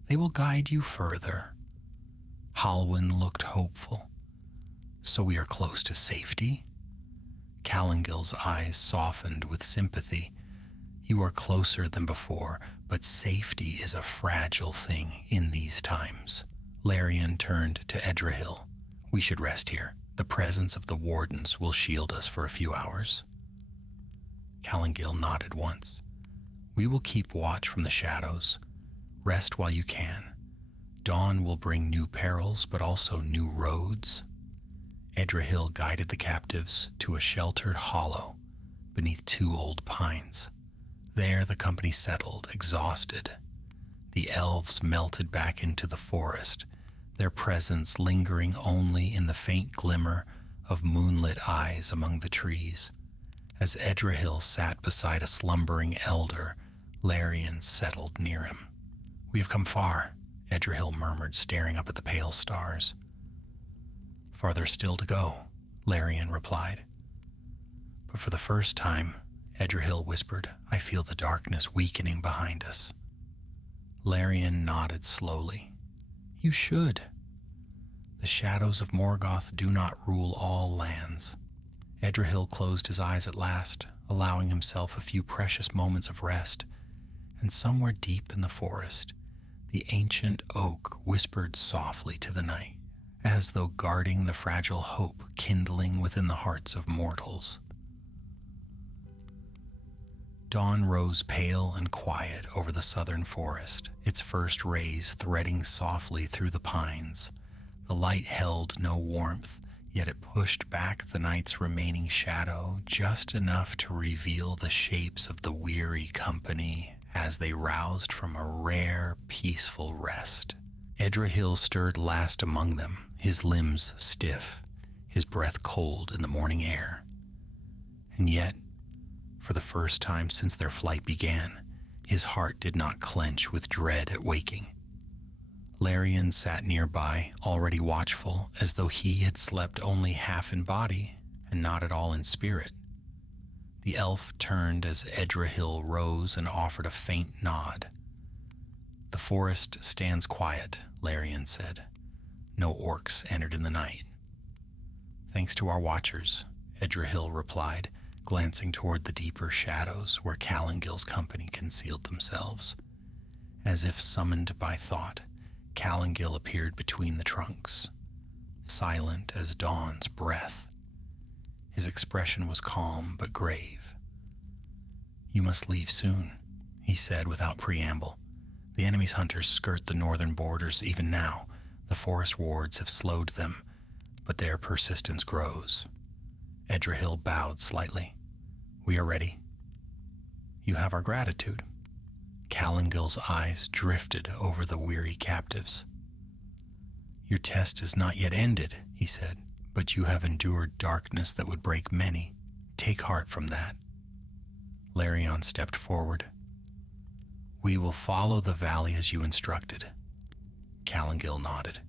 They will guide you further. Halwyn looked hopeful. So we are close to safety? Calangil's eyes softened with sympathy. You are closer than before, but safety is a fragile thing in these times. Larion turned to Edrahil. We should rest here. The presence of the wardens will shield us for a few hours. Calangil nodded once. We will keep watch from the shadows. Rest while you can. Dawn will bring new perils, but also new roads. Edrahil guided the captives to a sheltered hollow beneath 2 old pines. There the company settled, exhausted. The elves melted back into the forest, their presence lingering only in the faint glimmer of moonlit eyes among the trees. As Edrahil sat beside a slumbering elder, Larion settled near him. We have come far, Edrahil murmured, staring up at the pale stars. Farther still to go, Larion replied. But for the first time, Edrahil whispered, I feel the darkness weakening behind us. Larion nodded slowly. You should. The shadows of Morgoth do not rule all lands. Edrahil closed his eyes at last, allowing himself a few precious moments of rest, and somewhere deep in the forest, the ancient oak whispered softly to the night, as though guarding the fragile hope kindling within the hearts of mortals. Dawn rose pale and quiet over the southern forest, its first rays threading softly through the pines. The light held no warmth, yet it pushed back the night's remaining shadow just enough to reveal the shapes of the weary company as they roused from a rare, peaceful rest. Edrahil stirred last among them, his limbs stiff, his breath cold in the morning air. And yet, for the first time since their flight began, his heart did not clench with dread at waking. Larion sat nearby, already watchful, as though he had slept only half in body and not at all in spirit. The elf turned as Edrahil rose and offered a faint nod. The forest stands quiet, Larion said. No orcs entered in the night. Thanks to our watchers, Edrahil replied, glancing toward the deeper shadows where Calangil's company concealed themselves. As if summoned by thought, Calangil appeared between the trunks, silent as dawn's breath. His expression was calm but grave. You must leave soon, he said without preamble. The enemy's hunters skirt the northern borders even now. The forest wards have slowed them, but their persistence grows. Edrahil bowed slightly. "We are ready." "You have our gratitude." Callangill's eyes drifted over the weary captives. "Your test is not yet ended," he said, "but you have endured darkness that would break many. Take heart from that." Larion stepped forward. "We will follow the valley as you instructed." Callangill nodded.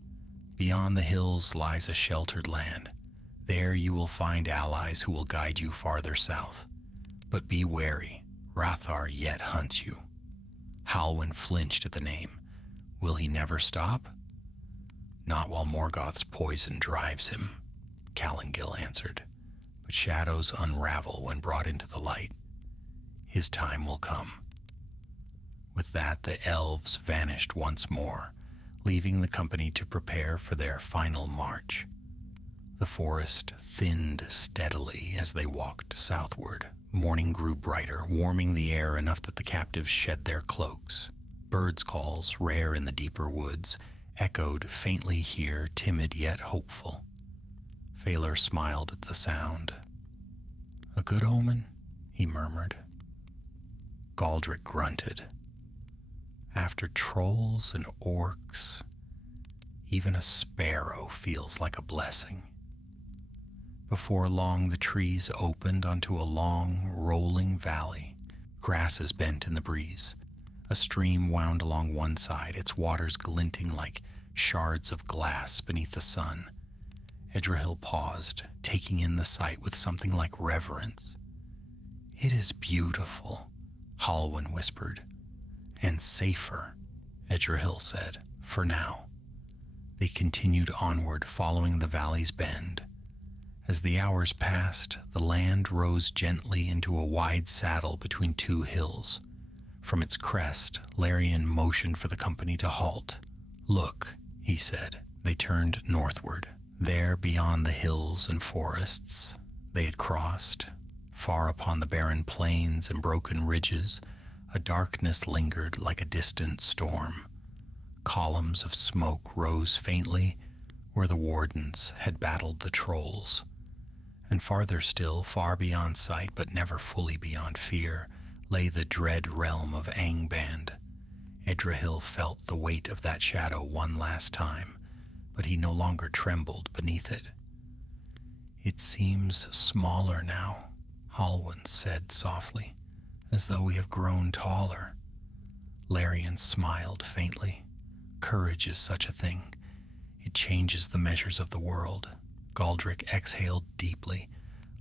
"Beyond the hills lies a sheltered land. There you will find allies who will guide you farther south. But be wary, Rathar yet hunts you." Halwyn flinched at the name. "Will he never stop?" "Not while Morgoth's poison drives him," Callangill answered. "But shadows unravel when brought into the light. His time will come." With that, the elves vanished once more, leaving the company to prepare for their final march. The forest thinned steadily as they walked southward. Morning grew brighter, warming the air enough that the captives shed their cloaks. Birds' calls, rare in the deeper woods, echoed faintly here, timid yet hopeful. Phalar smiled at the sound. "A good omen," he murmured. Galdric grunted. "After trolls and orcs, even a sparrow feels like a blessing." Before long, the trees opened onto a long, rolling valley. Grasses bent in the breeze. A stream wound along one side, its waters glinting like shards of glass beneath the sun. Edrahil paused, taking in the sight with something like reverence. "It is beautiful," Halwyn whispered. "And safer," Edrahil said, "for now." They continued onward, following the valley's bend. As the hours passed, the land rose gently into a wide saddle between two hills. From its crest, Larion motioned for the company to halt. "Look," he said. They turned northward. There, beyond the hills and forests they had crossed, far upon the barren plains and broken ridges, a darkness lingered like a distant storm. Columns of smoke rose faintly where the wardens had battled the trolls. And farther still, far beyond sight but never fully beyond fear, lay the dread realm of Angband. Edrahil felt the weight of that shadow one last time, but he no longer trembled beneath it. "It seems smaller now," Halwyn said softly, "as though we have grown taller." Larion smiled faintly. "Courage is such a thing. It changes the measures of the world." Galdric exhaled deeply.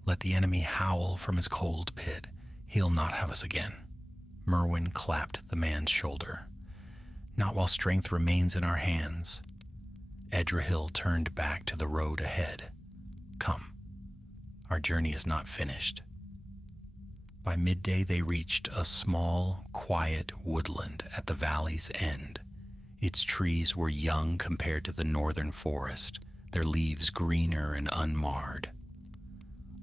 "Let the enemy howl from his cold pit. He'll not have us again." Merwin clapped the man's shoulder. "Not while strength remains in our hands." Edrahil turned back to the road ahead. "Come. Our journey is not finished." By midday they reached a small, quiet woodland at the valley's end. Its trees were young compared to the northern forest, their leaves greener and unmarred.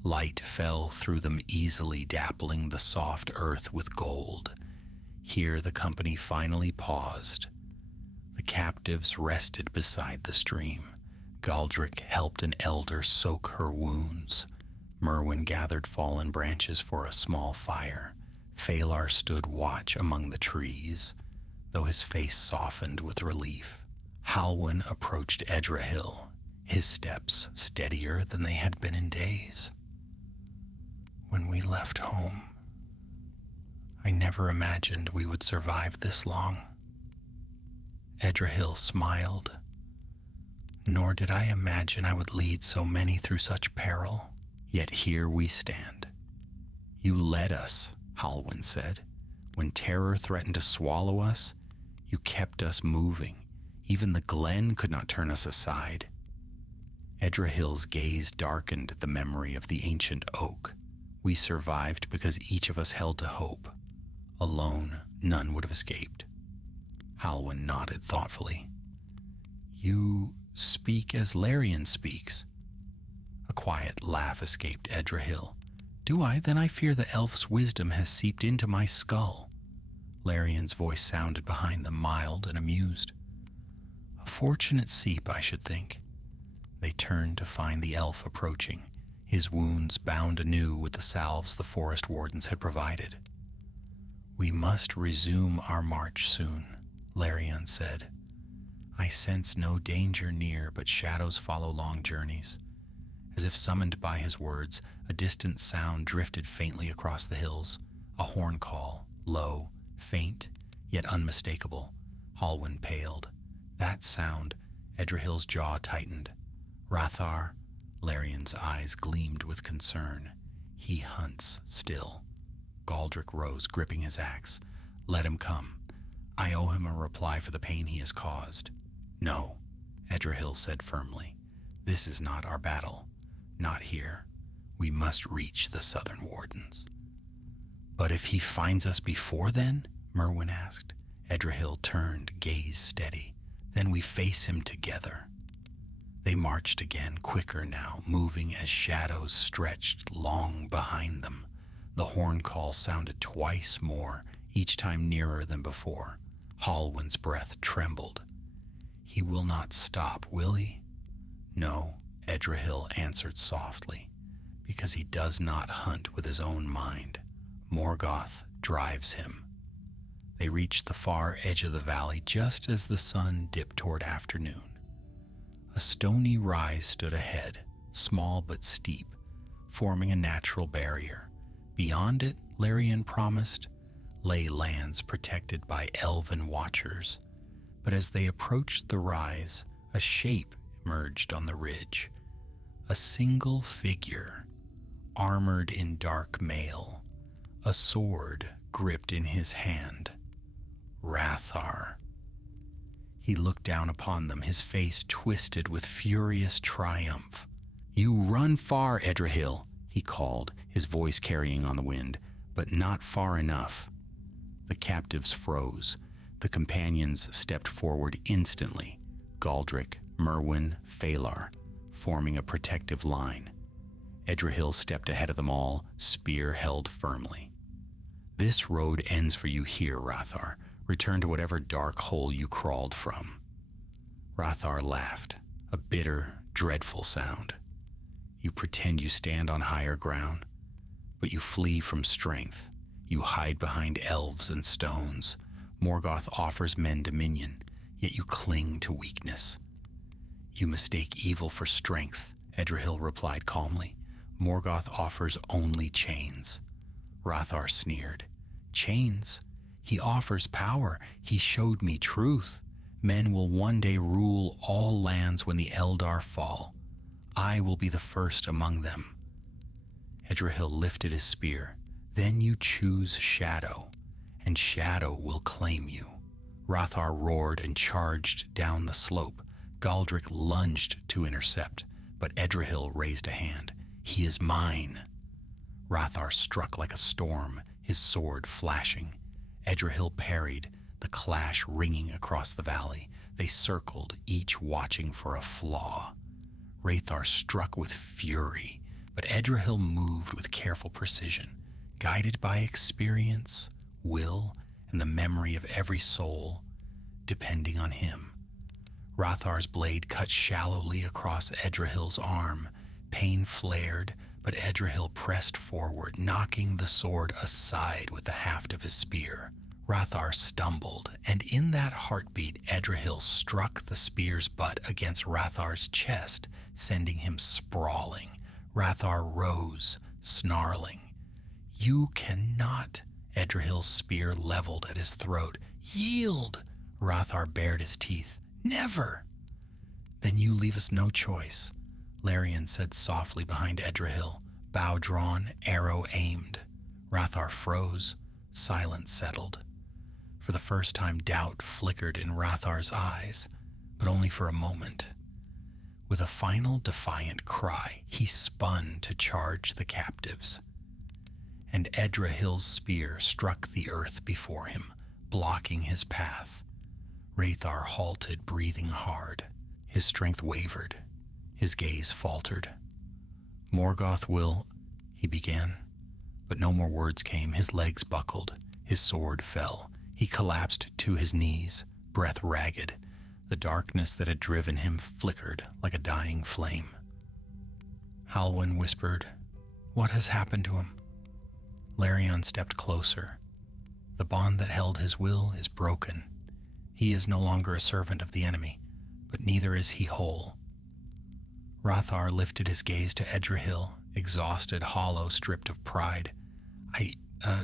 Light fell through them easily, dappling the soft earth with gold. Here the company finally paused. The captives rested beside the stream. Galdric helped an elder soak her wounds. Merwin gathered fallen branches for a small fire. Phalar stood watch among the trees, though his face softened with relief. Halwyn approached Edrahil, his steps steadier than they had been in days. "When we left home, I never imagined we would survive this long." Edrahil smiled. "Nor did I imagine I would lead so many through such peril. Yet here we stand." "You led us," Halwyn said. "When terror threatened to swallow us, you kept us moving. Even the glen could not turn us aside." Edrahil's gaze darkened at the memory of the ancient oak. "We survived because each of us held to hope. Alone, none would have escaped." Halwyn nodded thoughtfully. "You speak as Larion speaks." A quiet laugh escaped Edrahil. "Do I? Then I fear the elf's wisdom has seeped into my skull." Larion's voice sounded behind them, mild and amused. "A fortunate seep, I should think." They turned to find the elf approaching. his wounds bound anew with the salves the forest wardens had provided. "We must resume our march soon," Larion said. "I sense no danger near, but shadows follow long journeys." As if summoned by his words, a distant sound drifted faintly across the hills, a horn call, low, faint, yet unmistakable. Halwyn paled. That sound, Edrahil's jaw tightened. "Rathar," Larion's eyes gleamed with concern. "He hunts still." Galdric rose, gripping his axe. "Let him come. I owe him a reply for the pain he has caused." "No," Edrahil said firmly. "This is not our battle. Not here. We must reach the southern wardens." "But if he finds us before then?" Merwin asked. Edrahil turned, gaze steady. "Then we face him together." They marched again, quicker now, moving as shadows stretched long behind them. The horn call sounded twice more, each time nearer than before. Halwyn's breath trembled. "He will not stop, will he?" "No," Edrahil answered softly, "because he does not hunt with his own mind. Morgoth drives him." They reached the far edge of the valley just as the sun dipped toward afternoon. A stony rise stood ahead, small but steep, forming a natural barrier. Beyond it, Larion promised, lay lands protected by elven watchers. But as they approached the rise, a shape emerged on the ridge. A single figure, armored in dark mail, a sword gripped in his hand. Rathar. He looked down upon them, his face twisted with furious triumph. "You run far, Edrahil," he called, his voice carrying on the wind, "but not far enough." The captives froze. The companions stepped forward instantly, Galdric, Merwin, Phalar, forming a protective line. Edrahil stepped ahead of them all, spear held firmly. "This road ends for you here, Rathar. Return to whatever dark hole you crawled from." Rathar laughed, a bitter, dreadful sound. "You pretend you stand on higher ground, but you flee from strength. You hide behind elves and stones. Morgoth offers men dominion, yet you cling to weakness." "You mistake evil for strength," Edrahil replied calmly. "Morgoth offers only chains." Rathar sneered. "Chains? He offers power. He showed me truth. Men will one day rule all lands when the Eldar fall. I will be the first among them." Edrahil lifted his spear. "Then you choose Shadow, and Shadow will claim you." Rathar roared and charged down the slope. Galdric lunged to intercept, but Edrahil raised a hand. "He is mine." Rathar struck like a storm, his sword flashing. Edrahil parried, the clash ringing across the valley. They circled, each watching for a flaw. Rathar struck with fury, but Edrahil moved with careful precision, guided by experience, will, and the memory of every soul depending on him. Rathar's blade cut shallowly across Edrahil's arm. Pain flared, but Edrahil pressed forward, knocking the sword aside with the haft of his spear. Rathar stumbled, and in that heartbeat Edrahil struck the spear's butt against Rathar's chest, sending him sprawling. Rathar rose, snarling. "You cannot!" Edrahil's spear leveled at his throat. "Yield!" Rathar bared his teeth. "Never!" "Then you leave us no choice," Larion said softly behind Edrahil, bow drawn, arrow aimed. Rathar froze. Silence settled. For the first time, doubt flickered in Rathar's eyes, but only for a moment. With a final defiant cry, he spun to charge the captives. And Edrahil's spear struck the earth before him, blocking his path. Rathar halted, breathing hard. His strength wavered. His gaze faltered. "Morgoth will," he began. But no more words came. His legs buckled. His sword fell. He collapsed to his knees, breath ragged. The darkness that had driven him flickered like a dying flame. Halwyn whispered, "What has happened to him?" Larion stepped closer. "The bond that held his will is broken. He is no longer a servant of the enemy, but neither is he whole." Hrothgar lifted his gaze to Edrahil, exhausted, hollow, stripped of pride. "I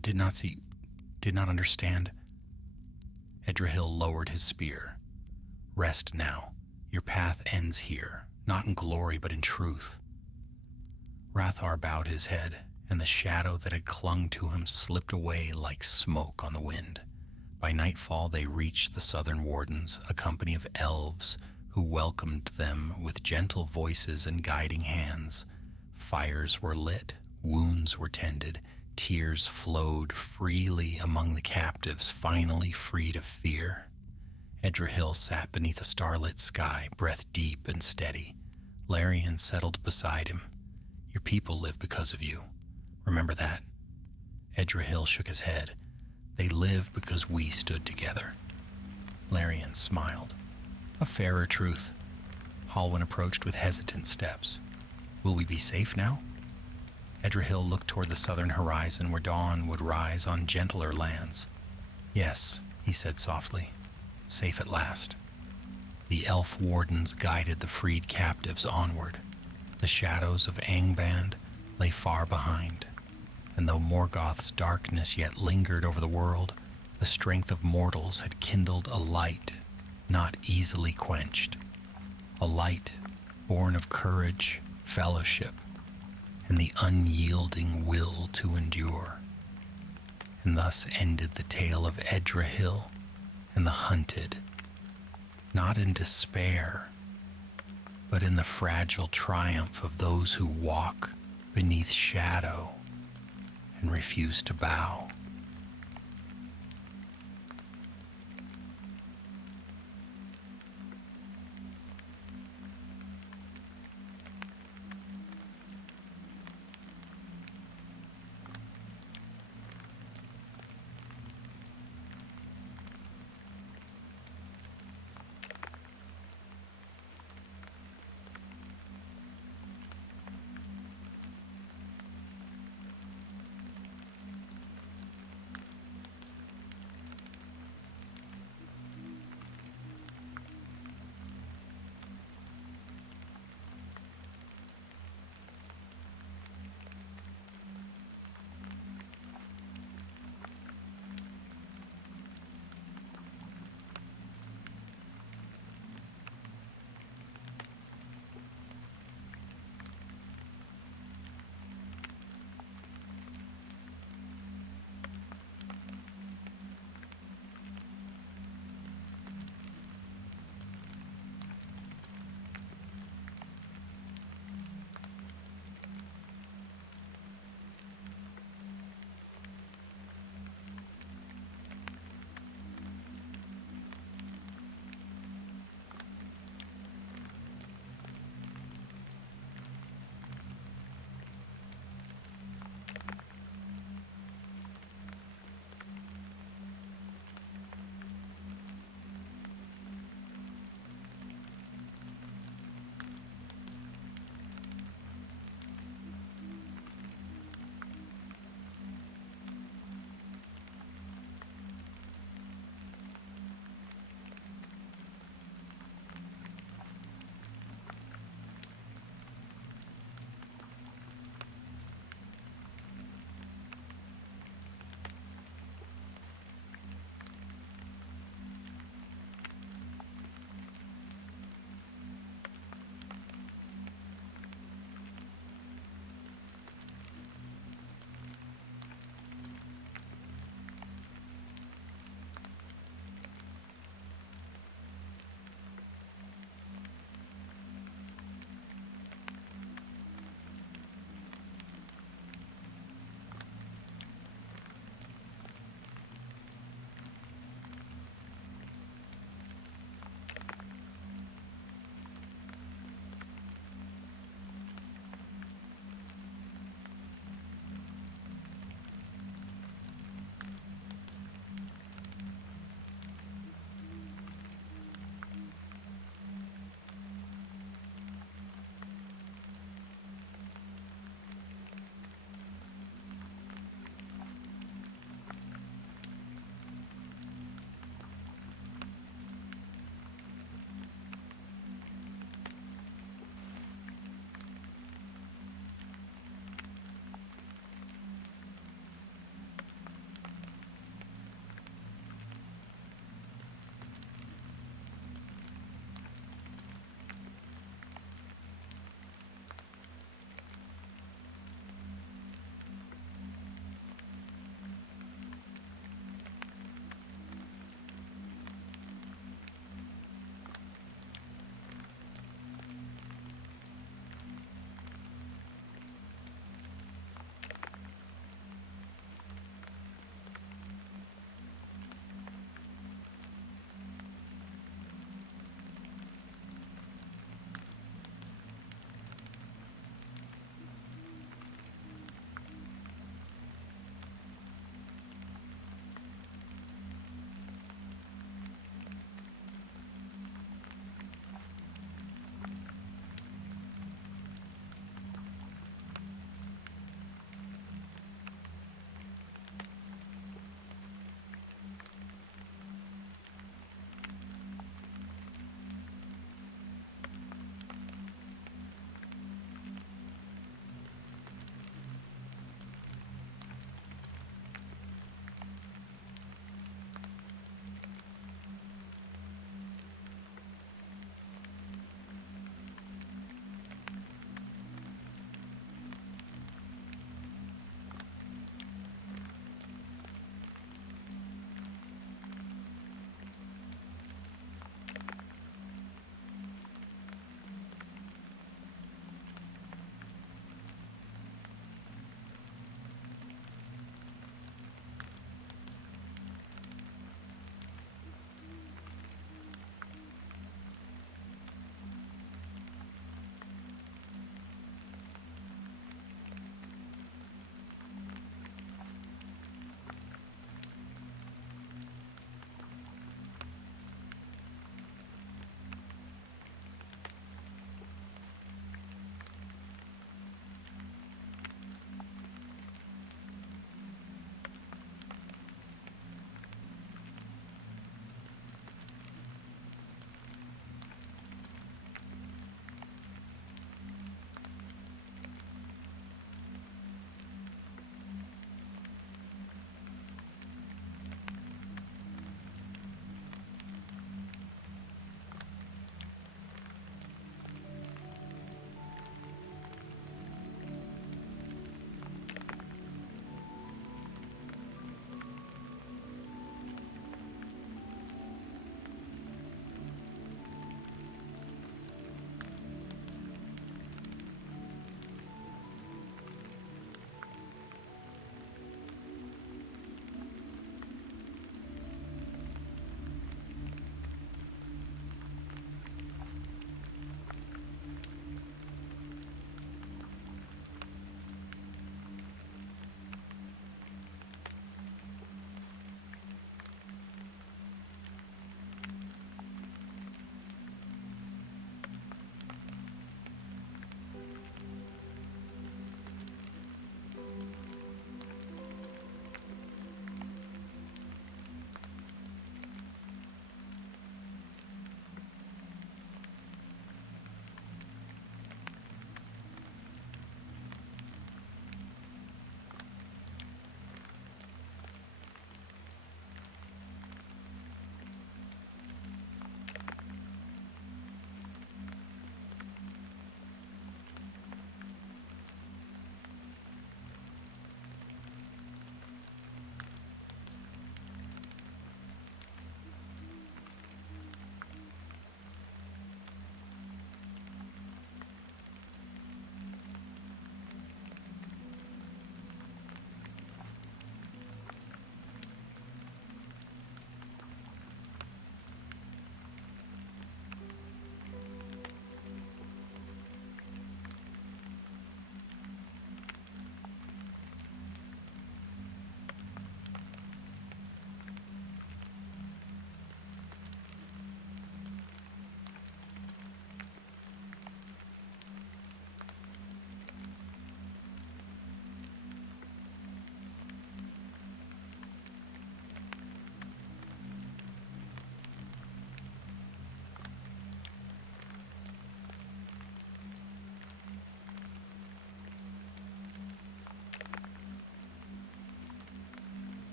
did not understand." Edrahil lowered his spear. "Rest now. Your path ends here, not in glory but in truth." Hrothgar bowed his head, and the shadow that had clung to him slipped away like smoke on the wind. By nightfall they reached the southern wardens, a company of elves who welcomed them with gentle voices and guiding hands. Fires were lit, wounds were tended, tears flowed freely among the captives, finally freed of fear. Edrahil sat beneath a starlit sky, breath deep and steady. Larion settled beside him. "Your people live because of you. Remember that." Edrahil shook his head. "They live because we stood together." Larion smiled. "A fairer truth." Halwyn approached with hesitant steps. "Will we be safe now?" Edrahil looked toward the southern horizon where dawn would rise on gentler lands. "Yes," he said softly, "safe at last." The elf wardens guided the freed captives onward. The shadows of Angband lay far behind, and though Morgoth's darkness yet lingered over the world, the strength of mortals had kindled a light not easily quenched, a light born of courage, fellowship, and the unyielding will to endure. And thus ended the tale of Edrahil and the hunted, not in despair, but in the fragile triumph of those who walk beneath shadow and refuse to bow.